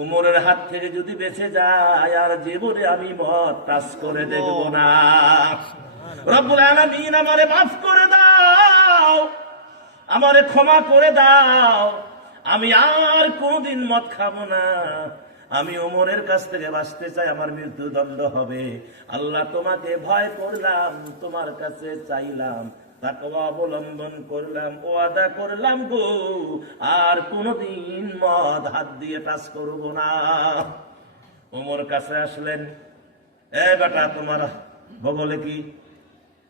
উমরের হাত থেকে যদি বেঁচে যায় আর জীবনে আমি মদ টাচ করে দেখব না। রব্বুল আলামিন আমারে মাফ করে দাও, আমারে ক্ষমা করে দাও, আমি আর কোনদিন মদ খাবো না। আমি ওমরের কাছ থেকে বাঁচতে চাই, আমার মৃত্যুদণ্ড হবে। আল্লাহ তোমাকে ভয় করলাম, তোমার কাছে চাইলাম, তাকওয়া অবলম্বন করলাম, ওয়াদা করলাম গো আর কোনদিন মদ হাত দিয়ে টাচ করব না। ওমর কাছে আসলেন, এ বেটা তোমার বগলে কি?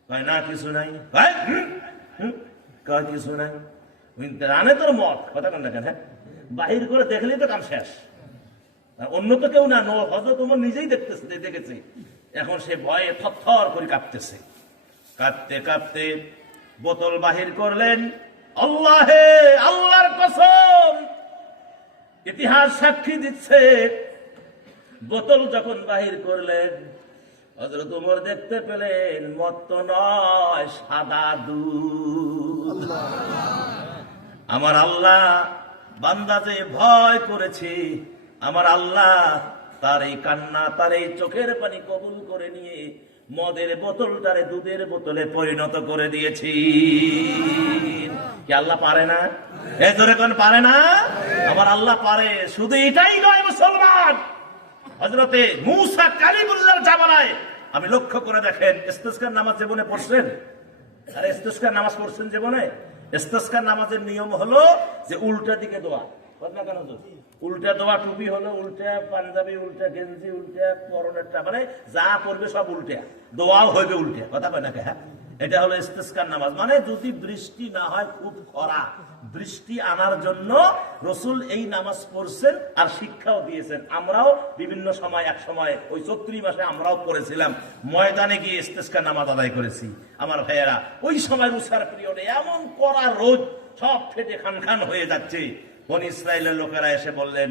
কয় না কিছু নাই। কয় কিছু নাই, রানে তোর মদ। কথা কেন কেন? বাহির করে দেখলেই তো কাম শেষ। অন্য তো কেউ না, হযরত ওমর নিজেই দেখেছে। এখন সে ভয়ে থরথর করে কাঁপতেছে। কাঁপতে কাঁপতে বোতল বাহির করলেন। আল্লাহে, আল্লাহর কসম, ইতিহাস সাক্ষী দিচ্ছে, বোতল যখন বাহির করলেন হযরত ওমর দেখতে পেলেন মদ তো নয়, সাদা দুধ। আমার আল্লাহ বান্দা যে ভয় করেছে, আমার আল্লাহ তার এই কান্না, তার এই চোখের পানি কবুল করে নিয়ে মদের বোতলটারে দুধের বোতলে পরিণত করে দিয়েছি। কি আল্লাহ পারে না? এই জোরে কোন পারে না? আমার আল্লাহ পারে। শুধু এটাই নয় মুসলমান, হযরতে মূসা কালিমুল্লাহর জামানায় আমি লক্ষ্য করে দেখেন, ইস্তিসকার নামাজ জীবনে পড়ছেন? আরে ইস্তিসকার নামাজ পড়ছেন জীবনে? ইস্তিসকার নামাজের নিয়ম হলো যে উল্টা দিকে দোয়া। উল্টা দোয়া, টুপি হলো উল্টা, পাঞ্জাবি উল্টা, গেঞ্জি উল্টা, পরনেরটা মানে যা করবে সব উল্টা, দোয়াও হইবে উল্টা। কথা কয় না? হ্যাঁ, এটা হলো ইস্তিসকার নামাজ। মানে যদি বৃষ্টি না হয়, খুব খরা, বৃষ্টি আনার জন্য রাসূল এই নামাজ পড়ছেন আর শিক্ষাও দিয়েছেন। আমরাও বিভিন্ন সময়, এক সময় ওই চৈত্র মাসে আমরাও পড়েছিলাম, ময়দানে গিয়ে ইস্তিসকার নামাজ আদায় করেছি। আমার ভাইয়েরা, ওই সময় রুসার পিরিয়ডে এমন কড়া রোদ, সব ফেটে খান খান হয়ে যাচ্ছে। বনি ইসরাইলের লোকেরা এসে বললেন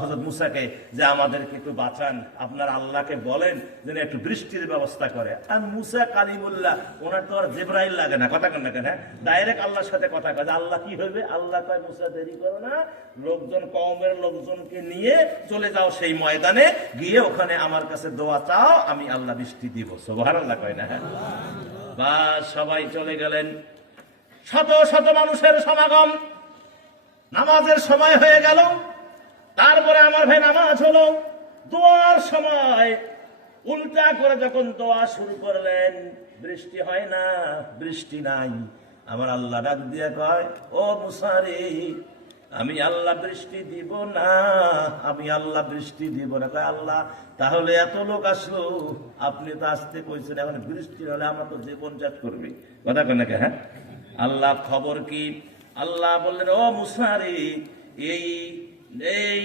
হযরত মূসাকে যে আমাদেরকে একটু বাঁচান, আপনার আল্লাহকে বলেন যেন একটু বৃষ্টির ব্যবস্থা করে। আর মূসা কালিমুল্লাহ, ওনার তো আর জিবরাইল লাগে না। কথা কেন কেন? ডাইরেক্ট আল্লাহর সাথে কথা কয়। আল্লাহ কি হইবে? আল্লাহ কয়, মূসা দেরি করো না, লোকজন, কওমের লোকজনকে নিয়ে চলে যাও সেই ময়দানে, গিয়ে ওখানে আমার কাছে দোয়া চাও, আমি আল্লাহ বৃষ্টি দিব। সুবহানাল্লাহ কয় না? বাস, সবাই চলে গেলেন। শত শত মানুষের সমাগম, নামাজের সময় হয়ে গেল। তারপরে আমার ভাই নামাজ হলো, দোয়ার সময় উল্টা করে যখন দোয়া শুরু করলেন, বৃষ্টি হয় না, বৃষ্টি নাই। আমার আল্লাহ ডাক দিয়ে কয়, ও মুসা রে, আমি আল্লাহ বৃষ্টি দিব না, আমি আল্লাহ বৃষ্টি দিব না। কয় আল্লাহ, তাহলে এত লোক আসলো, আপনি তো আসতে কইছেন, এখন বৃষ্টি হলে আমার তো জীবন ত্যাগ করবে। কথা কেন? হ্যাঁ, আল্লাহ খবর কি? আল্লাহ বললেন, ও মুসা রে, এই এই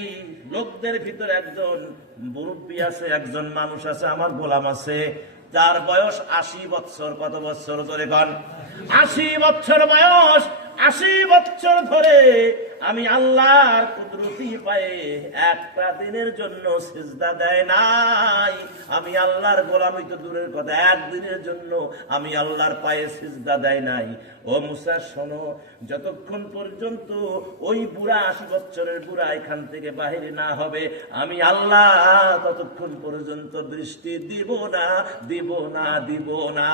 লোকদের ভিতরে একজন মুরব্বী আছে, একজন মানুষ আছে, আমার গোলাম আছে, যার বয়স 80 বছর। কত বছর ধরে? কন 80 বছর বয়স। 80 বছর ধরে আমি আল্লাহর কুদরতি পায়ে একটা দিনের জন্য সিজদা দেয় নাই। আমি আল্লাহর গোলামি তো দূরের কথা, একদিনের জন্য আমি আল্লাহর পায়ে সিজদা দেয় নাই। ও মুসা শোনো, যতক্ষণ পর্যন্ত ওই বুড়া 80 বছরের বুড়া এখান থেকে বাহিরে না হবে, আমি আল্লাহ ততক্ষণ পর্যন্ত বৃষ্টি দিব না, দিব না, দিব না।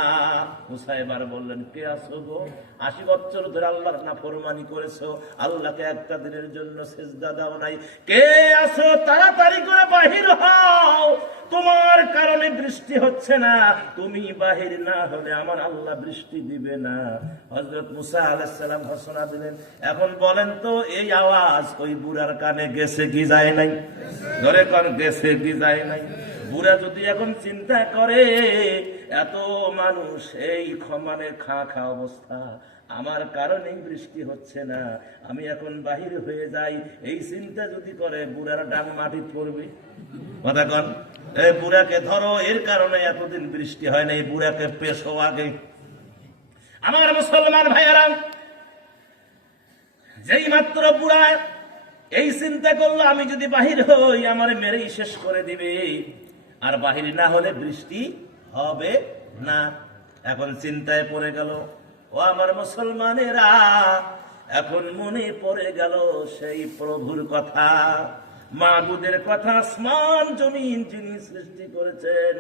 মুসা এবার বললেন, কে আছো গো? 80 বছর ধরে আল্লাহর নাফরমানি করেছো, আল্লাহকে একটা দিনের জন্য সিজদা দাও নাই। কে আছো? তাড়াতাড়ি করে বাহির হও, তোমার কারণে বৃষ্টি হচ্ছে না, তুমি বাহির না হলে আমার আল্লাহ বৃষ্টি দিবে না। হযরত মুসা আলাইহিস সালাম ঘোষণা দিলেন। এখন বলেন তো, এই আওয়াজ ওই বুড়ার কানে গেছে কি যায় নাই? ধরে কোন গেছে কি যায় নাই? বুড়া যদি এখন চিন্তা করে, এত মানুষ, এই মানে খা খা অবস্থা, আমার কারণেই বৃষ্টি হচ্ছে না, আমি এখন বাহির হয়ে যাই, এই চিন্তা যদি করে, বুড়ার ডাং মাটি পড়বে। কথা কন, এই বুড়াকে ধরো, এর কারণে এতদিন বৃষ্টি হয় না, এই বুড়াকে পেশো আগে। আমার মুসলমান ভাইয়েরা, যেই মাত্র বুড়া এই চিন্তা করলো, আমি যদি বাহির হই আমার মেরেই শেষ করে দিবে, আর বাহির না হলে বৃষ্টি হবে না। এখন চিন্তায় পড়ে গেল। ও আমার মুসলমানেরা, এখন মনে পড়ে গেল সেই প্রভুর কথা, মাবুদের কথা। আসমান জমিন যিনি সৃষ্টি করেছেন,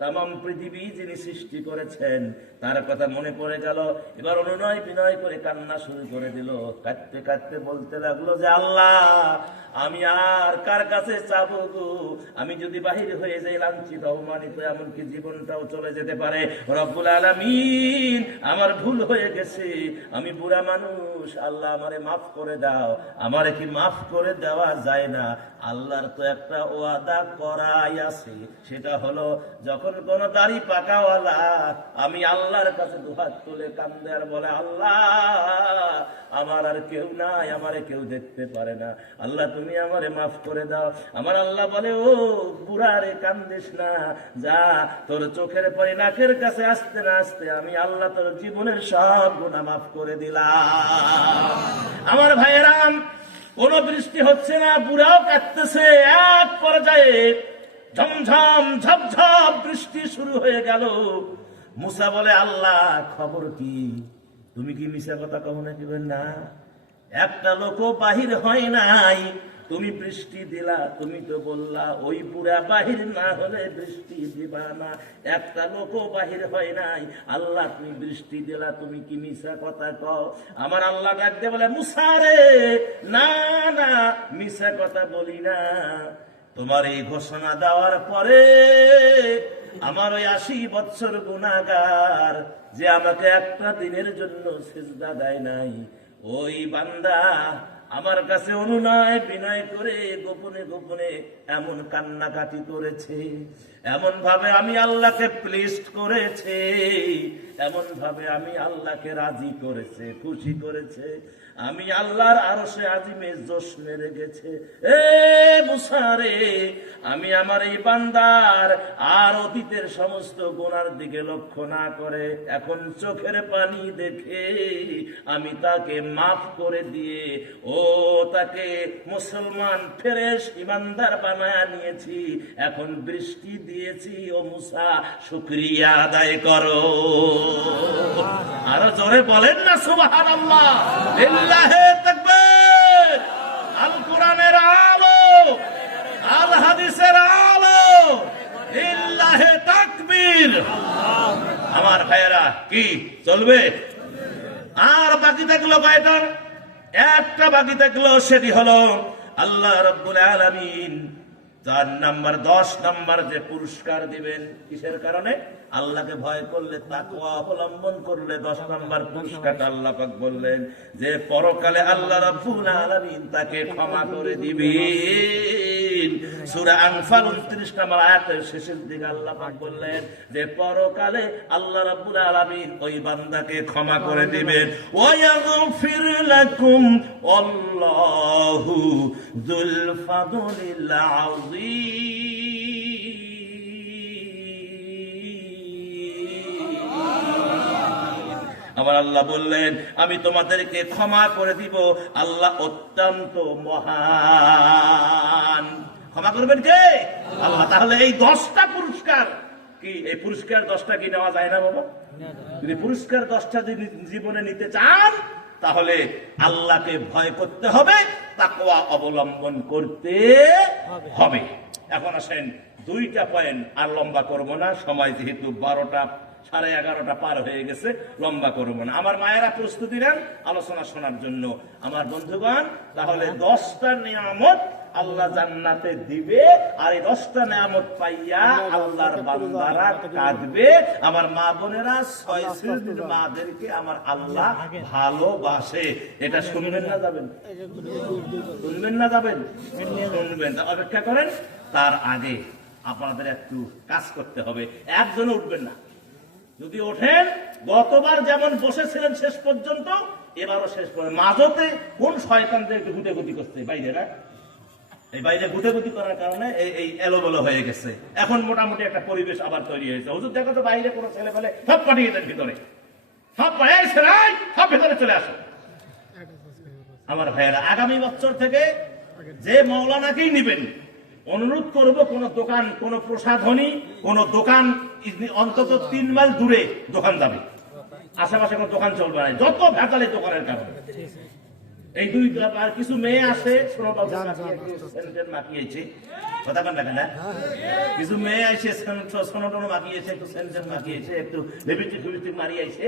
তামাম পৃথিবী যিনি সৃষ্টি করেছেন, তার কথা মনে পড়ে গেল। এবার অনুনয় বিনয় করে কান্না শুরু করে দিল। কাঁদতে কাঁদতে বলতে লাগলো যে, আল্লাহ, আমি আর কার কাছে চাবো গো? আমি যদি বাহির হয়ে যাই, লাঞ্ছিত অপমানিত, এমনকি জীবনটাও চলে যেতে পারে। রব্বুল আলামিন, আমার ভুল হয়ে গেছে, আমি বুড়া মানুষ, আল্লাহ আমারে মাফ করে দাও। আমারে কি মাফ করে দেওয়া যায় না? আল্লাহর তো একটা ওয়াদা করাই আছে, সেটা হলো যখন কোন দাড়ি পাকাওয়ালা আমি আল্লাহর কাছে দুহাত তুলে কান্দে আর বলে, আল্লাহ, আমার আর কেউ নাই, আমারে কেউ দেখতে পারে না, আল্লাহ তুমি আমারে মাফ করে দাও। আমার আল্লাহ বলে, ও বুড়া রে, কান্দিস না, যা, তোর চোখের পরে নাকের কাছে আসতে না আসতে আমি আল্লাহ তোর জীবনের সব গুনাহ মাফ করে দিলাম। আমার ভাইয়েরাম, কোন বৃষ্টি হচ্ছে না, বুড়াও কাঁদতেছে। এক পর্যায়ে ঝমঝম ঝপঝপ বৃষ্টি শুরু হয়ে গেল। মুসা বলে, আল্লাহ, খবর কি? তুমি কি মিশা কথা কहो নাকি? না, একটা লোকও বাহির হয় নাই, তুমি বৃষ্টি দিলা, তুমি তো বললা ওই বুড়া বাহির না হলে বৃষ্টি দিবা না, একটা লোকও বাহির হয় নাই, আল্লাহ তুমি বৃষ্টি দিলা, তুমি কি মিশা কথা কও? আমার আল্লাহ ডাকতে বলে, মুসা রে, না না, মিশা কথা বলি না। তোমার এই ঘোষণা দেওয়ার পরে আমার ওই 80 বছর গুনাহগার, যে আমাকে একটা দিনের জন্য সিজদা দেয় নাই, ওই বান্দা আমার কাছে অনুনয় বিনয় করে গোপনে গোপনে এমন কান্নাকাটি করেছে, এমন ভাবে আমি আল্লাহকে প্লিজড করেছে, এমন ভাবে আমি আল্লাহকে রাজি করেছে, খুশি করেছে, আমি আল্লাহর আরশে আজিমে জোশ মেরে গেছে। এ মুসা রে, আমি আমার এই বান্দার আর অতীতের সমস্ত গুনার দিকে লক্ষ্য না করে এখন চোখের পানি দেখে আমি তাকে মাফ করে দিয়ে ও তাকে মুসলমান ফ্রেশ ইমানদার বানায় নিয়েছি, এখন বৃষ্টি দিয়েছি। ও মুসা, শুকরিয়া আদায় করো। আরো জোরে বলেন না সুবহানাল্লাহ, লিল্লাহি তাকবীর। আল কোরআনের আলো, আল হাদিসের আলো, লিল্লাহি তাকবীর। আমার ভাইয়েরা, কি চলবে? আর বাকি থাকলো কয়টা? একটা বাকি থাকলো, সেটি হলো আল্লাহ রাব্বুল আলামিন 4 নাম্বার 10 নাম্বার যে পুরস্কার দিবেন কিসের কারণে? আল্লাহকে ভয় করলে, তাকওয়া অবলম্বন করলে 10 নাম্বার পুরস্কারটা আল্লাহ পাক বললেন যে পরকালে আল্লাহ রাব্বুল আলামিন তাকে ক্ষমা করে দিবেন। সূরা আনফাল 29 নম্বর আয়াতের শেষের দিকে আল্লাহ পাক বললেন যে পরকালে আল্লাহ রাব্বুল আলামিন ওই বান্দাকে ক্ষমা করে দিবেন। ওয়া ইয়াগফির লাকুম আল্লাহু যুল ফাদলিল আযীম। আবার আল্লাহ বললেন আমি তোমাদেরকে ক্ষমা করে দিব, আল্লাহ অত্যন্ত মহান। ক্ষমা করবেন কে? আল্লাহ। তাহলে এই 10টা পুরস্কার কি, এই পুরস্কার 10টা কি নেওয়া যায় না বাবা? যদি পুরস্কার 10টা যদি জীবনে নিতে চান তাহলে আল্লাহকে ভয় করতে হবে, তাকওয়া অবলম্বন করতে হবে। এখন আসেন 2টা পয়েন্ট, আর লম্বা করব না, সময় যেহেতু 12টা 11:30 পার হয়ে গেছে, লম্বা করব না। আমার মায়েরা প্রস্তুতি নেন আলোচনা শোনার জন্য। আমার বন্ধুগণ, তাহলে 10টা নিয়ামত আল্লাহ জান্নাতে দিবে, আর এই 10টা নিয়ামত পাইয়া আল্লাহর বান্দারা কাঁদবে। আমার মা বোনেরা 6 শ্রেণীর মাদেরকে আমার আল্লাহ ভালোবাসে। এটা শুনবেন না যাবেন? শুনবেন না যাবেন? শুনবেন। অপেক্ষা করেন। তার আগে আপনাদের একটু কাজ করতে হবে। একজন উঠবেন না। যদি ওঠেন, গতবার যেমন বসেছিলেন শেষ পর্যন্ত, এবারও শেষ পর্যন্ত। মাঝতে কোন শয়তানদের একটু গুটেগুটি করছে বাইরে, না এই বাইরে গুটেগুটি করার কারণে এই এলোমেলো হয়ে গেছে। এখন মোটামুটি একটা পরিবেশ আবার তৈরি হয়েছে। হুজুর দেখো তো বাইরে কোনো ছেলে পেলে সব পাঠিয়ে দেন ভিতরে, সব সব ভেতরে চলে আসো। আমার ভাইয়েরা, আগামী বছর থেকে যে মৌলানাকেই নিবেন, অনুরোধ করব কোন দোকান, কোন প্রসাধনী, কোন দোকান অন্তত 3 মাইল দূরে দোকান যাবে। আশেপাশে কোন দোকান চলবে না, যত ভেজালি দোকানের কারণে। এই 2 আর কিছু মেয়ে আসে, মাখিয়েছে কথা বলেন না, কিছু মেয়ে আসে সোনোটোনো মাখিয়েছে, একটু সেন্টেন মাখিয়েছে, একটু লিপস্টিক মারিয়েছে।